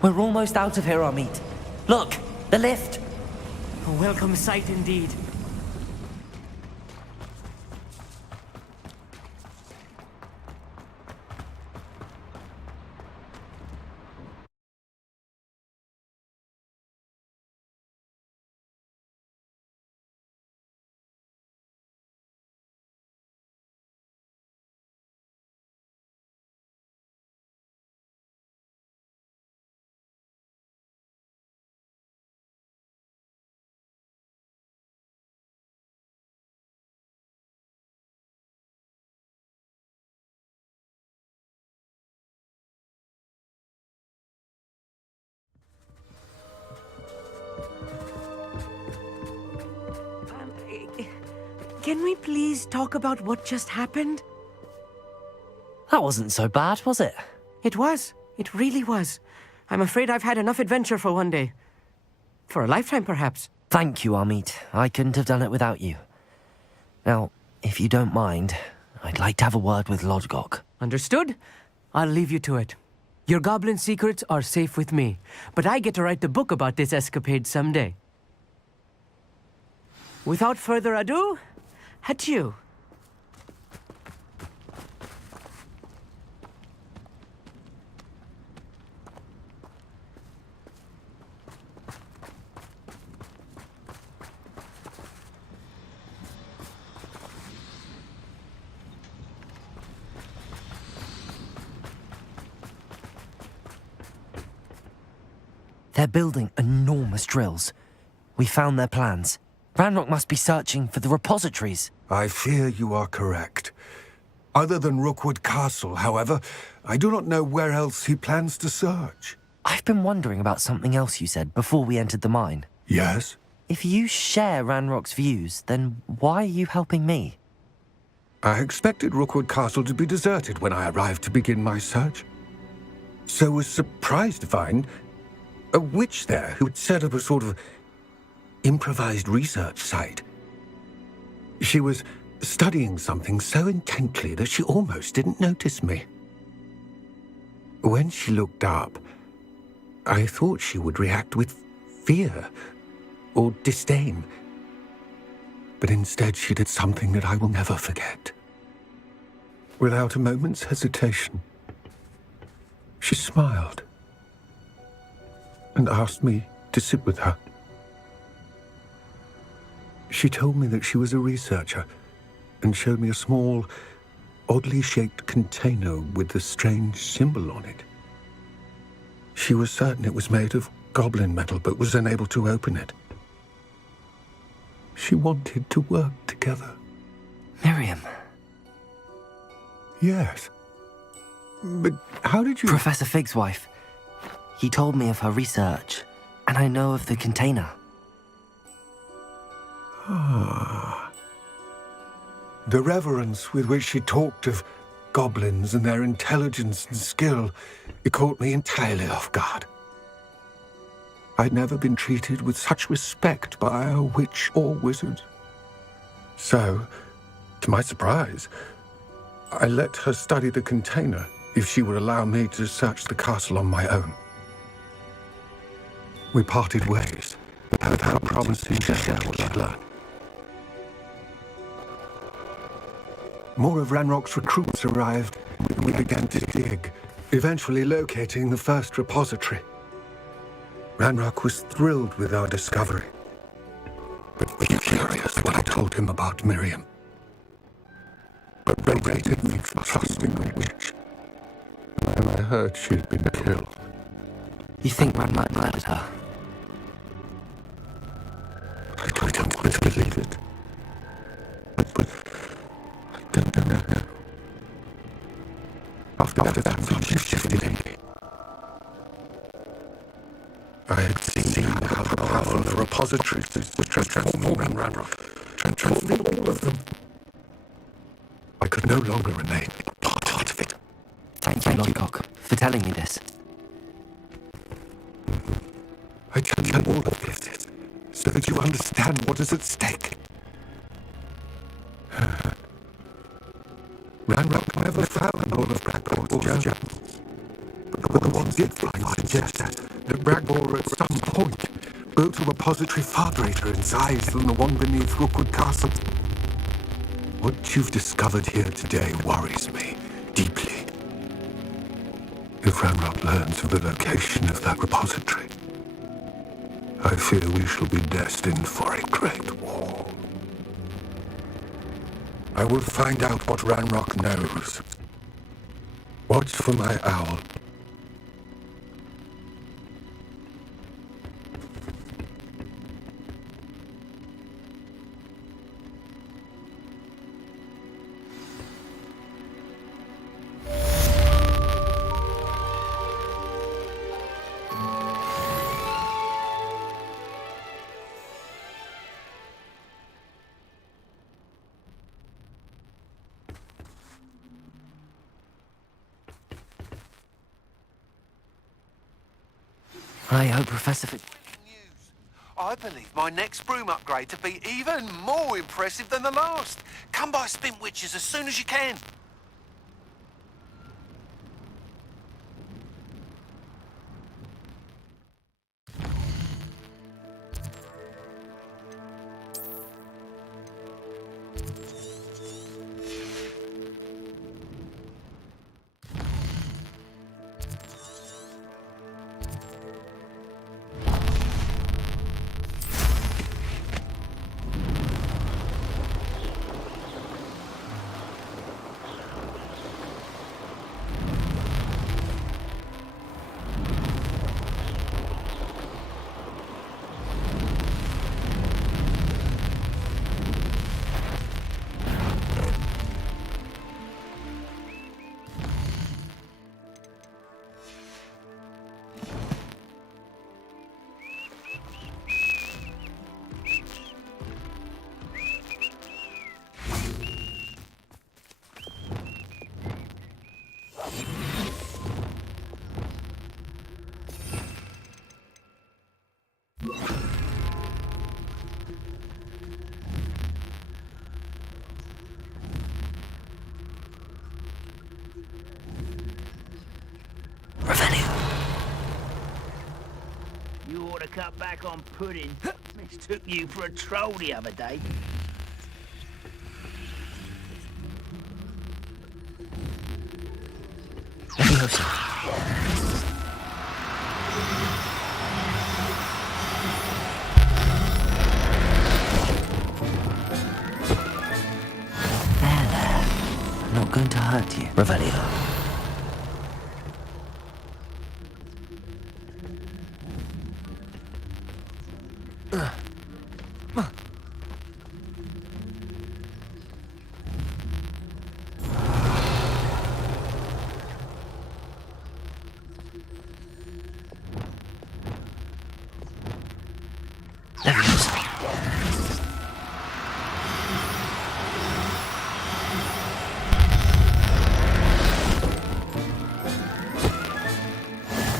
We're almost out of here, Amit. Look, the lift. A welcome sight indeed. Can we please talk about what just happened? That wasn't so bad, was it? It was. It really was. I'm afraid I've had enough adventure for one day. For a lifetime, perhaps. Thank you, Amit. I couldn't have done it without you. Now, if you don't mind, I'd like to have a word with Lodgok. Understood? I'll leave you to it. Your goblin secrets are safe with me, but I get to write the book about this escapade someday. Without further ado, adieu. They're building enormous drills. We found their plans. Ranrock must be searching for the repositories. I fear you are correct. Other than Rookwood Castle, however, I do not know where else he plans to search. I've been wondering about something else you said before we entered the mine. Yes? If you share Ranrock's views, then why are you helping me? I expected Rookwood Castle to be deserted when I arrived to begin my search. So was surprised to find a witch there who had set up a sort of improvised research site. She was studying something so intently that she almost didn't notice me. When she looked up, I thought she would react with fear or disdain. But instead she did something that I will never forget. Without a moment's hesitation, she smiled and asked me to sit with her. She told me that she was a researcher and showed me a small, oddly shaped container with a strange symbol on it. She was certain it was made of goblin metal, but was unable to open it. She wanted to work together. Miriam. Yes. But how did you... Professor Fig's wife. He told me of her research, and I know of the container. Ah. The reverence with which she talked of goblins and their intelligence and skill, it caught me entirely off guard. I'd never been treated with such respect by a witch or wizard. So, to my surprise, I let her study the container if she would allow me to search the castle on my own. We parted ways, without promising to share what I'd learned. More of Ranrock's recruits arrived, and we began to dig, eventually locating the first repository. Ranrock was thrilled with our discovery, but was curious when I told him about Miriam. But rated me for trusting the witch, and I heard she'd been killed. You think Ranrock murdered her? I don't want to believe it. But I don't know. After that, something shifted in me. I had seen how powerful the repositories was transforming Ranrock, transforming all of them. I could no longer remain part of it. Thank you, Longcock, for telling me this. I tell you all of this so that you understand what is at stake. Ranrock never found all of Bragbor's gems, but the ones did find suggest that Bragbor at some point built a repository far greater in size than the one beneath Rookwood Castle. What you've discovered here today worries me deeply. If Ranrock learns of the location of that repository, I fear we shall be destined for a great war. I will find out what Ranrock knows. Watch for my owl. I hope Professor Fig... I believe my next broom upgrade to be even more impressive than the last. Come by Spint Witches as soon as you can. You ought to cut back on pudding. Mistook you for a troll the other day. I'm not going to hurt you. Revelio.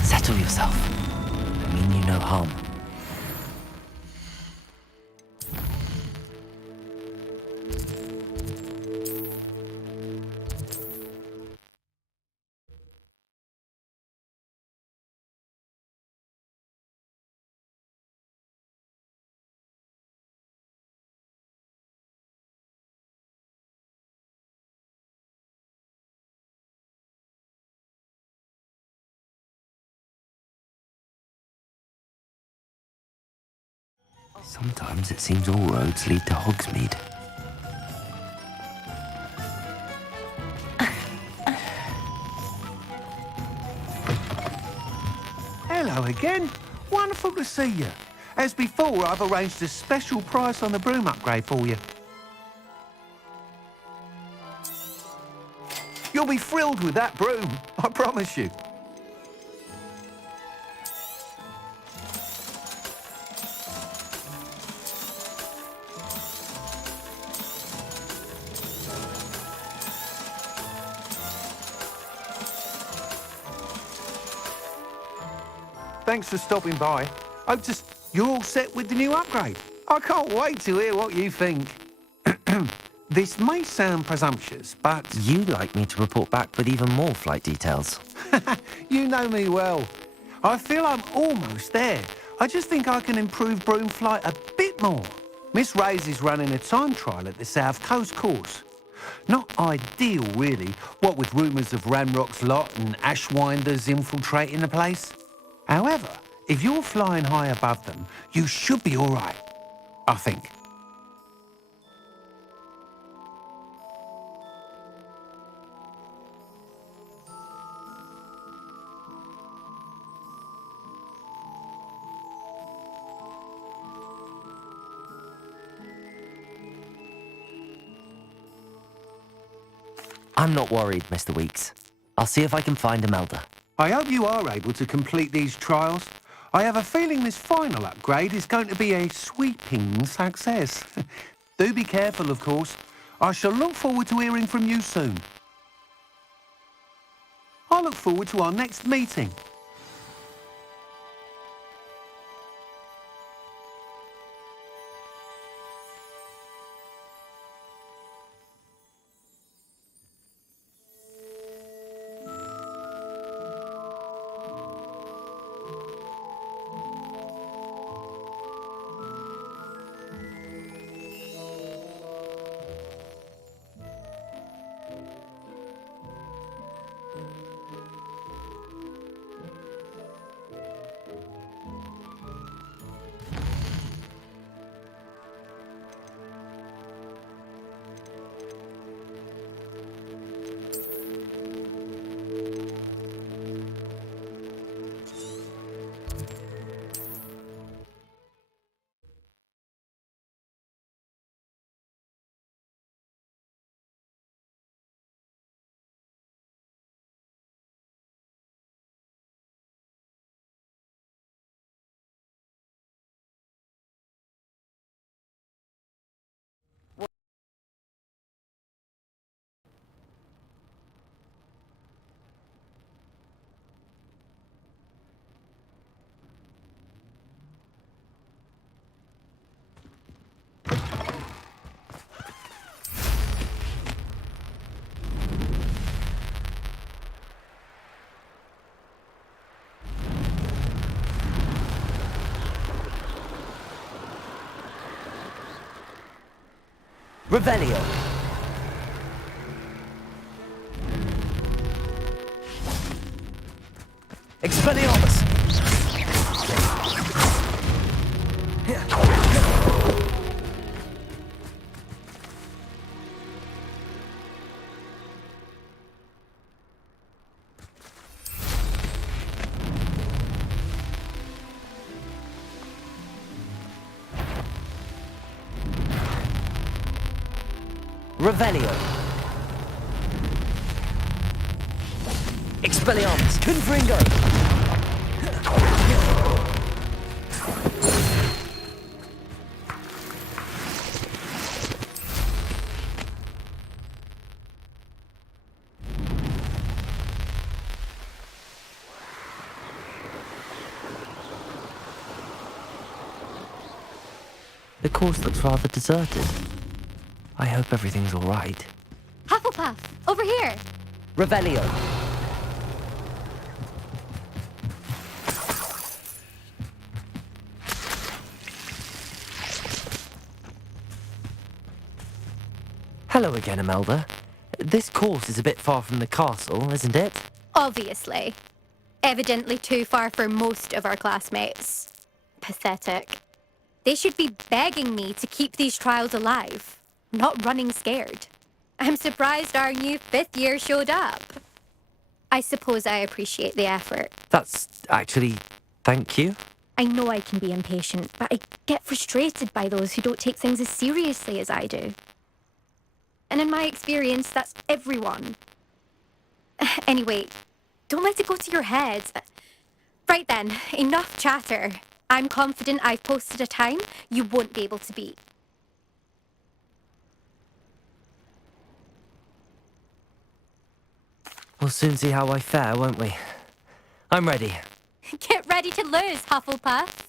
Settle yourself. I mean you no harm. Sometimes it seems all roads lead to Hogsmeade. Hello again. Wonderful to see you. As before, I've arranged a special price on the broom upgrade for you. You'll be thrilled with that broom, I promise you. Thanks for stopping by. Hope you're all set with the new upgrade. I can't wait to hear what you think. This may sound presumptuous, but... You'd like me to report back with even more flight details. You know me well. I feel I'm almost there. I just think I can improve broom flight a bit more. Miss Ray's is running a time trial at the South Coast course. Not ideal, really, what with rumours of Ranrock's lot and Ashwinders infiltrating the place. However, if you're flying high above them, you should be all right, I think. I'm not worried, Mr. Weeks. I'll see if I can find Imelda. I hope you are able to complete these trials. I have a feeling this final upgrade is going to be a sweeping success. Do be careful, of course. I shall look forward to hearing from you soon. I look forward to our next meeting. Revelio. Expelliarmus. Revelio. Expelliarmus. Confringo. The course looks rather deserted. I hope everything's all right. Hufflepuff, over here. Revelio. Hello again, Imelda. This course is a bit far from the castle, isn't it? Obviously. Evidently too far for most of our classmates. Pathetic. They should be begging me to keep these trials alive, not running scared. I'm surprised our new 5th year showed up. I suppose I appreciate the effort. That's actually... thank you. I know I can be impatient, but I get frustrated by those who don't take things as seriously as I do. And in my experience, that's everyone. Anyway, don't let it go to your head. Right then, enough chatter. I'm confident I've posted a time you won't be able to beat. We'll soon see how I fare, won't we? I'm ready. Get ready to lose, Hufflepuff.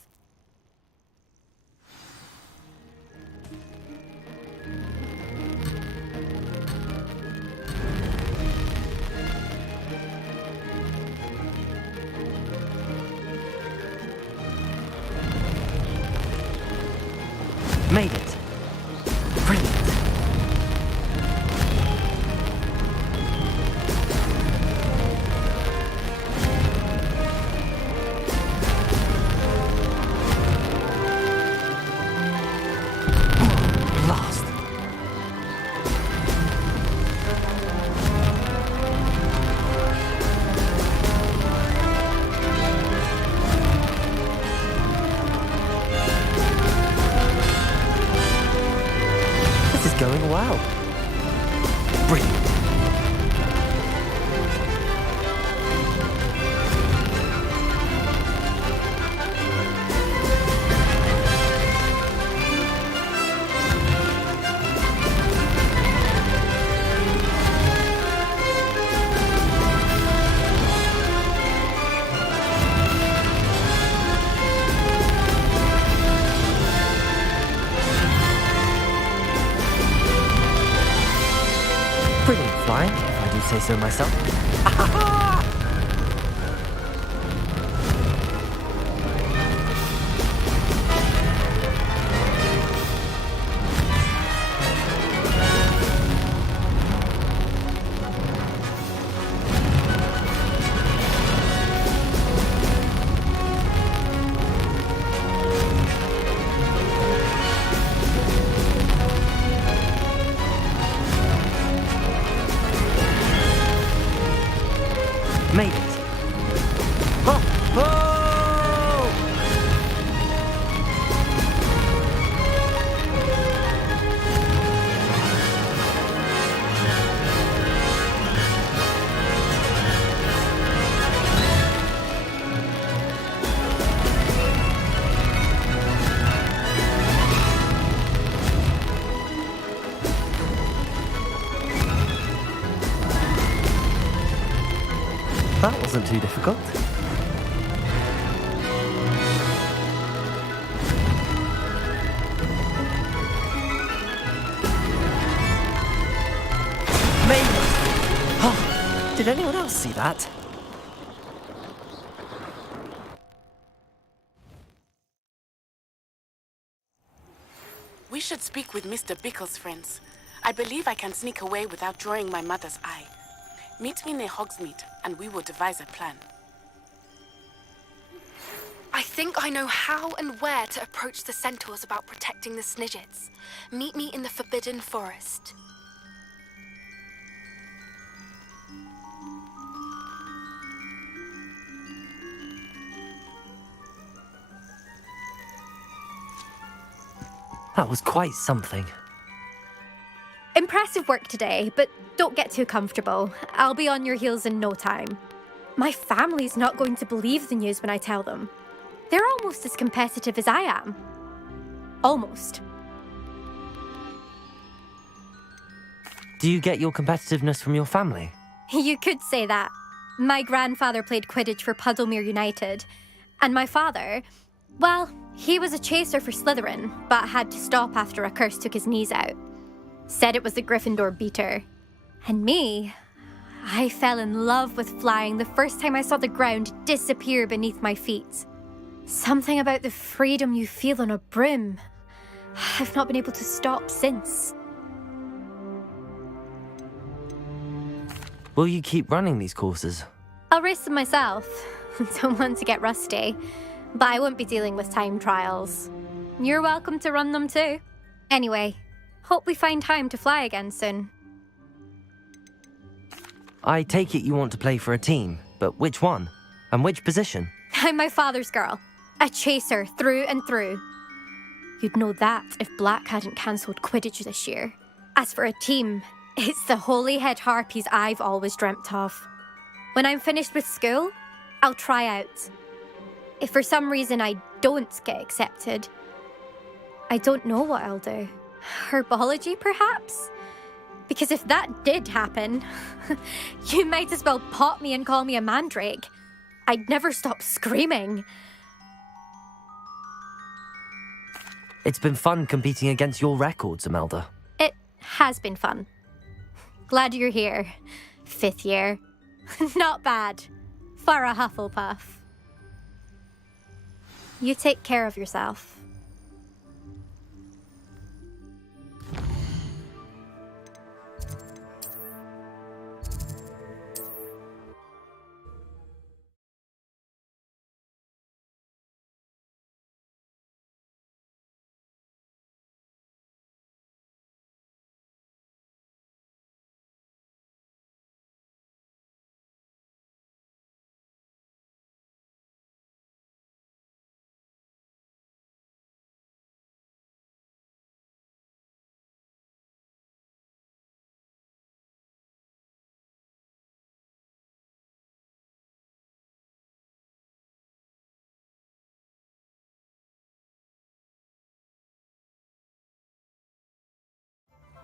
Made it. Brilliant. Blast. This is going well. Brilliant. Brilliant flying, if I do say so myself. Made it. Oh! Oh! That wasn't too difficult. Made it! Oh, did anyone else see that? We should speak with Mr. Bickle's friends. I believe I can sneak away without drawing my mother's eye. Meet me near Hogsmeade, and we will devise a plan. I think I know how and where to approach the centaurs about protecting the Snidgets. Meet me in the Forbidden Forest. That was quite something. Impressive work today, but don't get too comfortable. I'll be on your heels in no time. My family's not going to believe the news when I tell them. They're almost as competitive as I am. Almost. Do you get your competitiveness from your family? You could say that. My grandfather played Quidditch for Puddlemere United. And my father, well, he was a chaser for Slytherin, but had to stop after a curse took his knees out. Said it was the Gryffindor beater. And me, I fell in love with flying the first time I saw the ground disappear beneath my feet. Something about the freedom you feel on a broom. I've not been able to stop since. Will you keep running these courses? I'll race them myself. Don't want to get rusty. But I won't be dealing with time trials. You're welcome to run them too. Anyway, hope we find time to fly again soon. I take it you want to play for a team, but which one? And which position? I'm my father's girl. A chaser through and through. You'd know that if Black hadn't cancelled Quidditch this year. As for a team, it's the Holyhead Harpies I've always dreamt of. When I'm finished with school, I'll try out. If for some reason I don't get accepted, I don't know what I'll do. Herbology, perhaps? Because if that did happen, you might as well pop me and call me a mandrake. I'd never stop screaming. It's been fun competing against your records, Imelda. It has been fun. Glad you're here. 5th year. Not bad. For a Hufflepuff. You take care of yourself.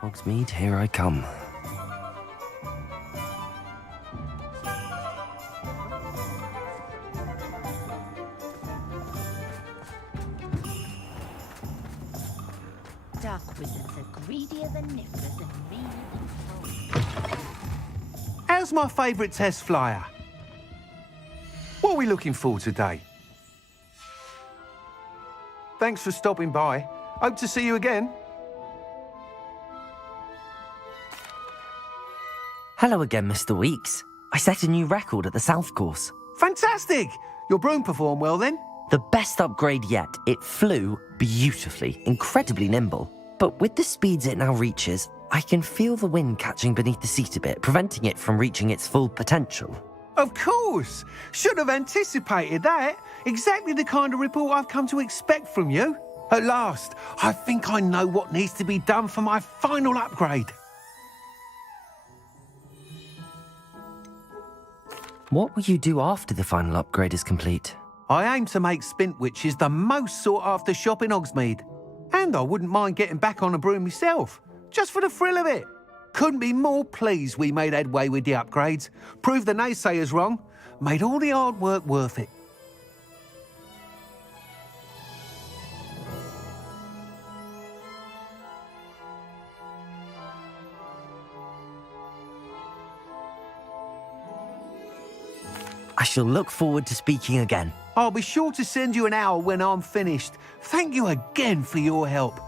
Hogsmeade, here I come. Dark wizards are greedier than nifflers and meaner than trolls. How's my favourite test flyer? What are we looking for today? Thanks for stopping by. Hope to see you again. Hello again, Mr. Weeks. I set a new record at the South Course. Fantastic! Your broom performed well then? The best upgrade yet. It flew beautifully, incredibly nimble. But with the speeds it now reaches, I can feel the wind catching beneath the seat a bit, preventing it from reaching its full potential. Of course! Should have anticipated that. Exactly the kind of report I've come to expect from you. At last, I think I know what needs to be done for my final upgrade. What will you do after the final upgrade is complete? I aim to make Spintwitches the most sought-after shop in Hogsmeade. And I wouldn't mind getting back on a broom myself, just for the thrill of it. Couldn't be more pleased we made headway with the upgrades, proved the naysayers wrong, made all the hard work worth it. I shall look forward to speaking again. I'll be sure to send you an owl when I'm finished. Thank you again for your help.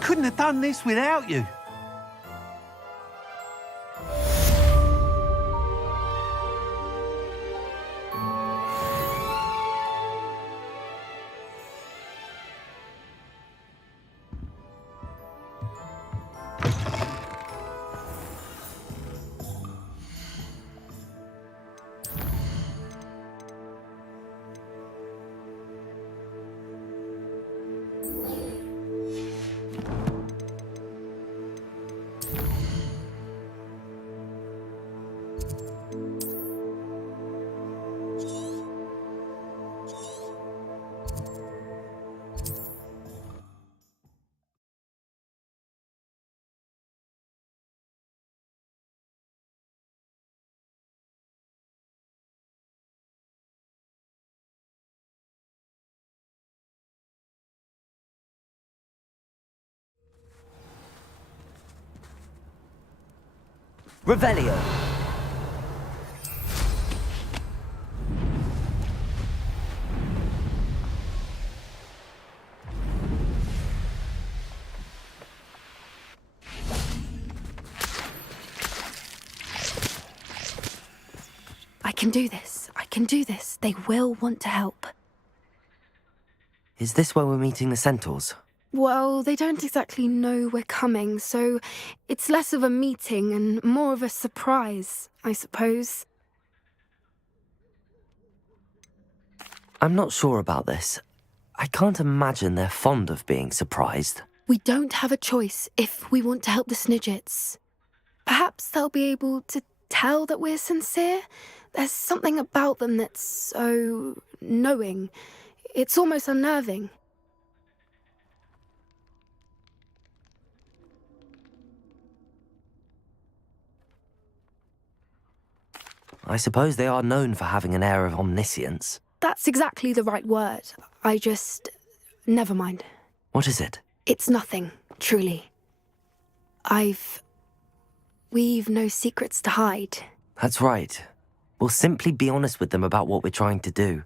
couldn't have done this without you. Revelio. I can do this. I can do this. They will want to help. Is this where we're meeting the centaurs? Well, they don't exactly know we're coming, so it's less of a meeting and more of a surprise, I suppose. I'm not sure about this. I can't imagine they're fond of being surprised. We don't have a choice if we want to help the Snidgets. Perhaps they'll be able to tell that we're sincere. There's something about them that's so knowing. It's almost unnerving. I suppose they are known for having an air of omniscience. That's exactly the right word. Never mind. What is it? It's nothing, truly. We've no secrets to hide. That's right. We'll simply be honest with them about what we're trying to do.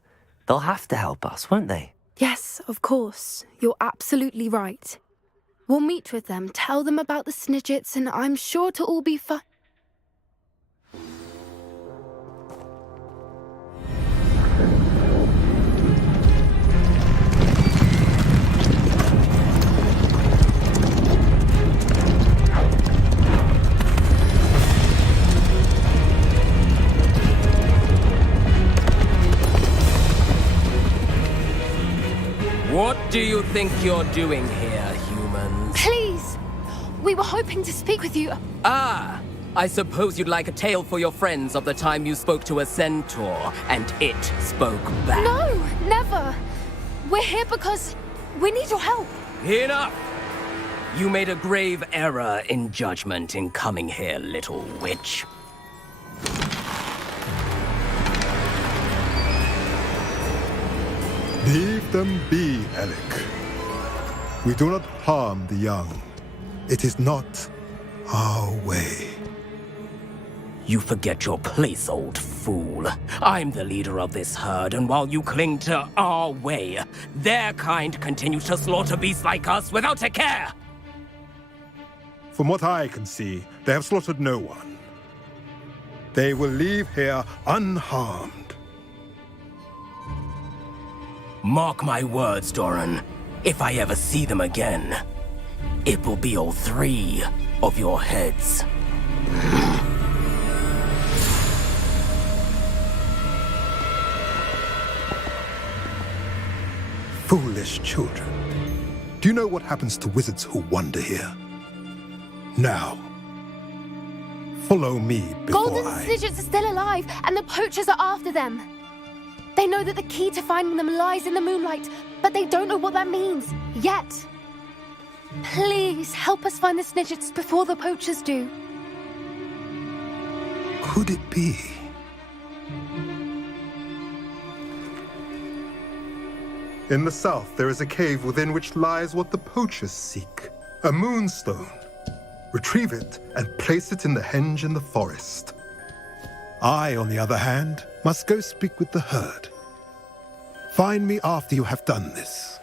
They'll have to help us, won't they? Yes, of course. You're absolutely right. We'll meet with them, tell them about the Snidgets, and I'm sure to all be fine. What do you think you're doing here, humans? Please! We were hoping to speak with you. Ah! I suppose you'd like a tale for your friends of the time you spoke to a centaur, and it spoke back. No! Never! We're here because we need your help. Enough! You made a grave error in judgment in coming here, little witch. Leave them be, Alec. We do not harm the young. It is not our way. You forget your place, old fool. I'm the leader of this herd, and while you cling to our way, their kind continues to slaughter beasts like us without a care! From what I can see, they have slaughtered no one. They will leave here unharmed. Mark my words, Doran. If I ever see them again, it will be all 3 of your heads. Foolish children. Do you know what happens to wizards who wander here? Now, follow me before Golden Snidgets are still alive, and the poachers are after them. They know that the key to finding them lies in the moonlight, but they don't know what that means, yet. Please, help us find the Snidgets before the poachers do. Could it be? In the south, there is a cave within which lies what the poachers seek. A moonstone. Retrieve it and place it in the henge in the forest. I, on the other hand, must go speak with the herd. Find me after you have done this.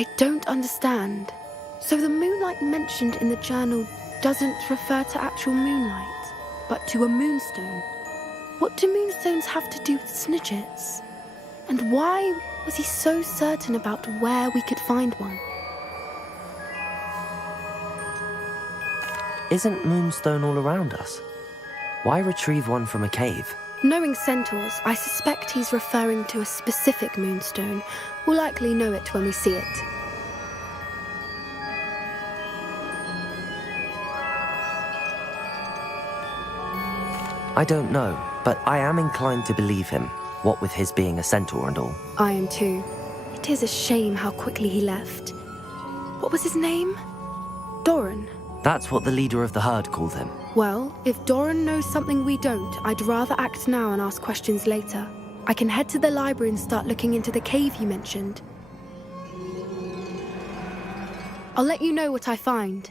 I don't understand. So the moonlight mentioned in the journal doesn't refer to actual moonlight, but to a moonstone. What do moonstones have to do with snidgets? And why was he so certain about where we could find one? Isn't moonstone all around us? Why retrieve one from a cave? Knowing centaurs, I suspect he's referring to a specific moonstone. We'll likely know it when we see it. I don't know, but I am inclined to believe him, what with his being a centaur and all. I am too. It is a shame how quickly he left. What was his name? Doran. That's what the leader of the herd called him. Well, if Doran knows something we don't, I'd rather act now and ask questions later. I can head to the library and start looking into the cave you mentioned. I'll let you know what I find.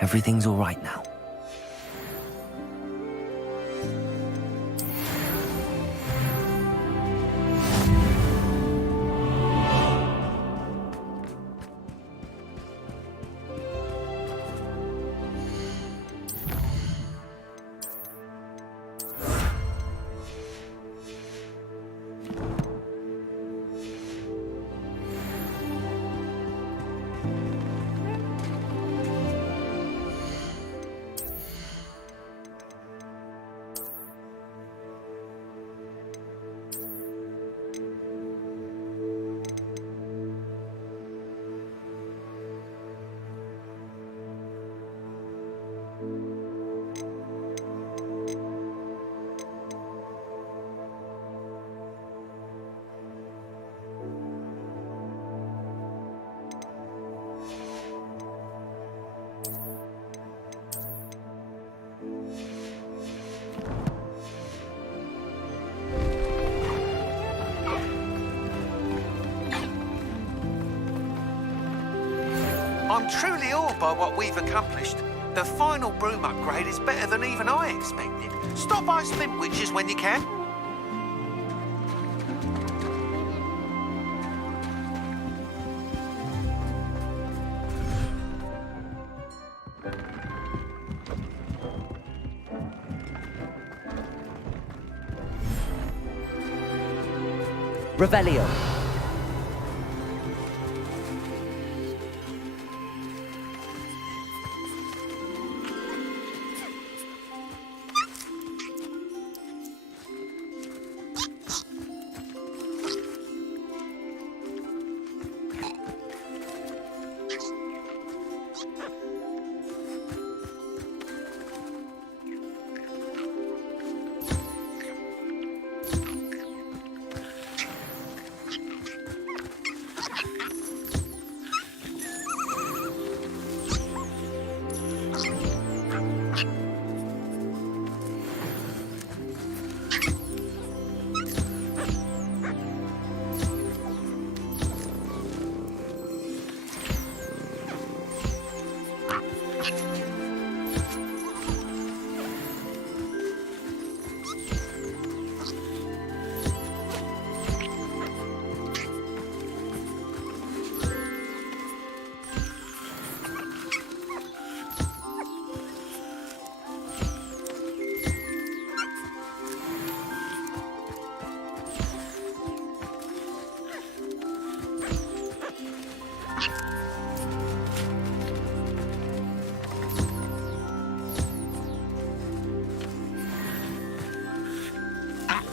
Everything's all right now. I'm truly awed by what we've accomplished. The final broom upgrade is better than even I expected. Stop by Slimpwitches when you can. Revelio.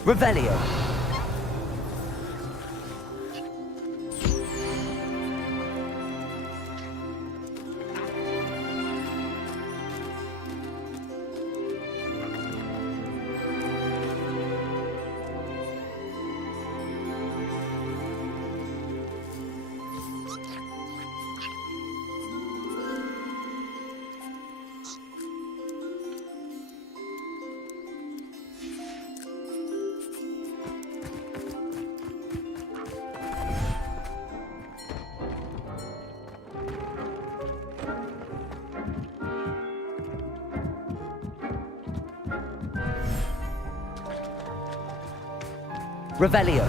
Revelio. Revelio.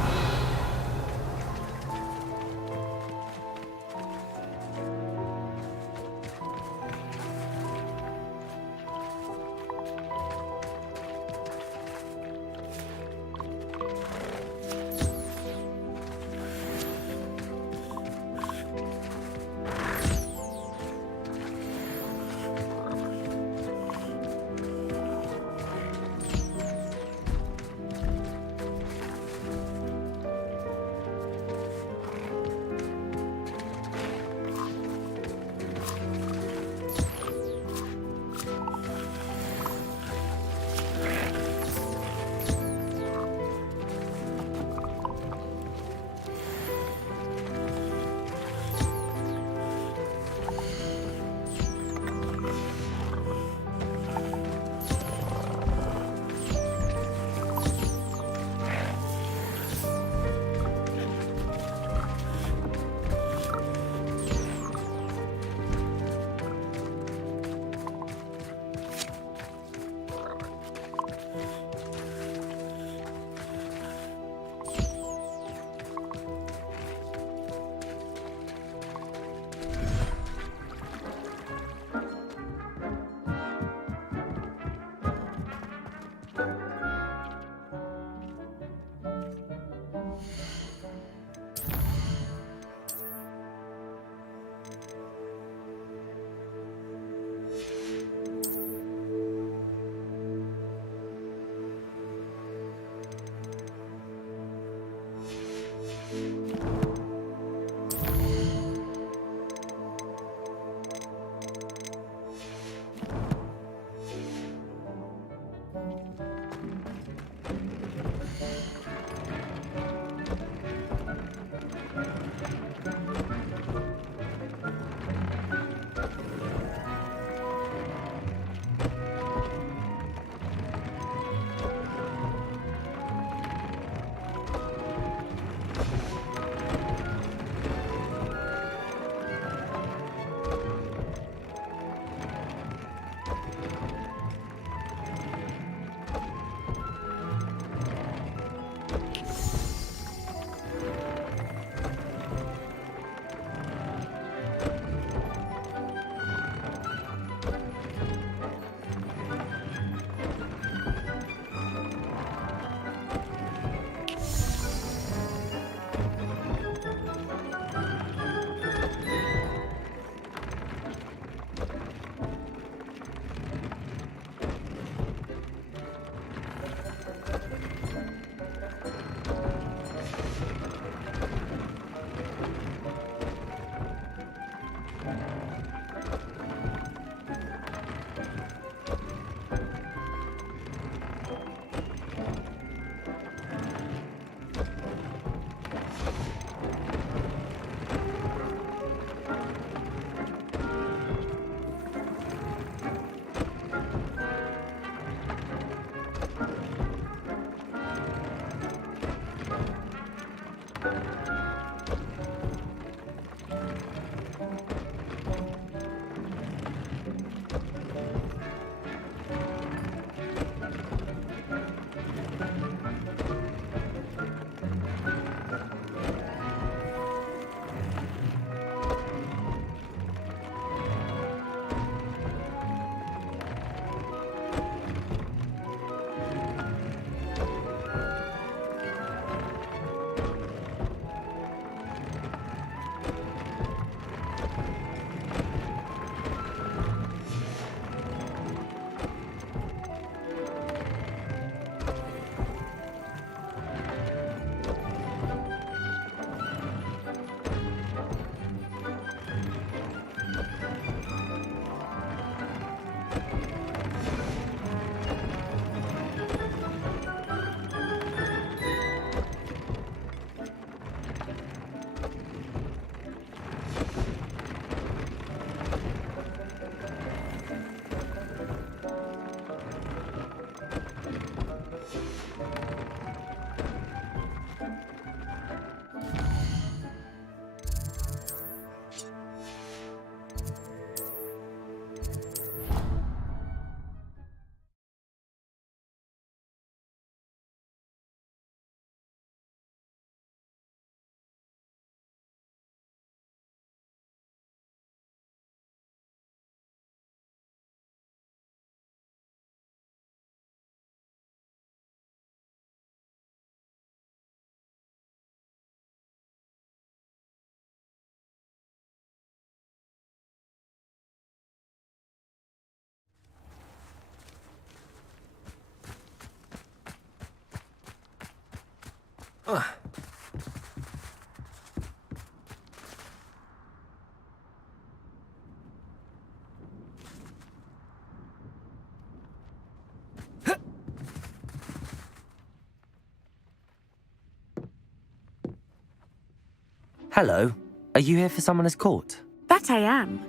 Hello. Are you here for someone as court? That I am.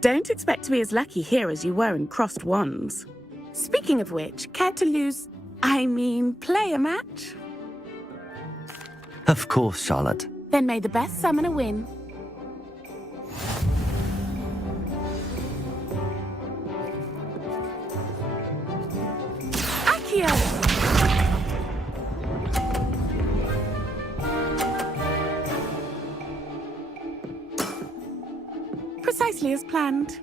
Don't expect to be as lucky here as you were in Crossed Wands. Speaking of which, care to play a match? Of course, Charlotte. Then may the best summoner win. Accio! Precisely as planned.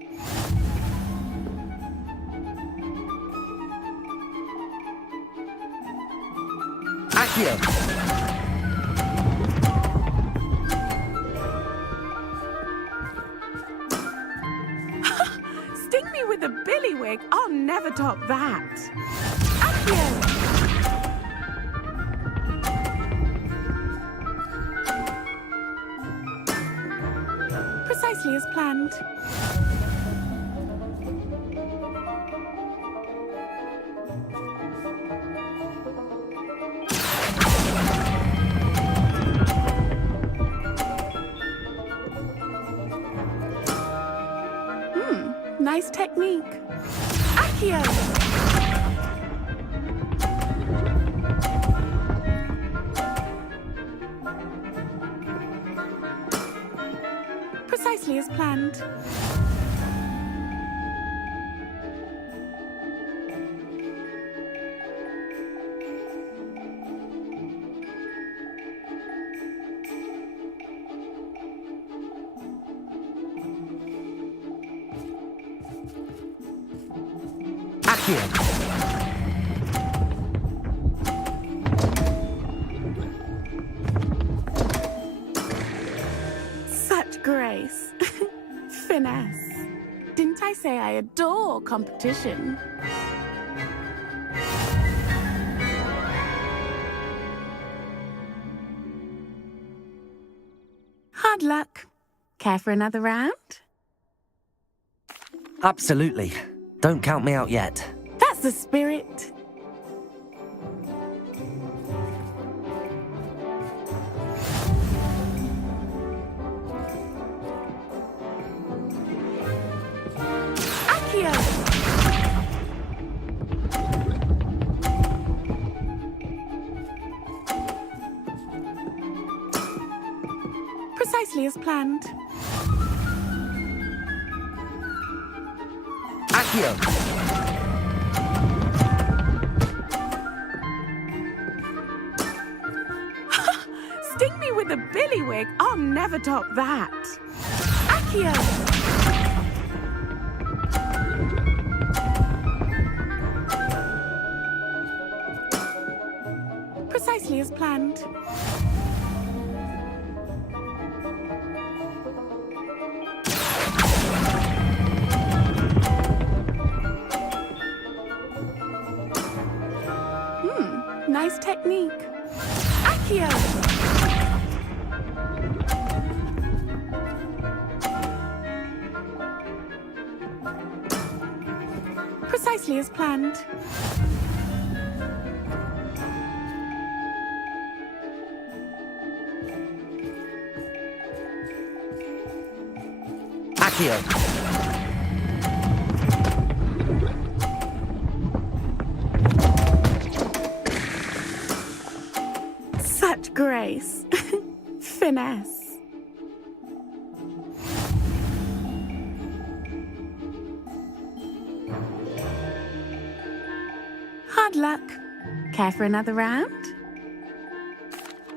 Accio! Sting me with a billywig? I'll never top that. Accio! Precisely as planned. Nice technique. Accio! Precisely as planned. Such grace. Finesse. Didn't I say I adore competition? Hard luck. Care for another round? Absolutely. Don't count me out yet. That's the spirit. Accio! Precisely as planned. Accio! Sting me with a billywig? I'll never top that. Accio! Precisely as planned. Nice technique. Accio! Precisely as planned. Accio! Such grace. Finesse. Hard luck. Care for another round?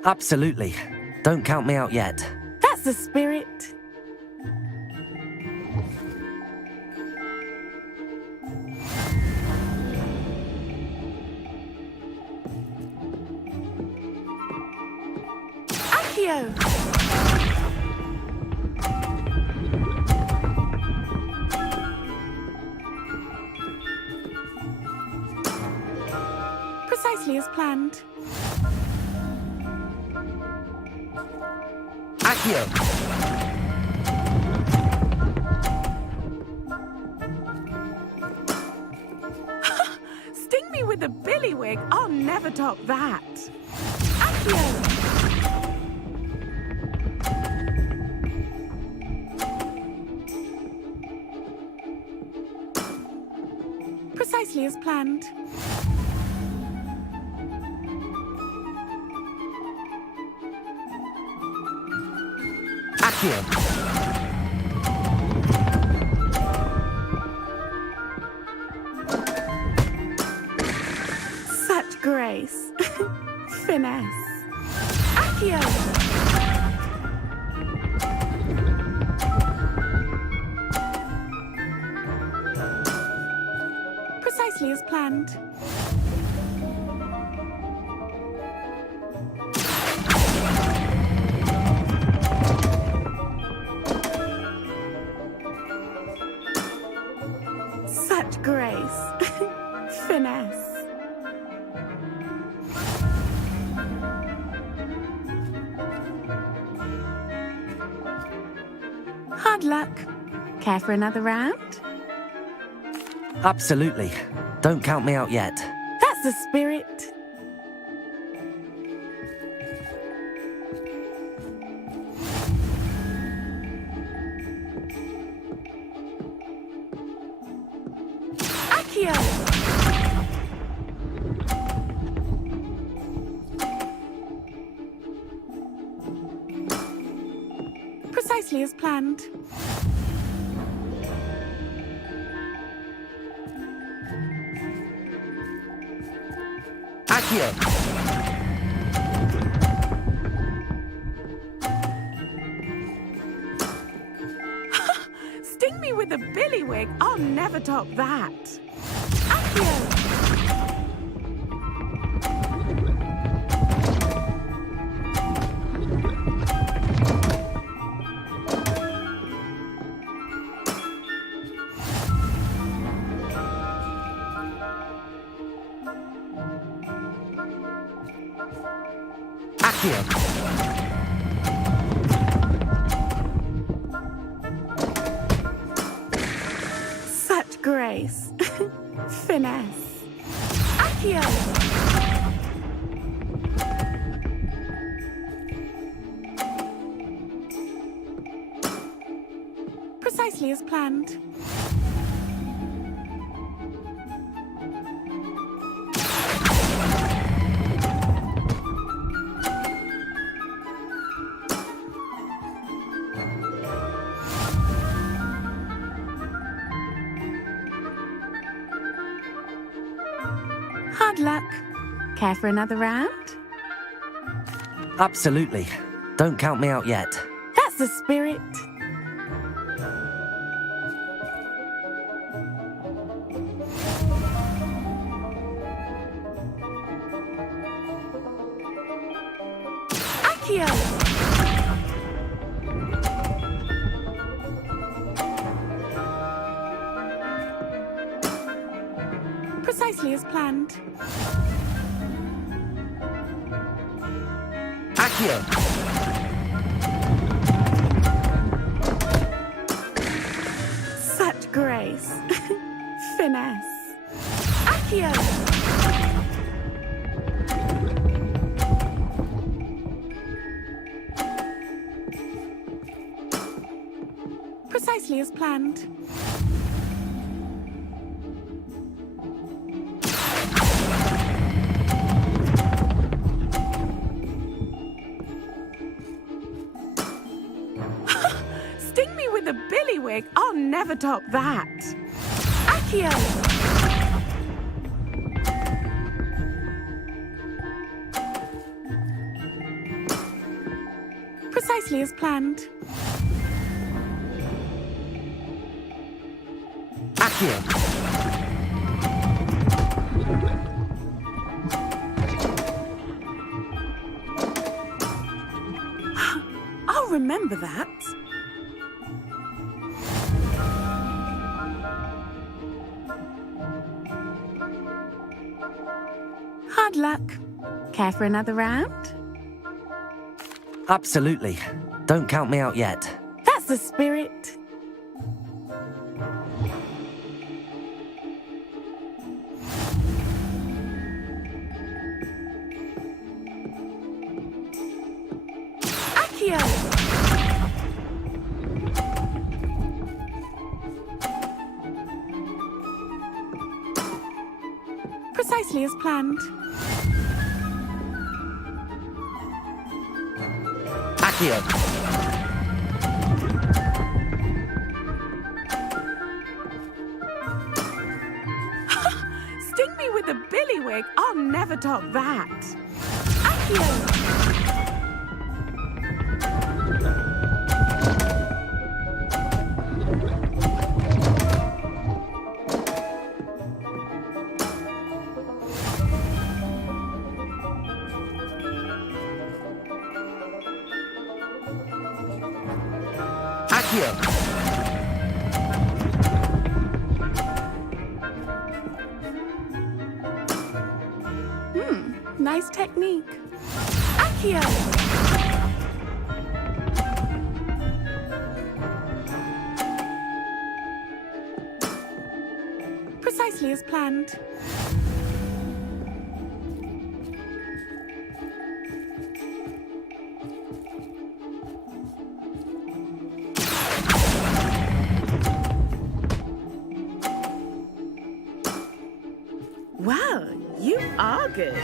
Absolutely. Don't count me out yet. That's the spirit. Accio! Precisely as planned. Accio. Sting me with a billywig. I'll never top that. Accio. Precisely as planned. Accio. Such grace. Finesse. Accio. Precisely as planned. Such grace. Finesse. Hard luck. Care for another round? Absolutely. Don't count me out yet. That's the spirit. Accio. Precisely as planned. Accio. Sting me with a billywig. I'll never top that. Accio. Accio. Such grace. Finesse. Accio. Precisely as planned. Hard luck. Care for another round? Absolutely. Don't count me out yet. That's the spirit. Accio. Precisely as planned. Accio. Such grace. Finesse. Accio. Precisely as planned. Sting me with a billywig. I'll never top that. Accio. Precisely as planned. Accio. I'll remember that. Hard luck. Care for another round? Absolutely. Don't count me out yet. That's the spirit. Accio! Precisely as planned. Accio! Sting me with a billywig. I'll never top that. Accio! Accio! Nice technique. Accio! Precisely as planned. Well, you are good.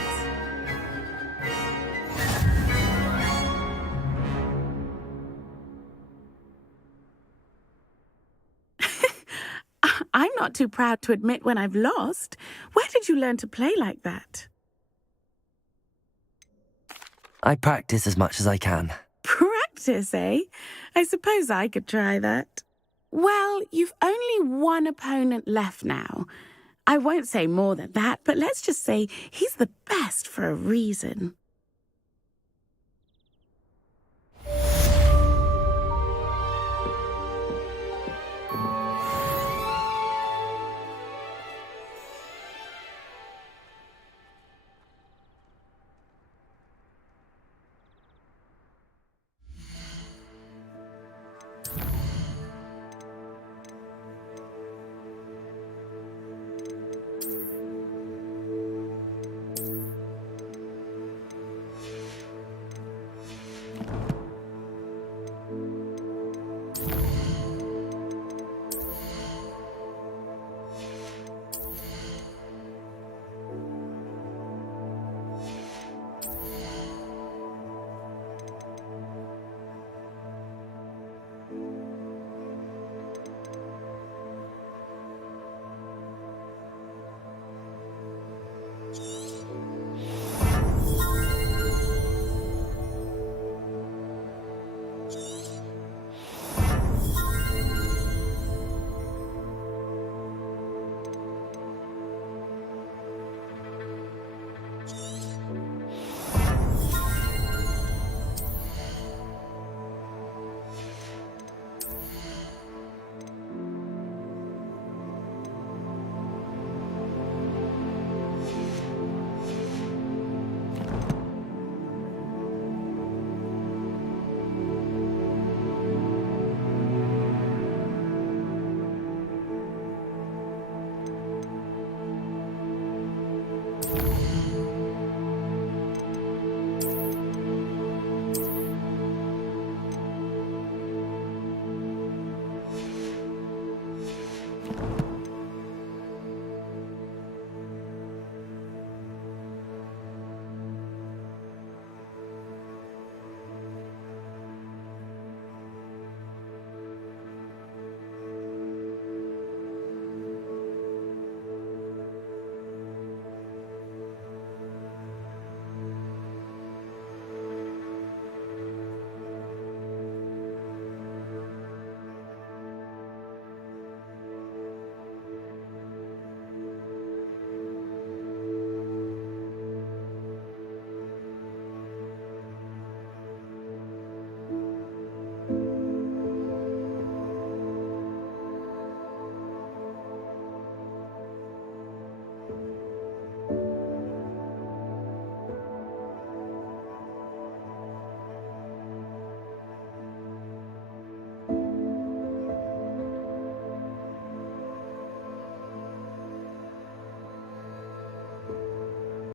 I'm not too proud to admit when I've lost. Where did you learn to play like that? I practice as much as I can. Practice, eh? I suppose I could try that. Well, you've only one opponent left now. I won't say more than that, but let's just say he's the best for a reason.